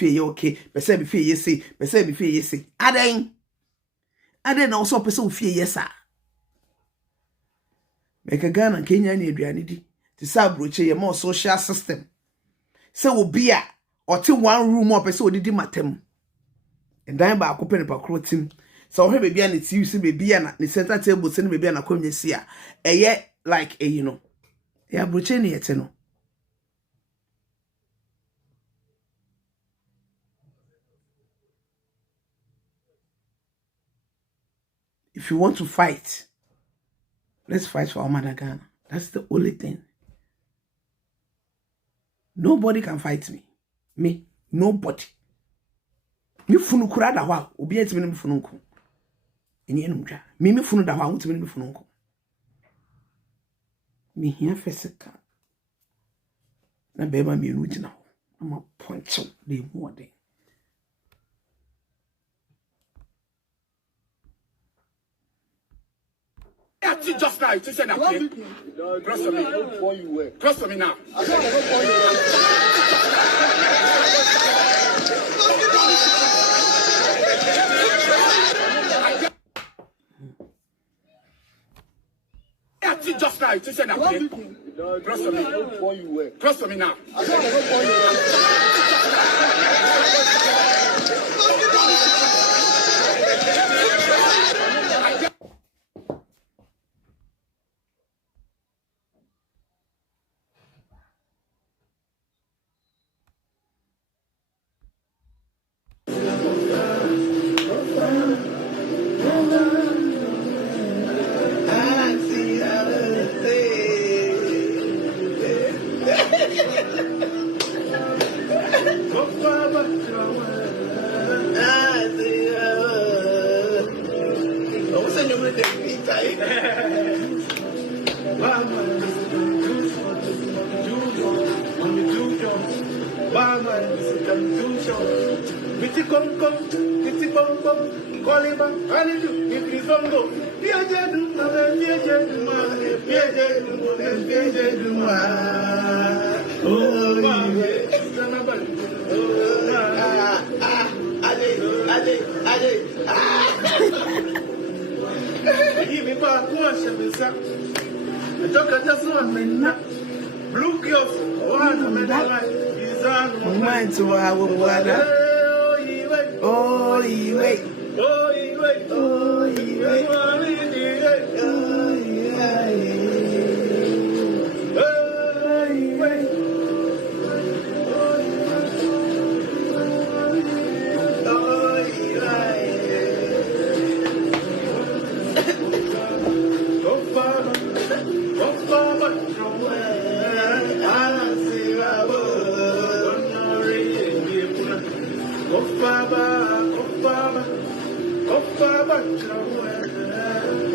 you okay, person fee, you see, person fee, you see. Adding ade na also pese ofie yesa meka Ghana Kenya ni aduane di ti sa broche ye mo social system se obi a ote one room o pese odidi matem ndan ba akopɛ ne pakro tim so ohwe bebi a ne ti use bebi a na ne center table se ne bebi a na kwanya si a eye like you know ya broche ne yete no if you want to fight, let's fight for our mother Ghana. That's the only thing. Nobody can fight me. Me, nobody. Me funu kura da wa, obi etime me funu nko. Enye enum twa. Me funu da wa, utime me funu nko. Me hia feseka. Na beba me enu gina ho. Na ma poncho de mu ode. Just now, you said that. Close to me. Close to me now. Just now, you said that. Close to me. Close to me now. Blue girls,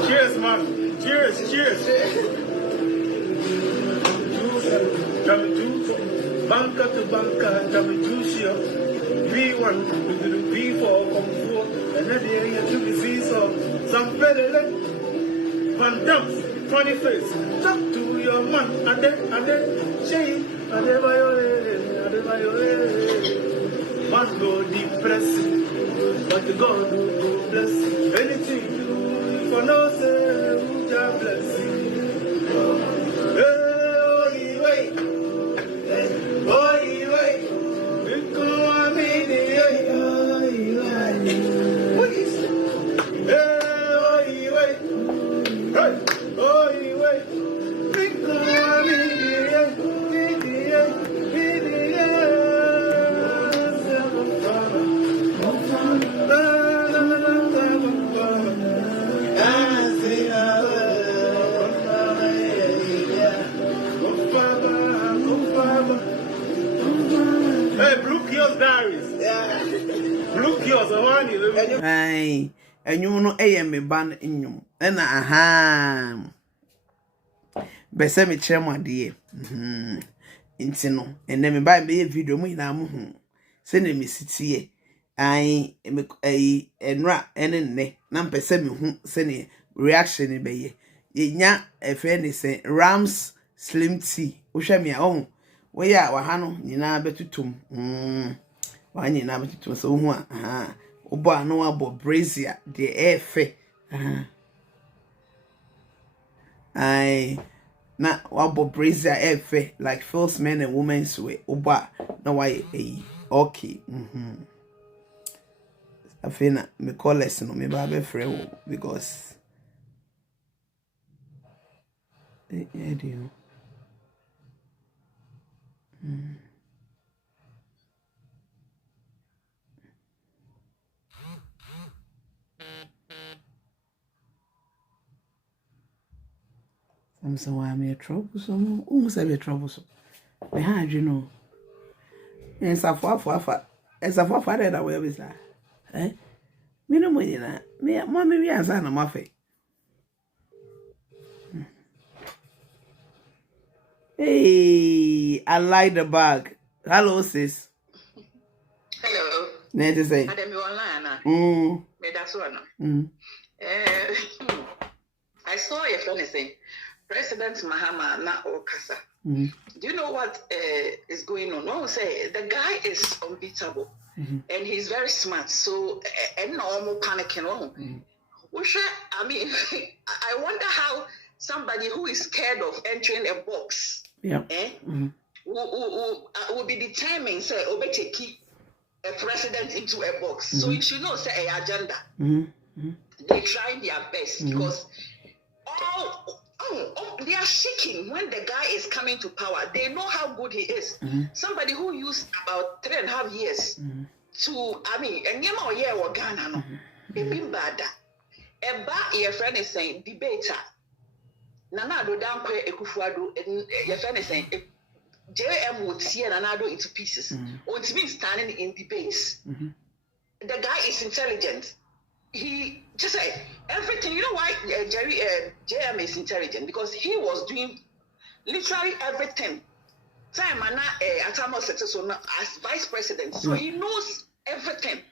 cheers, man. Cheers. Banker to banker, Jammy Juicy. B1, B4, come forth, and then the area to be see some better Van Dumps, 20 face. Talk to your man, Ade, Shane, Adebayo. Man go depressing, but God will go bless. Anything you do for no say, who just bless you. Ai, enyu no me ban enyu. Na aha. Bese me kire mo ade. Nti no, ene me ba be video mu ina mu hu. Se na me sitie. Ai, enra ene ne. Na mpese me hu se ne reaction ni be ye. Yenya efe ne se Rams Slim Tea. Wo hwa me a wo. Wo ya wa ha no nyina betutum. Wa nyina betutum so hu a. Aha. Oba no abo brazier the efe. I na wabo brazier efe like first men and women's way. Oba no why okay. I feel me call lesson no me ba be free because yeah do. I'm so I'm a trouble so almost a troublesome. Behind you know. Yes, I for as a father that way is that. Eh? Me no money na. Me mommy we answer na mafe. Hey, I like the bag. Hello sis. Hello. Need to say. Madam, you online? Me that's one. I saw your friend saying President Mahama na Okasa. Do you know what is going on? No, say the guy is unbeatable and he's very smart. So and normal panicking on. I mean, I wonder how somebody who is scared of entering a box, will be determined. Say, obey a president into a box. So you should know, say, a agenda. They try their best because they are shaking when the guy is coming to power. They know how good he is. Somebody who used about 3.5 years to, I mean, and you know, yeah, or Ghana, no, a bimbada. A ba, your friend is saying, debater. Nana do down kwe Ekufuado, and your friend is saying, JM would see Nana into pieces. Or it's been standing in debates. The guy is intelligent. He just said everything. You know why JM is intelligent? Because he was doing literally everything. Time Mana Atamo successful as vice president, so he knows everything.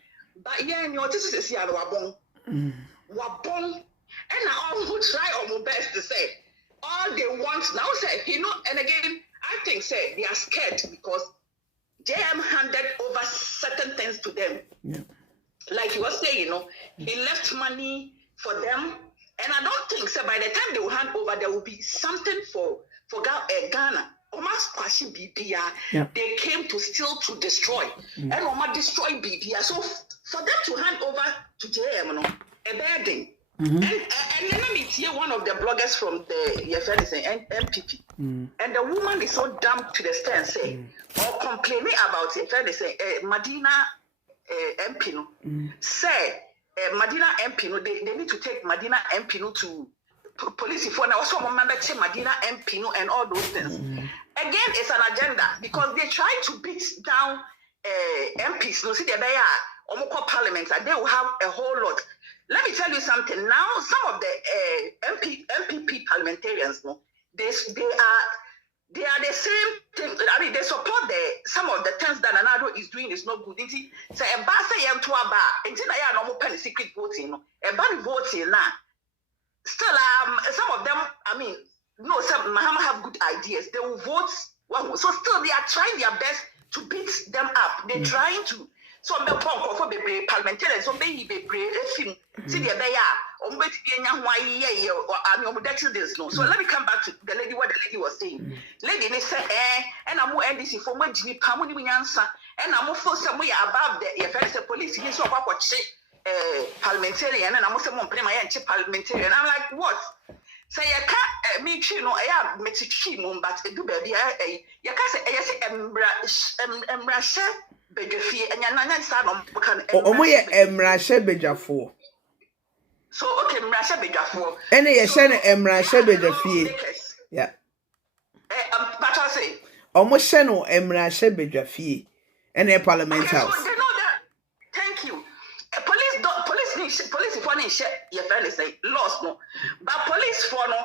But yeah, you know, this is Wabon, and I almost try our best to say all they want now. Say you know, and again, I think say they are scared because JM handed over certain things to them. Like you were saying, you know, he left money for them, and I don't think so. By the time they will hand over, there will be something for Ghana. They came to steal, to destroy, and Oma destroy BBA. So for them to hand over to JM, you know, a bad thing. And let me hear one of the bloggers from the MPP, and the woman is so dumb to the stand, say or complaining about it. Medina. MP no say Medina MP no they need to take Medina MP no to police for now. Also remember say Medina MP no and all those things. Again, it's an agenda because they try to beat down MPs. No, see they are Omoko parliament and they will have a whole lot. Let me tell you something. Now some of the MPP parliamentarians, no, they are the same thing. I mean, they support some of the things that Nanado is doing is not good. So, a basa yam to a bar, and then I normal penny secret voting, a ban voting now. Still, some of them, I mean, no, some Mahama have good ideas. They will vote. So, still, they are trying their best to beat them up. They're trying to. So, I'm going for the parliamentarians, so they be brave. See, they are. So let me come back to the lady, what the lady was saying. Lady, they say, and I'm more NDC for my Jimmy Pamuni answer, and I'm for some way above the affairs of police. He's so what parliamentarian, and I'm also more play my parliamentarian. I'm like, what? Say, I can't meet you know, I have met you, but do baby, you can't say, I say, Embrashe Bejafi, and you're son of Embrashe Bejafo. So okay, Mrasha Bejafo. Any Embrashe Bejafi. Yeah. But I say almost Shano Embrashe Bejafi. And a parliament house. So they know that. Thank you. Police for your friend say lost no. But police for no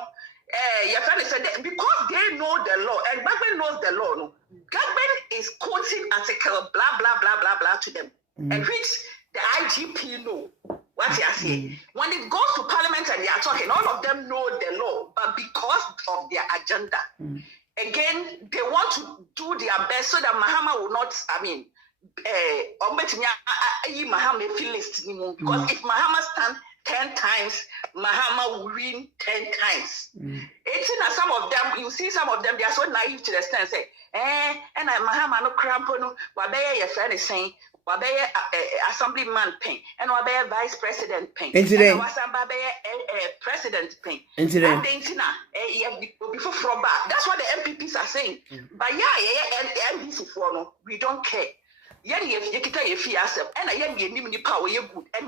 your friend said because they know the law and government knows the law no. Government is quoting article blah blah blah blah blah to them. And which the IGP know what you are saying. When it goes to parliament and they are talking, all of them know the law, but because of their agenda, again, they want to do their best so that Mahama will not, I mean, Mahama list because if Mahama stand 10 times, Mahama will win 10 times. It's in some of them, you see some of them, they are so naive to the extent say, and Mahama no crampo no, Wabaya your friend is saying, Wabaya assemblyman pain, and Wabaya vice president pain, and Wasambaya president pain. And before from back. That's what the MPPs are saying. But and the MPs for no, we don't care. And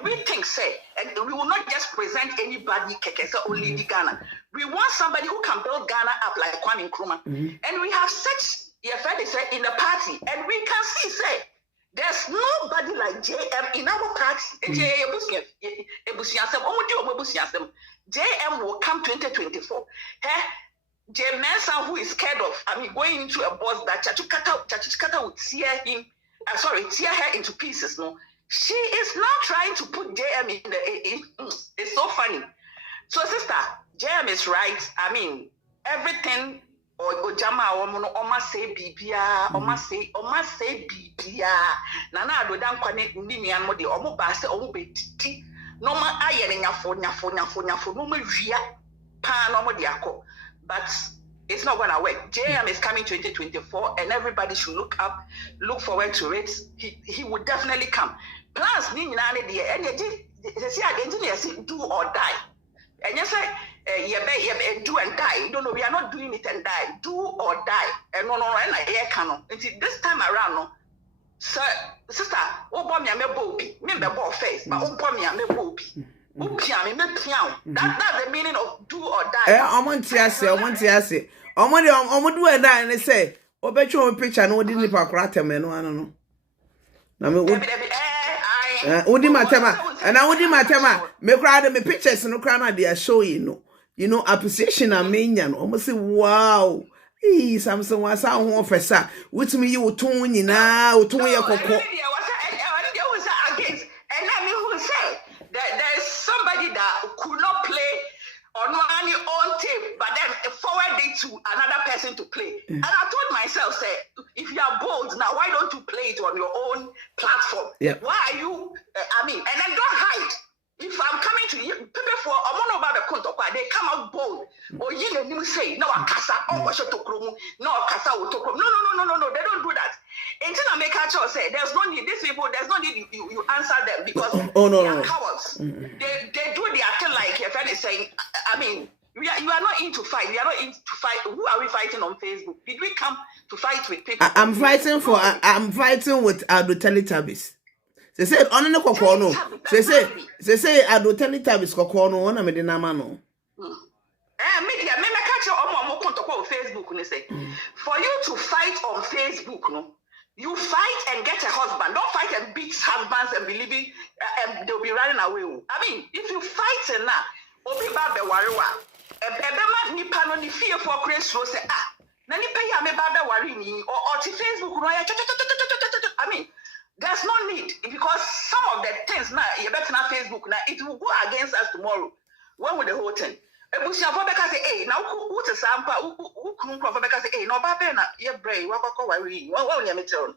we think say, and we will not just present anybody only the Ghana. We want somebody who can build Ghana up like Kwame Nkrumah. And we have such in the party, and we can see say there's nobody like JM in our party. JM will come 2024. JM who is scared of going into a boss that Chachukata would tear him. Tear her into pieces. No, she is now trying to put JM in the. It's so funny. So, sister, JM is right. I mean, everything. Ojama, Oma say Bibia, Oma say Bibia. Nana Adodan Kwane Nimian Modi, Omo Basse, Omo Betiti. No man, I yelling for no more via pan Omo Diako. But it's not gonna work. JM is coming 2024, and everybody should look forward to it. He would definitely come. Plans need and they say engineers do or die. And you say do and die. You don't know, we are not doing it and die. Do or die. And no, and I cannot. This time around, no. Sir, sister, Obama me bobi, me ball face, but Obama me bobi. That's the meaning of do or die. I want to say. I'm do and die, and they say, "Oh, bet you picture no didn't park man, no, I don't know." Now me Udi Matema, and I Udi Matema, me cry me pictures no crown they are showing, you know, appreciation and minion. Almost say, wow. Samson was our officer. Which me you tune in now, tune your cocoa. And let me who say that there is somebody that could not play on only on tape, but then forward it to another person to play. And I told myself, say, if you are bold now, why don't you play it on your own platform? Why are you? And then don't hide. If I'm coming to you, people for a mono about the conto, they come out bold. Or you know, say, no, a casa, or what to kromu, no, a casa will talk. No, they don't do that. Until I make a choice, say, there's no need, these people, there's no need you answer them because they are cowards. They do their thing like your friend is saying, you are not into fight. We are not into fight. Who are we fighting on Facebook? Did we come to fight with people? I'm fighting with Ado Teletubbies. They said on the cocono. They say Ado Teletubbies cocono on a medina mano. Media, me catch your own on Facebook. Say for you to fight on Facebook, no, you fight and get a husband. Don't fight and beat husbands and believing they'll be running away. If you fight now, obi babe wariwa. Ebema nipa no ni fear for Chris so say na nipa ya me babe wari ni or to Facebook no ya. There's no need because some of the things now you better na Facebook now it will go against us tomorrow. When will the whole thing? Ebusia for beka say now who to sampa who kun for beka say no babe na ye brain wa kwa wari wa on me tell.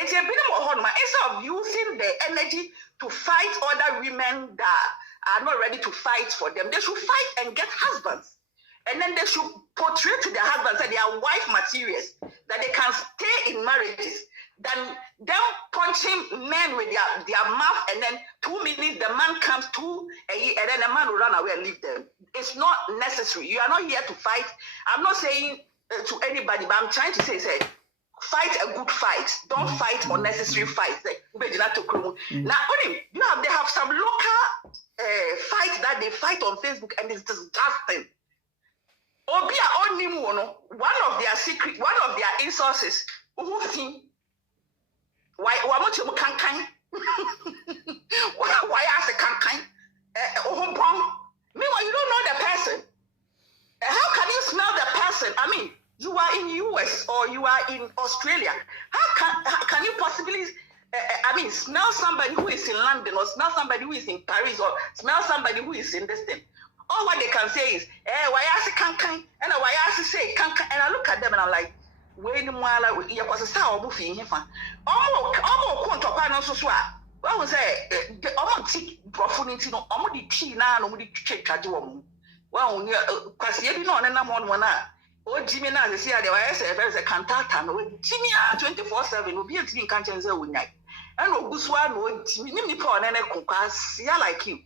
It's a bit of instead of using the energy to fight other women that are not ready to fight for them, they should fight and get husbands. And then they should portray to their husbands that they are wife materials, that they can stay in marriages. Than them punching men with their mouth, and then 2 minutes the man comes to and then the man will run away and leave them. It's not necessary. You are not here to fight. I'm not saying to anybody, but I'm trying to say, fight a good fight. Don't fight unnecessary fights. Now, they have some local fights that they fight on Facebook, and it's disgusting. Obia only one of their secret, one of their insources, who think. Why want you can't? Why ask a can't? Meanwhile, you don't know the person. How can you smell the person? You are in US or you are in Australia. How can you possibly smell somebody who is in London or smell somebody who is in Paris or smell somebody who is in this thing? All what they can say is, why ask a can't? And why ask say can't? And I look at them and I'm like, we ni mwala ye kwasesa omo fi hifa omo kontokwa no so a wa say omo ti brofo ni ti no omo di tea na no mo di twetwaje wo mo wa oni kwase bi no na mo no na o jimi na se ya de wa say say kantata no jimi a 24/7 obi antimi kan chenze wonyai and ogusua no jimi ni pa na kokwa sia like you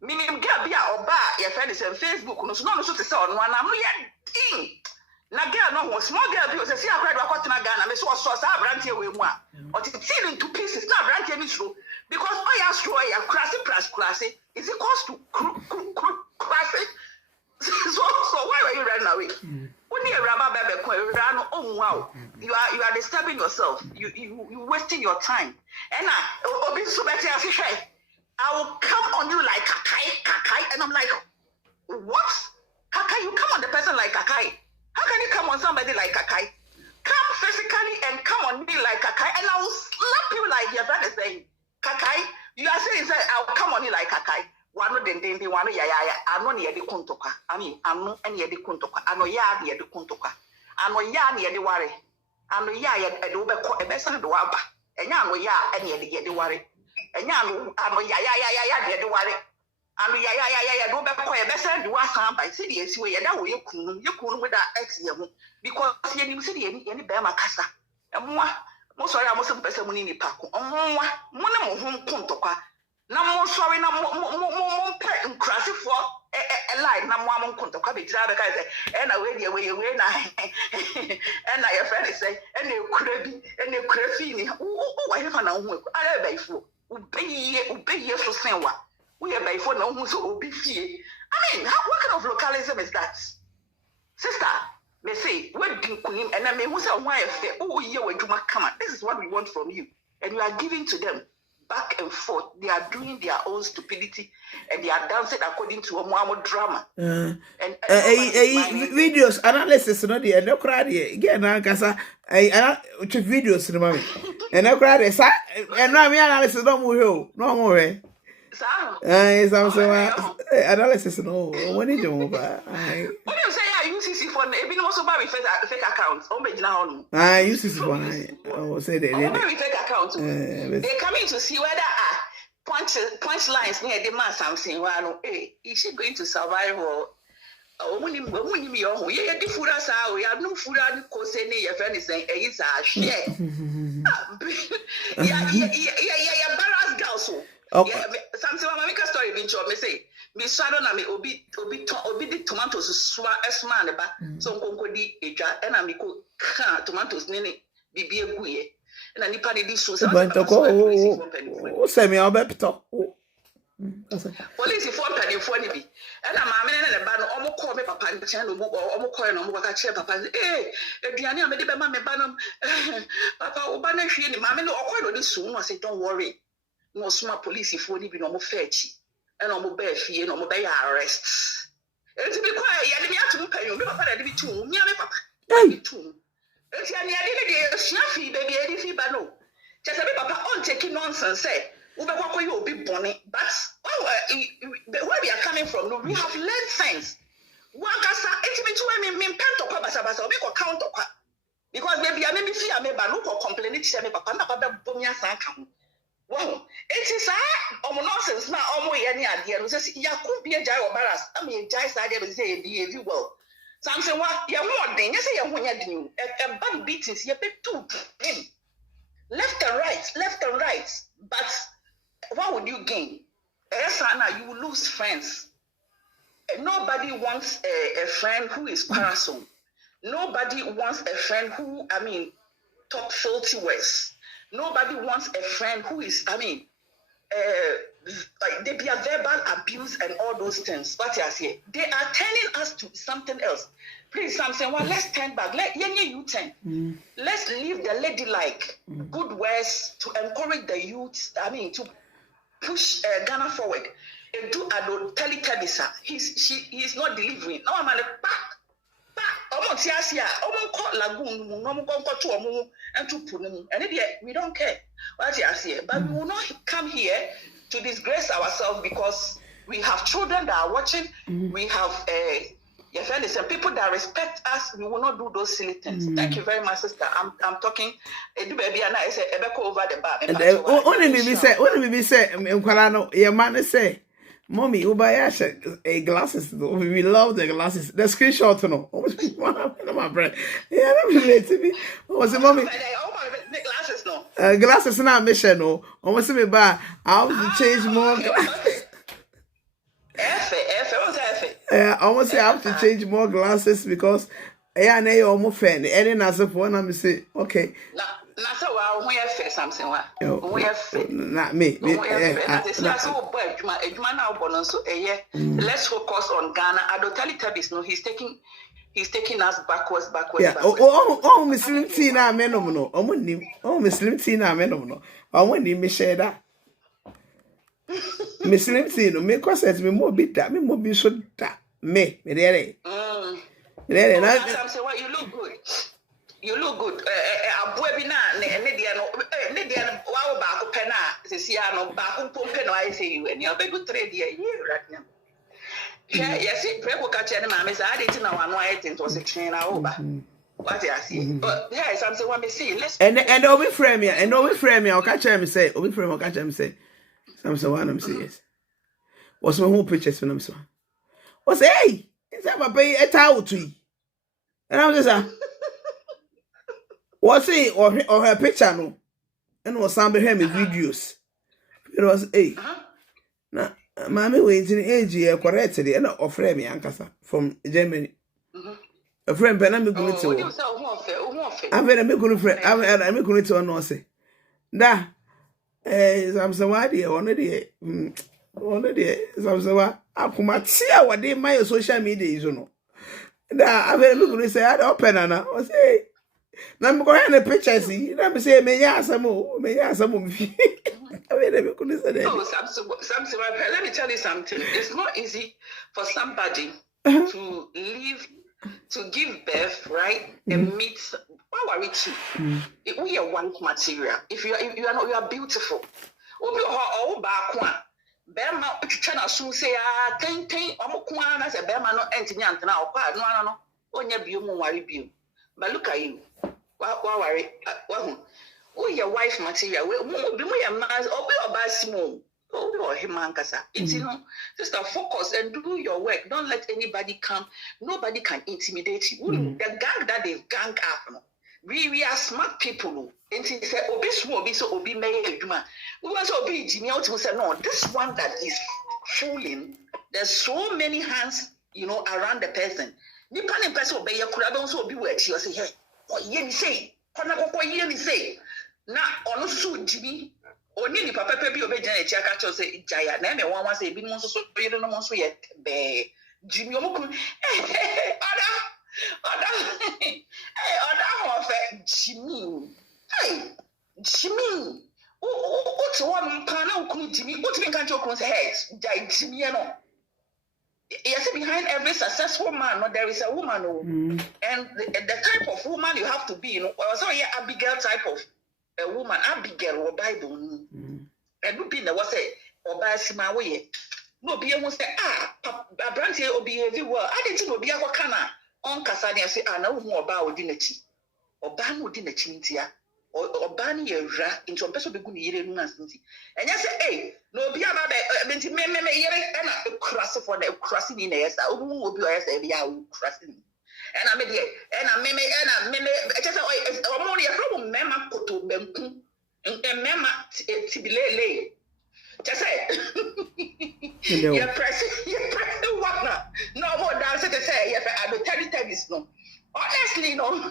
minim ga bia oba ye friend say Facebook no so no so te say ono na no ye ding na girl no ho small girl bi o say akwa do akotena Ghana me so sa brantie we mu a o te tear into pieces na brantie bi so because all ya straw ya crassy is it cost to crassy so why were you running away when you rubber baby run wow you are disturbing yourself you wasting your time and obi so better I will come on you like kakai and I'm like what kakai you come on the person like kakai. How can you come on somebody like Kakai? Come physically and come on me like Kakai, and I will slap you like your friend is saying. Kakai, you are saying I will come on you like Kakai. One den one ya. I know near the kuntoka. I mean, I know any of the kuntoka. I know ya near the kuntoka. I know ya near the worry. I know ya at the over a best of the waba. And ya know ya any of the worry. And ya know I know ya near the worry. And ya go back quite better do some by serious way that way you couldn't with that ex because you see any Bama Casa. And most sorry, I must person in the park. One home contoka. No more sorry, no more pet and crassy for a line, no more contoka, the other guys, and away and I have friend say, and they could be, and they could have oh, I have an own I have a fool. Obey yes for saying what. We are by phone almost obese. I mean, what kind of localism is that? Sister, they say, what do you and I mean, who's a wife? Oh, yeah, when you come on, this is what we want from you. And you are giving to them back and forth. They are doing their own stupidity and they are dancing according to a more drama. And videos, analysis, no, dear, no crowd here. Again, I videos, no, and no crowd, and I mean, analysis, no more. Analysis no. When you do when you say I use CC phone, it be also by fake accounts. I use CC phone. I say that fake accounts. They coming to see whether punch lines near the man something. Hey, is she going to survive or when you the food as we have no food and cause any your friend is saying it's a share. Yeah, embarrassed girl so. Yeah, something I make a story in short. Me say, me shadow na me obi the tomatoes swman ba so nkonko di eja e na me ko tomatoes nene bibi eguye na nipa de di so say o say me obepto police for penifo ni bi e na ma me ne ba no omo call me papa nchen no omo call no omo ka che papa eduane a me de be ma me ba no papa oba na hwie ni ma me no okọ no de so no say don't worry. No small police for ni bi no mo fetch and no mo be fie no mo be arrest e ti be quiet ya de me atum panyo me papa da de bi tu me papa bi tu e ti ani ade de sua fi baby e fi ba no che se be papa on take nonsense say we be kwakọ you obi bone but where we are coming from no we have learned things one kasa e ti be tu me pento kwa basa obi ko count kwa because baby I me fi am ba no ko complain ti say me papa na papa be bomia san ka ho. Wow, it is nonsense now. Any idea? No, says Yakubia Jai or Barras. I mean, Jai side ever say behave well. Something what you're more than you say when you're doing a bad beatings, you pay two left and right. But what would you gain? Esana, you will lose friends. Nobody wants a friend who is quarrelsome. Nobody wants a friend who, talk filthy words. Nobody wants a friend who is, like they be a verbal abuse and all those things. What I say, they are turning us to something else. Please, I'm saying, well, let's turn back. You turn. Let's leave the ladylike good words to encourage the youth. To push Ghana forward. Do Tabisa. He's not delivering. No, I'm like back. We don't care what you say, but we will not come here to disgrace ourselves because we have children that are watching. We have Your friend is people that respect us, we will not do those silly things. Thank you very much, sister. I'm talking. Do baby, and I say, Ebeko over the bar. Only me say, Mkwalano, your man say, Mommy, Ubayasha, glasses. We love the glasses. The screenshot, no. My friend. Yeah, that relates to me. Was it, Mommy? Glasses, no. Glasses, not mission, no. Almost me by. I have to change more glasses. I almost say I have to change more glasses because I know almost fan. Any answer for one, I'm say okay. Not so well. We have fair something. We have not me. Let's focus on Ghana. Adotali Tabis, no, he's taking us backwards. Yeah. Oh, Miss Slim Tina, no. Oh, Miss Slim Tina, no. I want me share that. Miss Slim Tina, me cause it me more bit that me more be so that me there. There. What you look good. You look good. Abuebi na ne dia wa ba ko pena se sia no ba ko pompe no I say you and you be good trade here right now. Yes, preko ka che ne ma me say I dey na wa no I think to se twen na wo ba. What you see? But there is something what me see. Let's and obi frame here. O ka che me say, obi frame o ka che me say. Something one am say yes. What's my whole pictures when I'm so. What's hey? Is that my pay a towel to you? And I'm just what's it or her picture no? And was some behind me videos. It was now, mommy waiting age here correctly and offer me Ankasa from Germany. A friend Penami going to I'm very good friend. I'm going to no say. Da I'm so wadi one day. Some so akumatia what they my social media is no. Da I'm very good to say I open and I say. Now I'm going to picture see. Now I'm say me ya some. I mean, let me tell you something. It's not easy for somebody to live, to give birth, right, and meet. Why worry you? We are one material. If you are beautiful. Obi o ba ko a bema twetwa na so say ten omo ko na say bema no entinya antena o kwa no onya bio mu ware bio. But look at you. Wa worry. Who your wife material? We mu ya mas obi oba simo. Obi o him ankasa. It's sister, focus and do your work. Don't let anybody come. Nobody can intimidate you. The gang that they gang up. No. We are smart people. And he said, Obi small, Obi so Obi may aduma. We want to be Jimmy out to say, no, this one that is fooling. There's so many hands, around the person. You can't person obey your crab also be wet. You say, hey, what you say? What you say? Now, on so Jimmy, or nearly Papa Pepe obey Jackacho say, Jaya, name one say, be more so you don't know so yet. Jimmy, Jimmy. Hey, Jimmy. What's one panel? Jimmy, what do you can't joke on the head? Jimmy, yes, behind every successful man, there is a woman, and the type of woman you have to be, also Abigail type of a woman, Abigail or Bible, and look in the was say or by my way. No, be able to say, Brandy will be everywhere. I didn't know be a wakana on Cassania say, I know more about dinity or ban with dinity or ban your ra into a person begun year in Nancy. And I say, hey, no be about it. Me and a cross for the crossing in the I will be every hour crossing. And I made it, and I made I just only a problem, Mamma put to them and Mamma to be lay. Just say, you're pressing what now? No more dancing to say, yes, I will tell you this no. Honestly, no.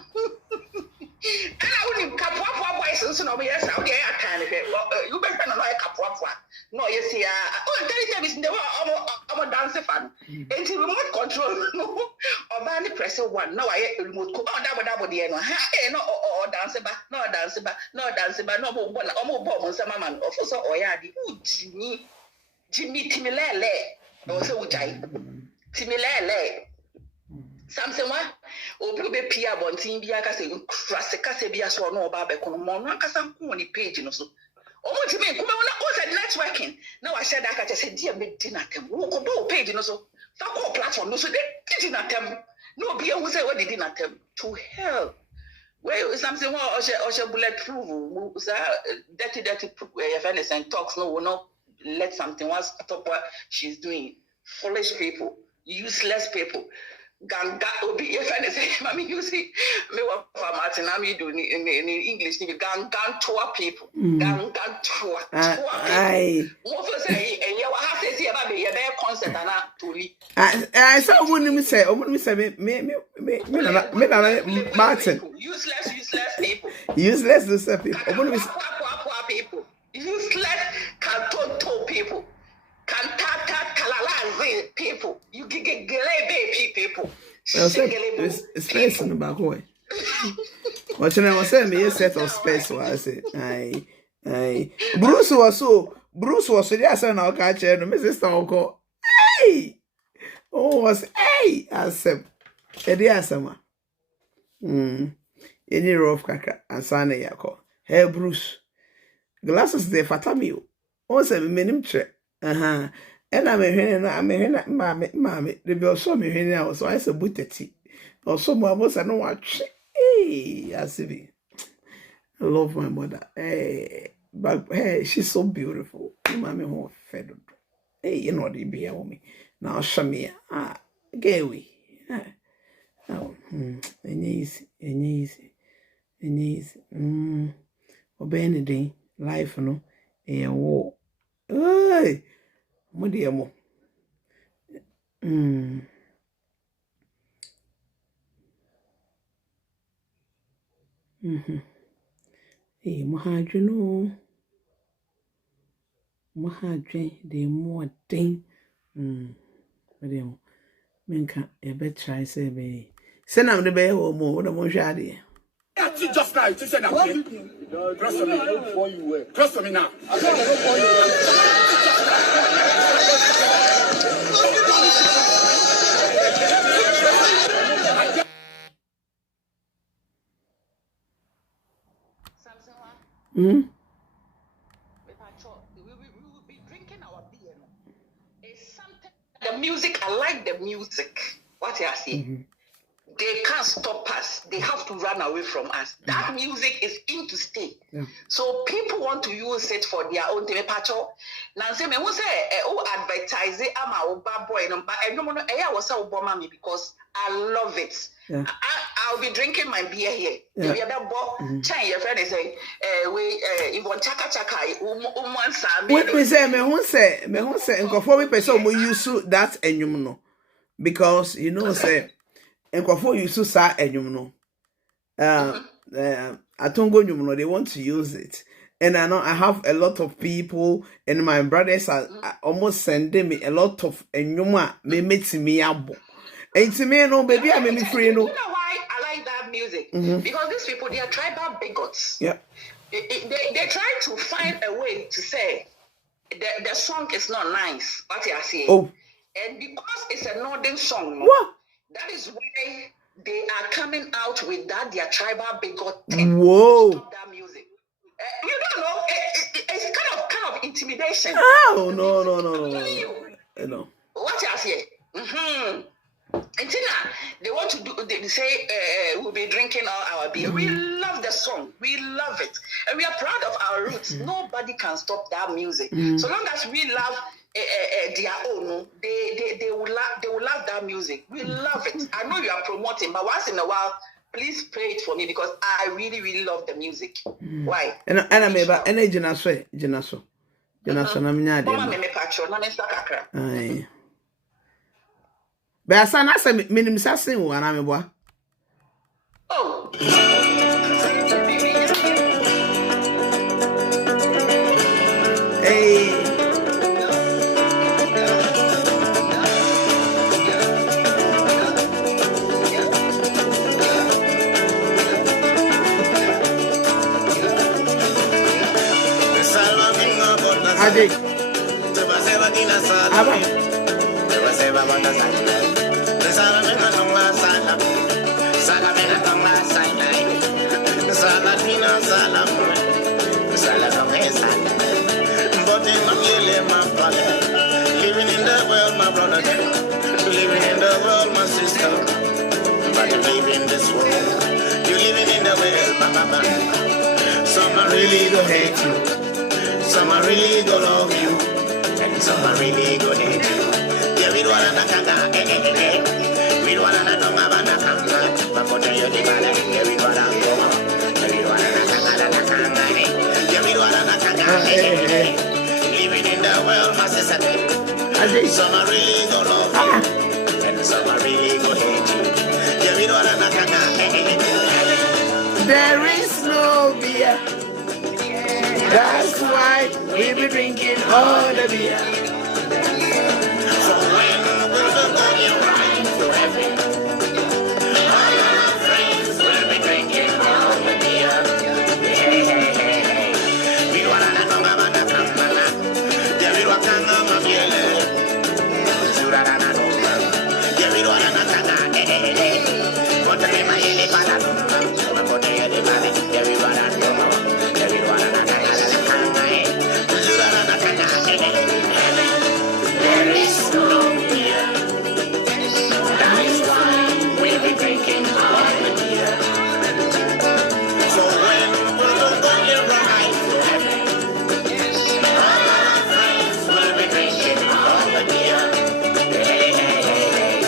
And I wouldn't cap up voices, no, yes, I'll get a kind of it. You better not like a cap one. No, you see, tell you this, I'm a dancer fan. And to remote control, no, or bandy pressing one. No, I remote control, double, no, or dancer back, no dancer back, no more, almost bomb on some man, or so, or yadi, Jimmy Timilele, or so would I. Timilele. Something what? Obi be pia bontin bia ka se krase ka se bia so no ba be kono mo no aka sam ko ni page no so omo ti me kuma na o se networking na wa share that ka say dia me di na tem wo ko do page no so fa ko platform no so de did not them. No, be who say what they did not them to hell. Well, something or bulletproof, dirty fairness and talks. No, will not let something else stop what she's doing. Foolish people, useless people. Ganga obi fairness. Mami, you see, me what for Martin? I'm you doing in English. Gang tour people, gang tour. Aye. What for say? And you have to see about me. You're concert and not to leave. I saw me say me Martin. Useless people. Useless people. People. Useless cantonto people. Cantata kalalaze people. You get grebe people. Space in the back way. What you was saying me a set of space was it. Aye. Bruce was so there son now catch her no Mrs. Tonko. Hey. Oh was hey asem. Edi asema. Any rough kaka ansane yako. Hey Bruce. Glasses de fatamio. O se me menim tre. And I'm a mammy, the bill saw me here so I said, Buteti, or someone was I know what. Hey, I see. I love my mother. Hey, but hey, she's so beautiful. Mammy, who fed. Hey, you know, the beer on me. Now, Shamia, gay. Oh, easy. Obeying the day, life, no, a war. Hey, my dear mo. Hey, Mahadrino. Mahadre, the more thing. Madam, Minka, a bed try say, be. Send out the bear or more, the more shady. Just now, she said, trust me. Trust me now. We will be drinking our beer. It's something. The music, I like the music. What you are saying? They can't stop us. They have to run away from us. That music is in to stay. Yeah. So people want to use it for their own thing. Nancy, me who say, advertise it. I'm a bad boy, but I don't know. I was so bomb me because I love it. Yeah. I'll be drinking my beer here. Yeah. If your friend is saying, we want chaka. Me say, and before we person we use that and you know, because you know say. And before you say enyum no, atongo nyum no, they want to use it, and I know I have a lot of people, and my brothers are almost sending me a lot of enyuma me meet me abo, and to me no baby I me free no. You know why I like that music? Because these people they are tribal bigots. Yeah, they try to find a way to say the song is not nice. What you are saying? Oh, and because it's a northern song. No? What? That is why they are coming out with that their tribal bigot thing. Whoa! Stop that music. You don't know. It's kind of intimidation. Oh no! No. What you say? And they want to do. They say we'll be drinking all our beer. We love the song. We love it, and we are proud of our roots. Nobody can stop that music. So long as we love. Their own, they will love that music. We love it. I know you are promoting, but once in a while, please play it for me because I really, really love the music. Why? And I may ba any Jinaso. Na minya de. Mama me patro, na me sakakra. Aye. Ba sa na se minim sasen wo ana me boa. Oh. Hey. Ade. Aba. Living in the world, my brother. Living in the world, my sister. go hate you. Some are really gonna love you, and some are really gonna hate you. Yeah, we don't wanna kanga, we don't wanna know about the kanga. But for the young man, yeah, we don't wanna go. Yeah, we don't wanna kanga, yeah, we don't wanna kanga. Living in the world, my sister. Some are really gonna love you, and some are really gonna hate you. Yeah, we don't wanna kanga. There is no beer. That's why we be drinking all the beer. So when will the going right to heaven? All our friends will be drinking all the beer. Hey, hey, hey, hey. We wanna know about the kamala. Yeah, we wanna know about the beer. Surana no man. Yeah, we wanna know kanga. Hey, hey, hey. What the name I hear for that? What the name I hear? Yeah, we wanna know. Yeah, we wanna know kanga. There is no beer. That is why we'll be drinking all the beer. So when we're going right to heaven, all our friends will be drinking all the beer. Hey, hey, hey, hey.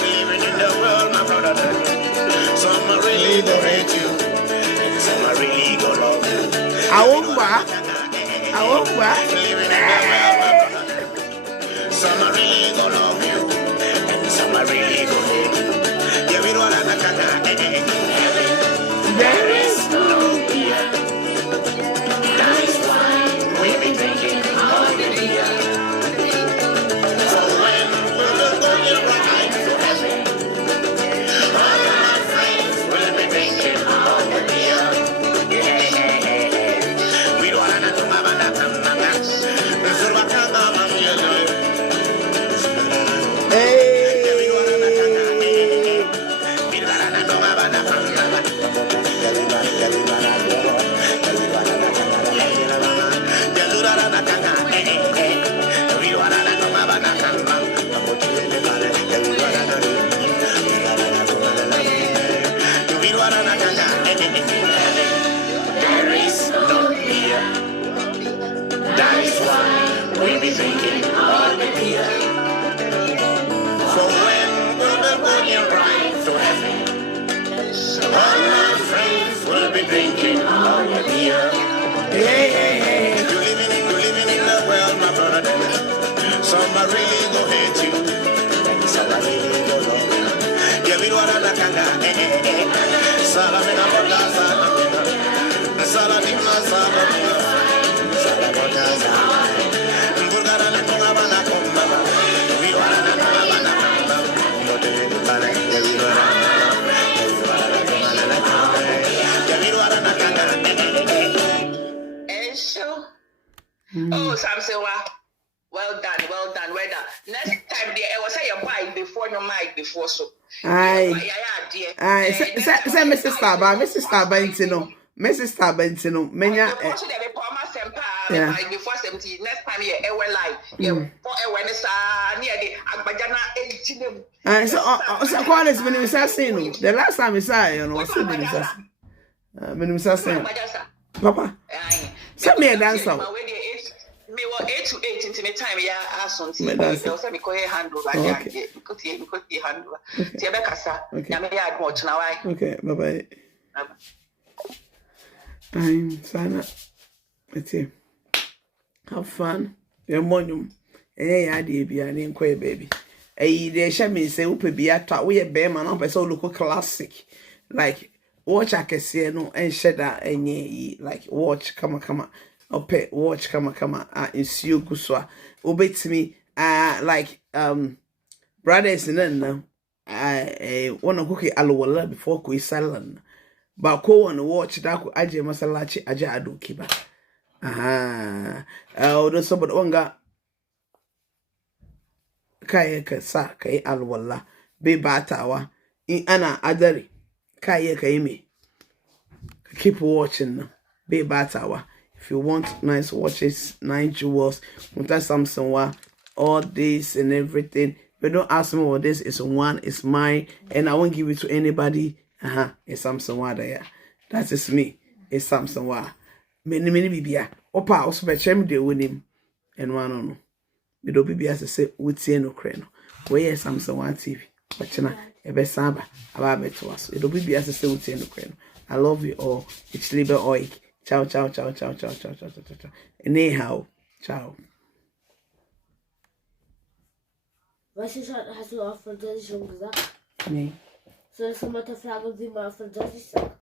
Living in the world, my brother. Some are really gonna hate you, and some are really gonna love you. I won't back. Living in the world, my brother. Some are really gonna love you, and some are really gonna hate you. Yeah, we don't wanna there is no beer. That is why we be drinking all the beer. So when we're going right to heaven, all my friends will be drinking all the beer. Hey, hey, hey, hey. We don't wanna know about the kanga. This is what kanga man Hey. There is no beer. That is why we be drinking all the beer. So when we're going right to heaven, all my friends will be drinking all the beer. Hey, hey, hey. You're living in the world, my brother. Some are really gonna hate you, and some are really gonna love you. Yeah, we don't wanna kanga. Salamina Bogasa, Salamina Salamina, Salamotaza, Burgara Nabana Komba, we wanna Nabana Komba, but we Oh, Samsewa. Well done. Next time, there was say your mic before your mic before so. Aye. Say Mrs. Starba, Mrs. Starba, Menya. Yeah. Before 17, next time you ever like, for a Wednesday near the Agbajana 18. So what is when we saying? The last time we saw you know, when we saying, Papa. Send me a dancer. Me were 8 to 8 into the time yeah ask something. They'll say me call hand over there. Because he hand over. Tiabekasa. Ya me ya watch now why. Okay, bye. I'm Sana. It's here. Have fun. Your monium. Yeah, dear, baby. They shall me say, Upe be at we a bear man up as all local classic. Like, watch I can see no and shed that and ye like watch, come. Ope watch come ensure guswa obet me like brothers and then one of cookie alwala before ko salon ba ko one watch da ko aje masalaci aje ado kiba Aha. Odo so but onga kaye ka sa kai alwala be batawa in ana adare kaye kai me. Keep watching now. Be batawa. If you want nice watches, nice jewels, want something all this and everything. But don't ask me what this is. One is mine, and I won't give it to anybody. It's something there. That is me. It's something many bibia. Opa also be chem de winim. And one no. Me do bibia say wutie no kre no. We hear something TV. But na ebe samba aba beto us. It do bibia say wutie no kre no. I love you all. It's Liebe Oik. Ciao, ciao, ciao, ciao, ciao, ciao, ciao, ciao, ciao. Anyhow, ciao. Was hast du auf Französisch schon gesagt? Nee. Soll ich mal fragen, wie man auf Französisch sagt?